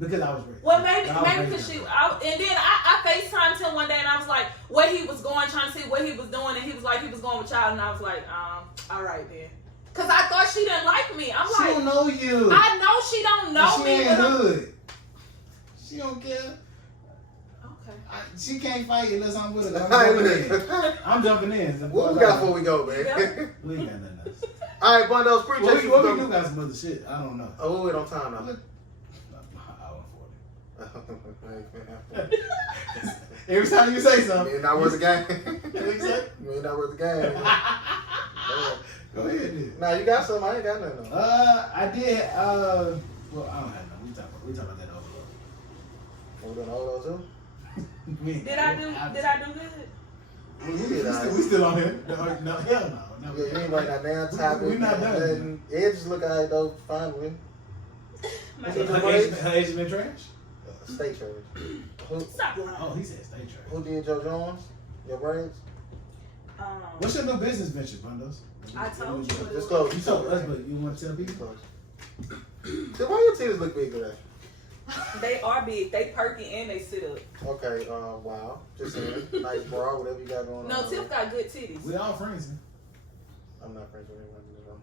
because I was ready. well, maybe I was ready because for she. it. And then I FaceTimed him one day, and I was like, where he was going, trying to see what he was doing, and he was like, he was going with y'all, and I was like, all right then. Cause I thought she didn't like me. I'm She like, don't know you. I know she don't know she me. ain't But I'm, hood. She don't care. okay. She can't fight unless I'm with her. All I'm right, jumping in. I'm jumping in. What we got before we go, man? Yeah. We ain't got nothing else. All right, Bundos, appreciate Well, you. what for we do coming. got some other shit. I don't know. Oh, wait on time now. Hour 40. Every time you say something. You ain't not worth the game. Exactly. You ain't not worth the game. Go ahead, then. Nah, you got something. I ain't got nothing. I did. Well, I don't have no. We talk about that over. We done all those too? Did I do good? You did, all right. We still on here? No, hell no. Yeah, you ain't writing that down topic. We not done. Nothing. Edges look alright though. Fine with me. My Her agent been trash? Stay trash. Stop lying. Oh, he said stay trash. Who did Joe Jones? Your braids? What's your new business venture, Bundos? I told you. Disclose. You told us, but you want to tell people? So why your titties look big today? They are big. They perky and they sit up. Okay, wow. Just saying. Nice bra, whatever you got going on. No, Tiff got good titties. We all friends, man. I'm not friends with anyone in this room.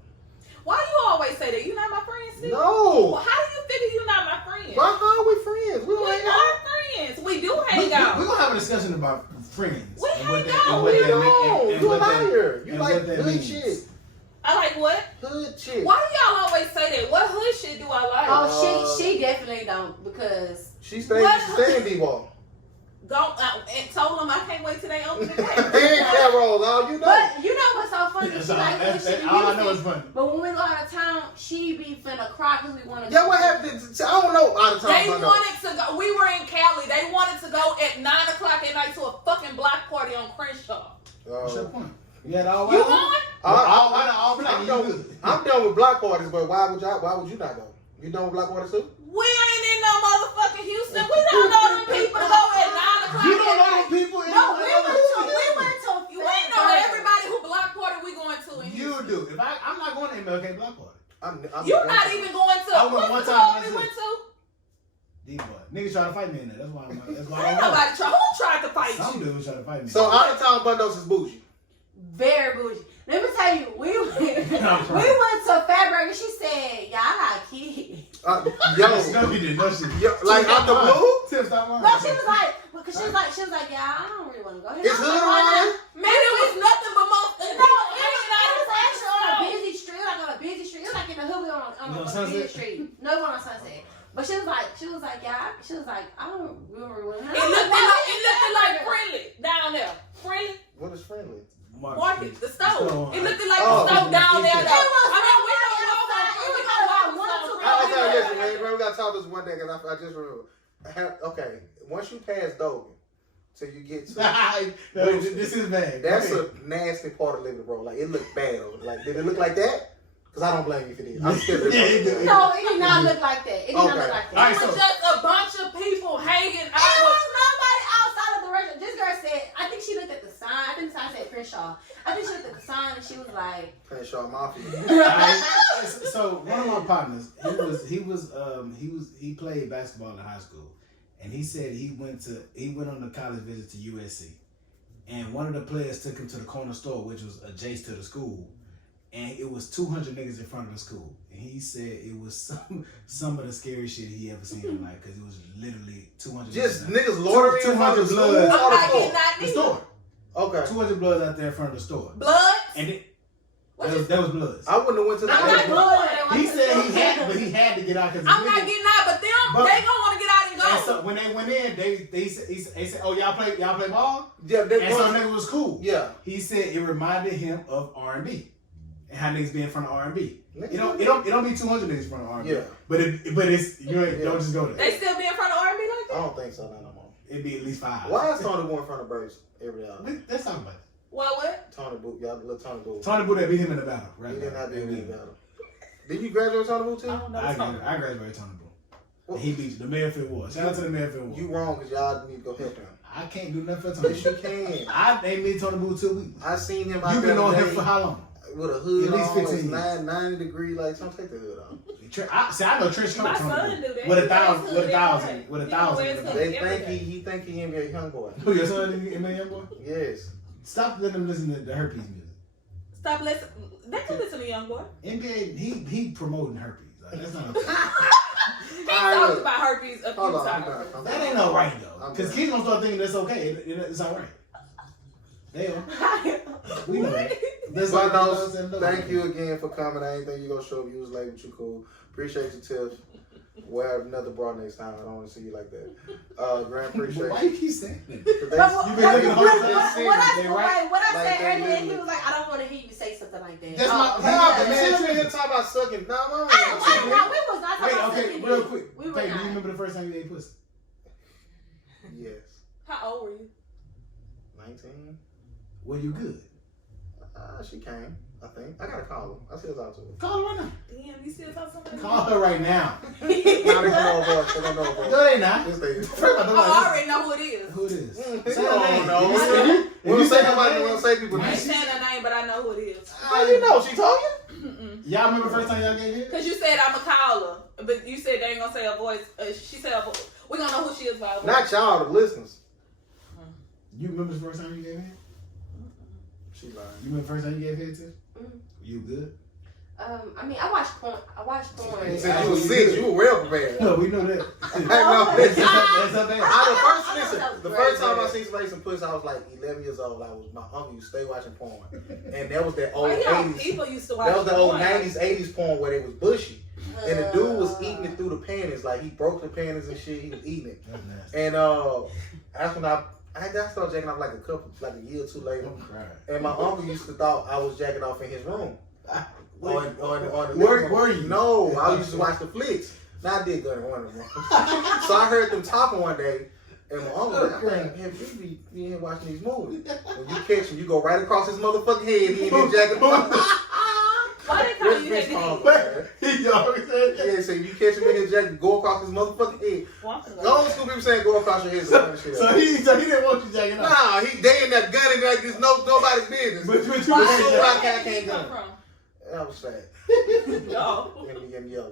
Why you always say that? You not my friend, Steve? No! Well, how do you figure you not my friend? Why how are we friends? We don't We hang out. are friends. We do hang out. We're going to have a discussion about friends. We and what hang that- out. and what We that mean- don't. and You a what that- liar. You and like what that hood means. shit. I like what? Hood shit. Why do y'all always say that? What hood shit do I like? Oh, she definitely don't because She staying D-ball. Go and told them I can't wait till they open the And day. Carol, all you know. But you know what's so funny? She That's like when she be all I know is Houston, funny. but when we go out of town, she be finna cry because we want to. Yeah, what happened? I don't know out of time. They wanted to go. We were in Cali. They wanted to go at 9:00 at night to a fucking block party on Crenshaw. What's your point? You had all You white. going? I'm done with block parties, but why would you not go? You done with block parties too? We ain't in no motherfucking Houston. We don't know them people to go at 9:00. You don't know them people in No, we went to. You ain't know everybody who block party we going to in You Houston. do. If I'm not going to MLK block party. You're not even going to. I went What's one the time, club we that's went to? D-boy. Niggas trying to fight me in there. That's why I'm. That's why Ain't I'm. nobody try. Who tried to fight Some you? dudes trying to fight me. So out of town Bundos is bougie. Very bougie. Let me tell you, we went to Fatburger. She said, "Yeah, I got kids." No, you didn't. No shit. Like out the blue? Tim, stop lying. No, she was like, because she was like, "Yeah, I don't really want to go here." It's hood around? Man, it was nothing but most. No, it was actually on a busy street, like on a busy street. It was like in the hood on You know a busy Sunset? street. No, it wasn't on Sunset. But she was like, yeah. She was like, I don't really want to. It looked like friendly down there. Friendly What is friendly? market, the stove. It looked like Oh. the stove down there. It Though. was I mean, we outside. don't It know. was We like I tell you this, don't man, bro. We gotta talk this one day because I just remember. Okay, once you pass Dogan, till you get to No, this is bad. that's Go a nasty part of living, bro. Like it looked bad. Like did it look like that? Because I don't blame you for this. I'm still. Yeah, it did. No, it did not look like that. It did not Okay. look like All that. right, It was so- just a bunch of people hanging It out. was nobody outside of the restaurant. This girl said, I think she looked at the sign. I think the sign said Crenshaw. I think she looked at the sign and she was like, Crenshaw Mafia. Alright, so one of my partners, he played basketball in high school, and he said he went on a college visit to USC, and one of the players took him to the corner store, which was adjacent to the school, and it was 200 niggas in front of the school, and he said it was some of the scariest shit he ever seen in life because it was literally 200. Just niggas. niggas loitering in front of the 200 school. blood. I'm not Oh, getting that The neither. store. Okay. 200 bloods out there in front of the store, Blood? and it, What that was bloods. I wouldn't have went to the. I'm not going. He said he had to get out because I'm not getting out, but them, But- they gonna want to get out and go. And so when they went in, they said, "Oh, y'all play ball," Yeah, and so nigga was cool. yeah. He said it reminded him of R&B and how niggas be in front of R&B. Niggas It don't be 200 niggas in front of R&B. Yeah. But it's don't just go there. They still be in front of R&B like I that? don't think so. No more. It'd be at least 5. Why is Tony going in front of Birds every hour? Let's talk about it. What? Tony Boot, y'all little Tony Boot. Tony Boo beat him in the battle. Right? He did not beat me about him. Did you graduate Tony Boot too? I don't know. I graduated Tony Boo. And he beat the Mayfield War. Shout out to the Mayfield War. You wrong because y'all need to go help him. I can't do nothing for Tony Yes, Boo. you can. I ain't meet Tony Boo 2 weeks. I seen him out You there been on him today for how long? with a hood At least on, 15 it's years. 90 degrees. Like, don't take the hood off. I know Trish My Coach son Tony do Boo. that. With a He thousand, wears with a hood thousand, every with a day. thousand. He wears hood. They Every think day. he think he NBA young boy. Who your son in my young boy? Yes. Stop letting him listen to the herpes music. Stop listening. They can listen to Young Boy. NBA, he promoting herpes. Like, that's not. He talked about herpes a few Hold on, times. That ain't no right though. I'm Because done. kids gonna start thinking that's okay. It's all right. They are. We know that. That's But no, that's- thank you again for coming. I ain't think you gonna show up. You was late, but you cool. Appreciate you, Tiff. We'll have another bra next time. I don't want to see you like that. Grand appreciation. Why you keep saying that? They- You been looking hard. Just seen What it. They right? I Like said they earlier, literally- he was like, I don't want to hear you say some something like that. That's my Man, man. you here talking about sucking? No. No, we was not talking about Wait, okay, sucking real dick. quick. We were Peyton, do not. you remember the first time you ate pussy? Yes. How old were you? 19. Were you good? She came. I think I gotta call her. I still talk to her. Call her right now. Damn, you still talk to somebody? Call her right now. I don't know her voice. I don't know her voice. No, they not. This thing. First of all, I already know who it is. who it is? Mm, Say you her don't name. know. If you say- We if you don't say her nobody. name- We don't say people I ain't names. saying her name, but I know who it is. How you know? She told you? Y'all remember the first time y'all gave head? Cause you said I'ma call her, but you said they ain't gonna say her voice. She said her voice. We gonna know who she is by her voice. Not y'all, the listeners. You remember the first time you gave head? She lied. You remember the first time you gave head to? Mhm. You good? I mean, I watched porn. You said you was 6. You were well prepared. No, we know that. I know. That's her bad. The first time I seen somebody some pussy, I was like 11 years old. My uncle used to stay watching porn, and that was that old Well, yeah, 80s. people used to watch. That was the old porn. 90s, 80s porn where they was bushy, and the dude was eating it through the panties. Like he broke the panties and shit. He was eating it, That's nasty. and that's when I started jacking off like a year or two later. Don't cry. And my uncle used to thought I was jacking off in his room. On the Were you? No, I used to watch the flicks. Now I did go in one of them. So I heard them talking one day, and my uncle was like, "Hey, you ain't watching these movies. When you catch him, you go right across his motherfucking head. He ain't been jacking off." Why they call you Rich that? Paul, nigga? man. He always said that. Yeah, so you catch him in his jacket, go across his motherfucking head. Well, I'm finna The go. old school people saying go across your head. So he didn't want you jacking off. Nah, they in that gun and like this nobody's business. But you Why? was Why Where can't did he go? come from? That was sad. No. And yellow.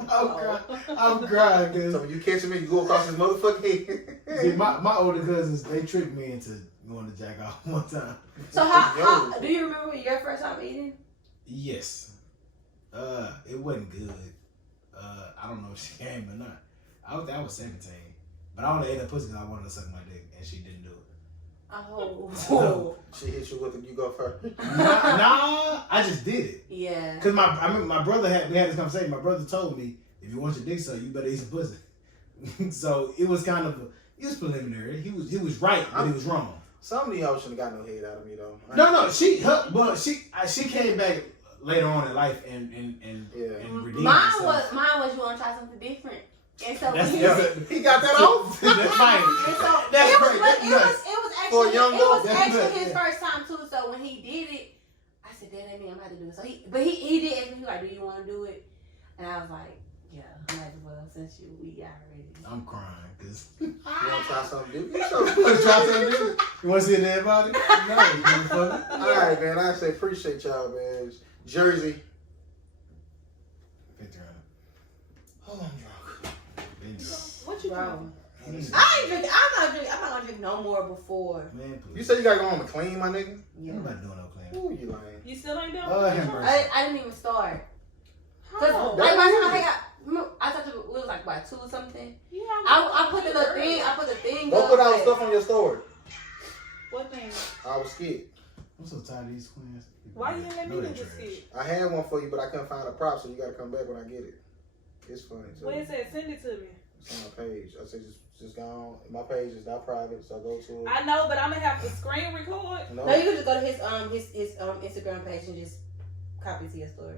I'm crying, cause So when you catch him in, you go across his motherfucking head. see, my older cousins, they tricked me into going to jack off one time. So how do you remember your first time eating? Yes. It wasn't good. I don't know if she came or not. I was 17, but I only ate her pussy because I wanted to suck my dick, and she didn't do it. Oh. She hit you with it, you go first. Nah, I just did it. Yeah. Cause I remember my brother we had this conversation. My brother told me, if you want your dick sucked, you better eat some pussy. So it was kind of it was preliminary. He was right, but he was wrong. Some of y'all shouldn't have got no head out of me though. No, she came back later on in life and redeemed Mine herself. was you want to try something different, and so That's- we- that's- He got that off. That's fine. And so That's it was, great. but That's it nuts. was For a actually young it boy, was that's actually nuts, his yeah. first time too. So when he did it, I said, "That ain't me. I'm about to do it." So he did ask me, like, "Do you want to do it?" And I was like, "Yeah, I might as well since we already." I'm crying because You want to try something different? you want to try something different? You want to see a dead body? No, motherfucker. All right, man. I say appreciate y'all, man. Jersey. 50 round. Oh, I'm drunk. What you Bro. doing? I ain't drinking. I'm not gonna drink no more before. Man, please. You said you gotta go home and clean, my nigga? Yeah. Nobody doing no plan. Ooh, you lying. You still ain't done? Oh, have mercy. I didn't even start. Cause How? like by the time I thought it was like by 2 or something. You I put the little thing. I put the thing. Go up, put all the but- stuff on your story. What thing? I was scared. I'm so tired of these queens. Why you didn't let me Know do they this trash. shit? I had one for you, but I couldn't find a prop, so you gotta come back when I get it. It's funny. So Where is that? Send it to me. it's on my page. I said just go on. My page is not private, so go to it. I know, but I'm gonna have to screen record. No, No, you can just go to his Instagram page and just copy it to your story.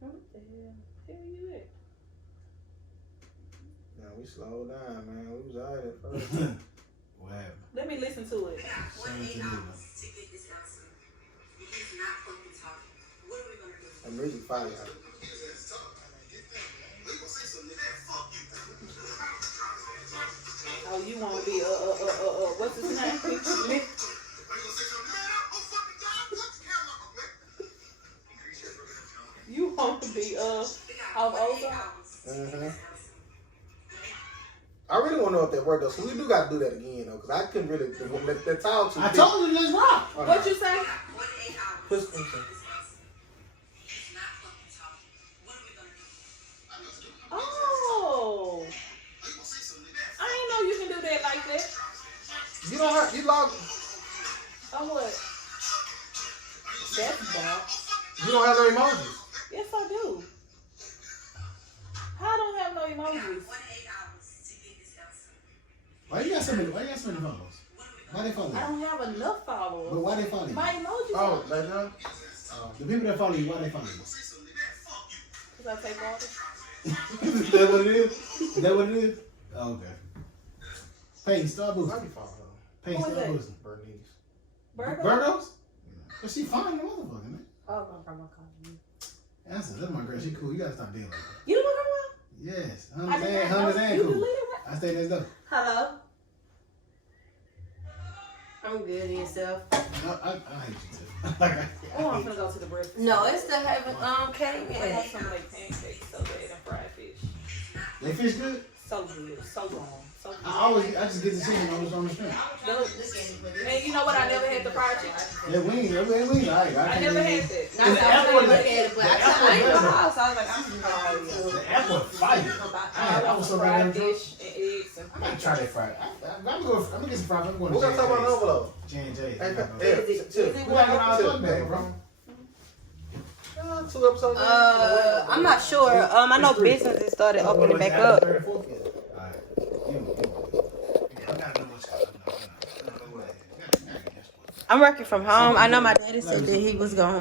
What the hell? Hell you at? no, we slowed down, man. We was out at first. What happened? Let me listen to it. Send it to me, man. The music fire. Oh, you want to be what's his name? You want to be of Ozark? Mm-hmm. I really want to know if that worked though, so we do got to do that again though, because I couldn't really. That towel too I thick. told you let's rock. What you say? Push- Oh, I didn't know you can do that like that. You don't have you log. Oh what? That's bad. You don't have no emojis. Yes, I do. I don't have no emojis. Why you got so many photos? Why they follow I you? don't have enough followers. But why they follow you? My emojis. Oh, like that? The people that follow you, why they follow you? Cause I take orders. Is that what it is? Is that what it is? Oh, okay. Peyton, start I boosting. be following Peyton, Who is start that? boosting. Bernice. Virgo. Virgos? But she fine, the motherfucker, man. Oh, my grandma called me. That's my girl. She cool. You gotta stop being like that. You know my grandma? Yes. I Hundreds did and not know hundreds and you cool. deleted it. I stay next door. Hello. I'm good in yourself. I hate you too. Like, Oh, I'm gonna go to the breakfast. No, it's still having cake. I want some of like pancakes so bad and fried fish. They fish good? So good, so long, so good. I just get to see them on the stream. And you know what? I never had the fried chicken. That wing, I I never had that. And the apple, look at it, but I ain't in the house. I was like, I'm just gonna the apple fire. I I want was so some ready fried to fish and eggs and I might try that fried. I'm gonna get some fried. I'm going We're to gonna talk about the envelope. J&J. Hey, We yeah, Is chill. it gotta get our Chill, fun back, bro. 2 episodes. I'm not sure. I know businesses started opening back up. Alright. I gotta know what's going on. I'm working from home. I know my daddy said that he was going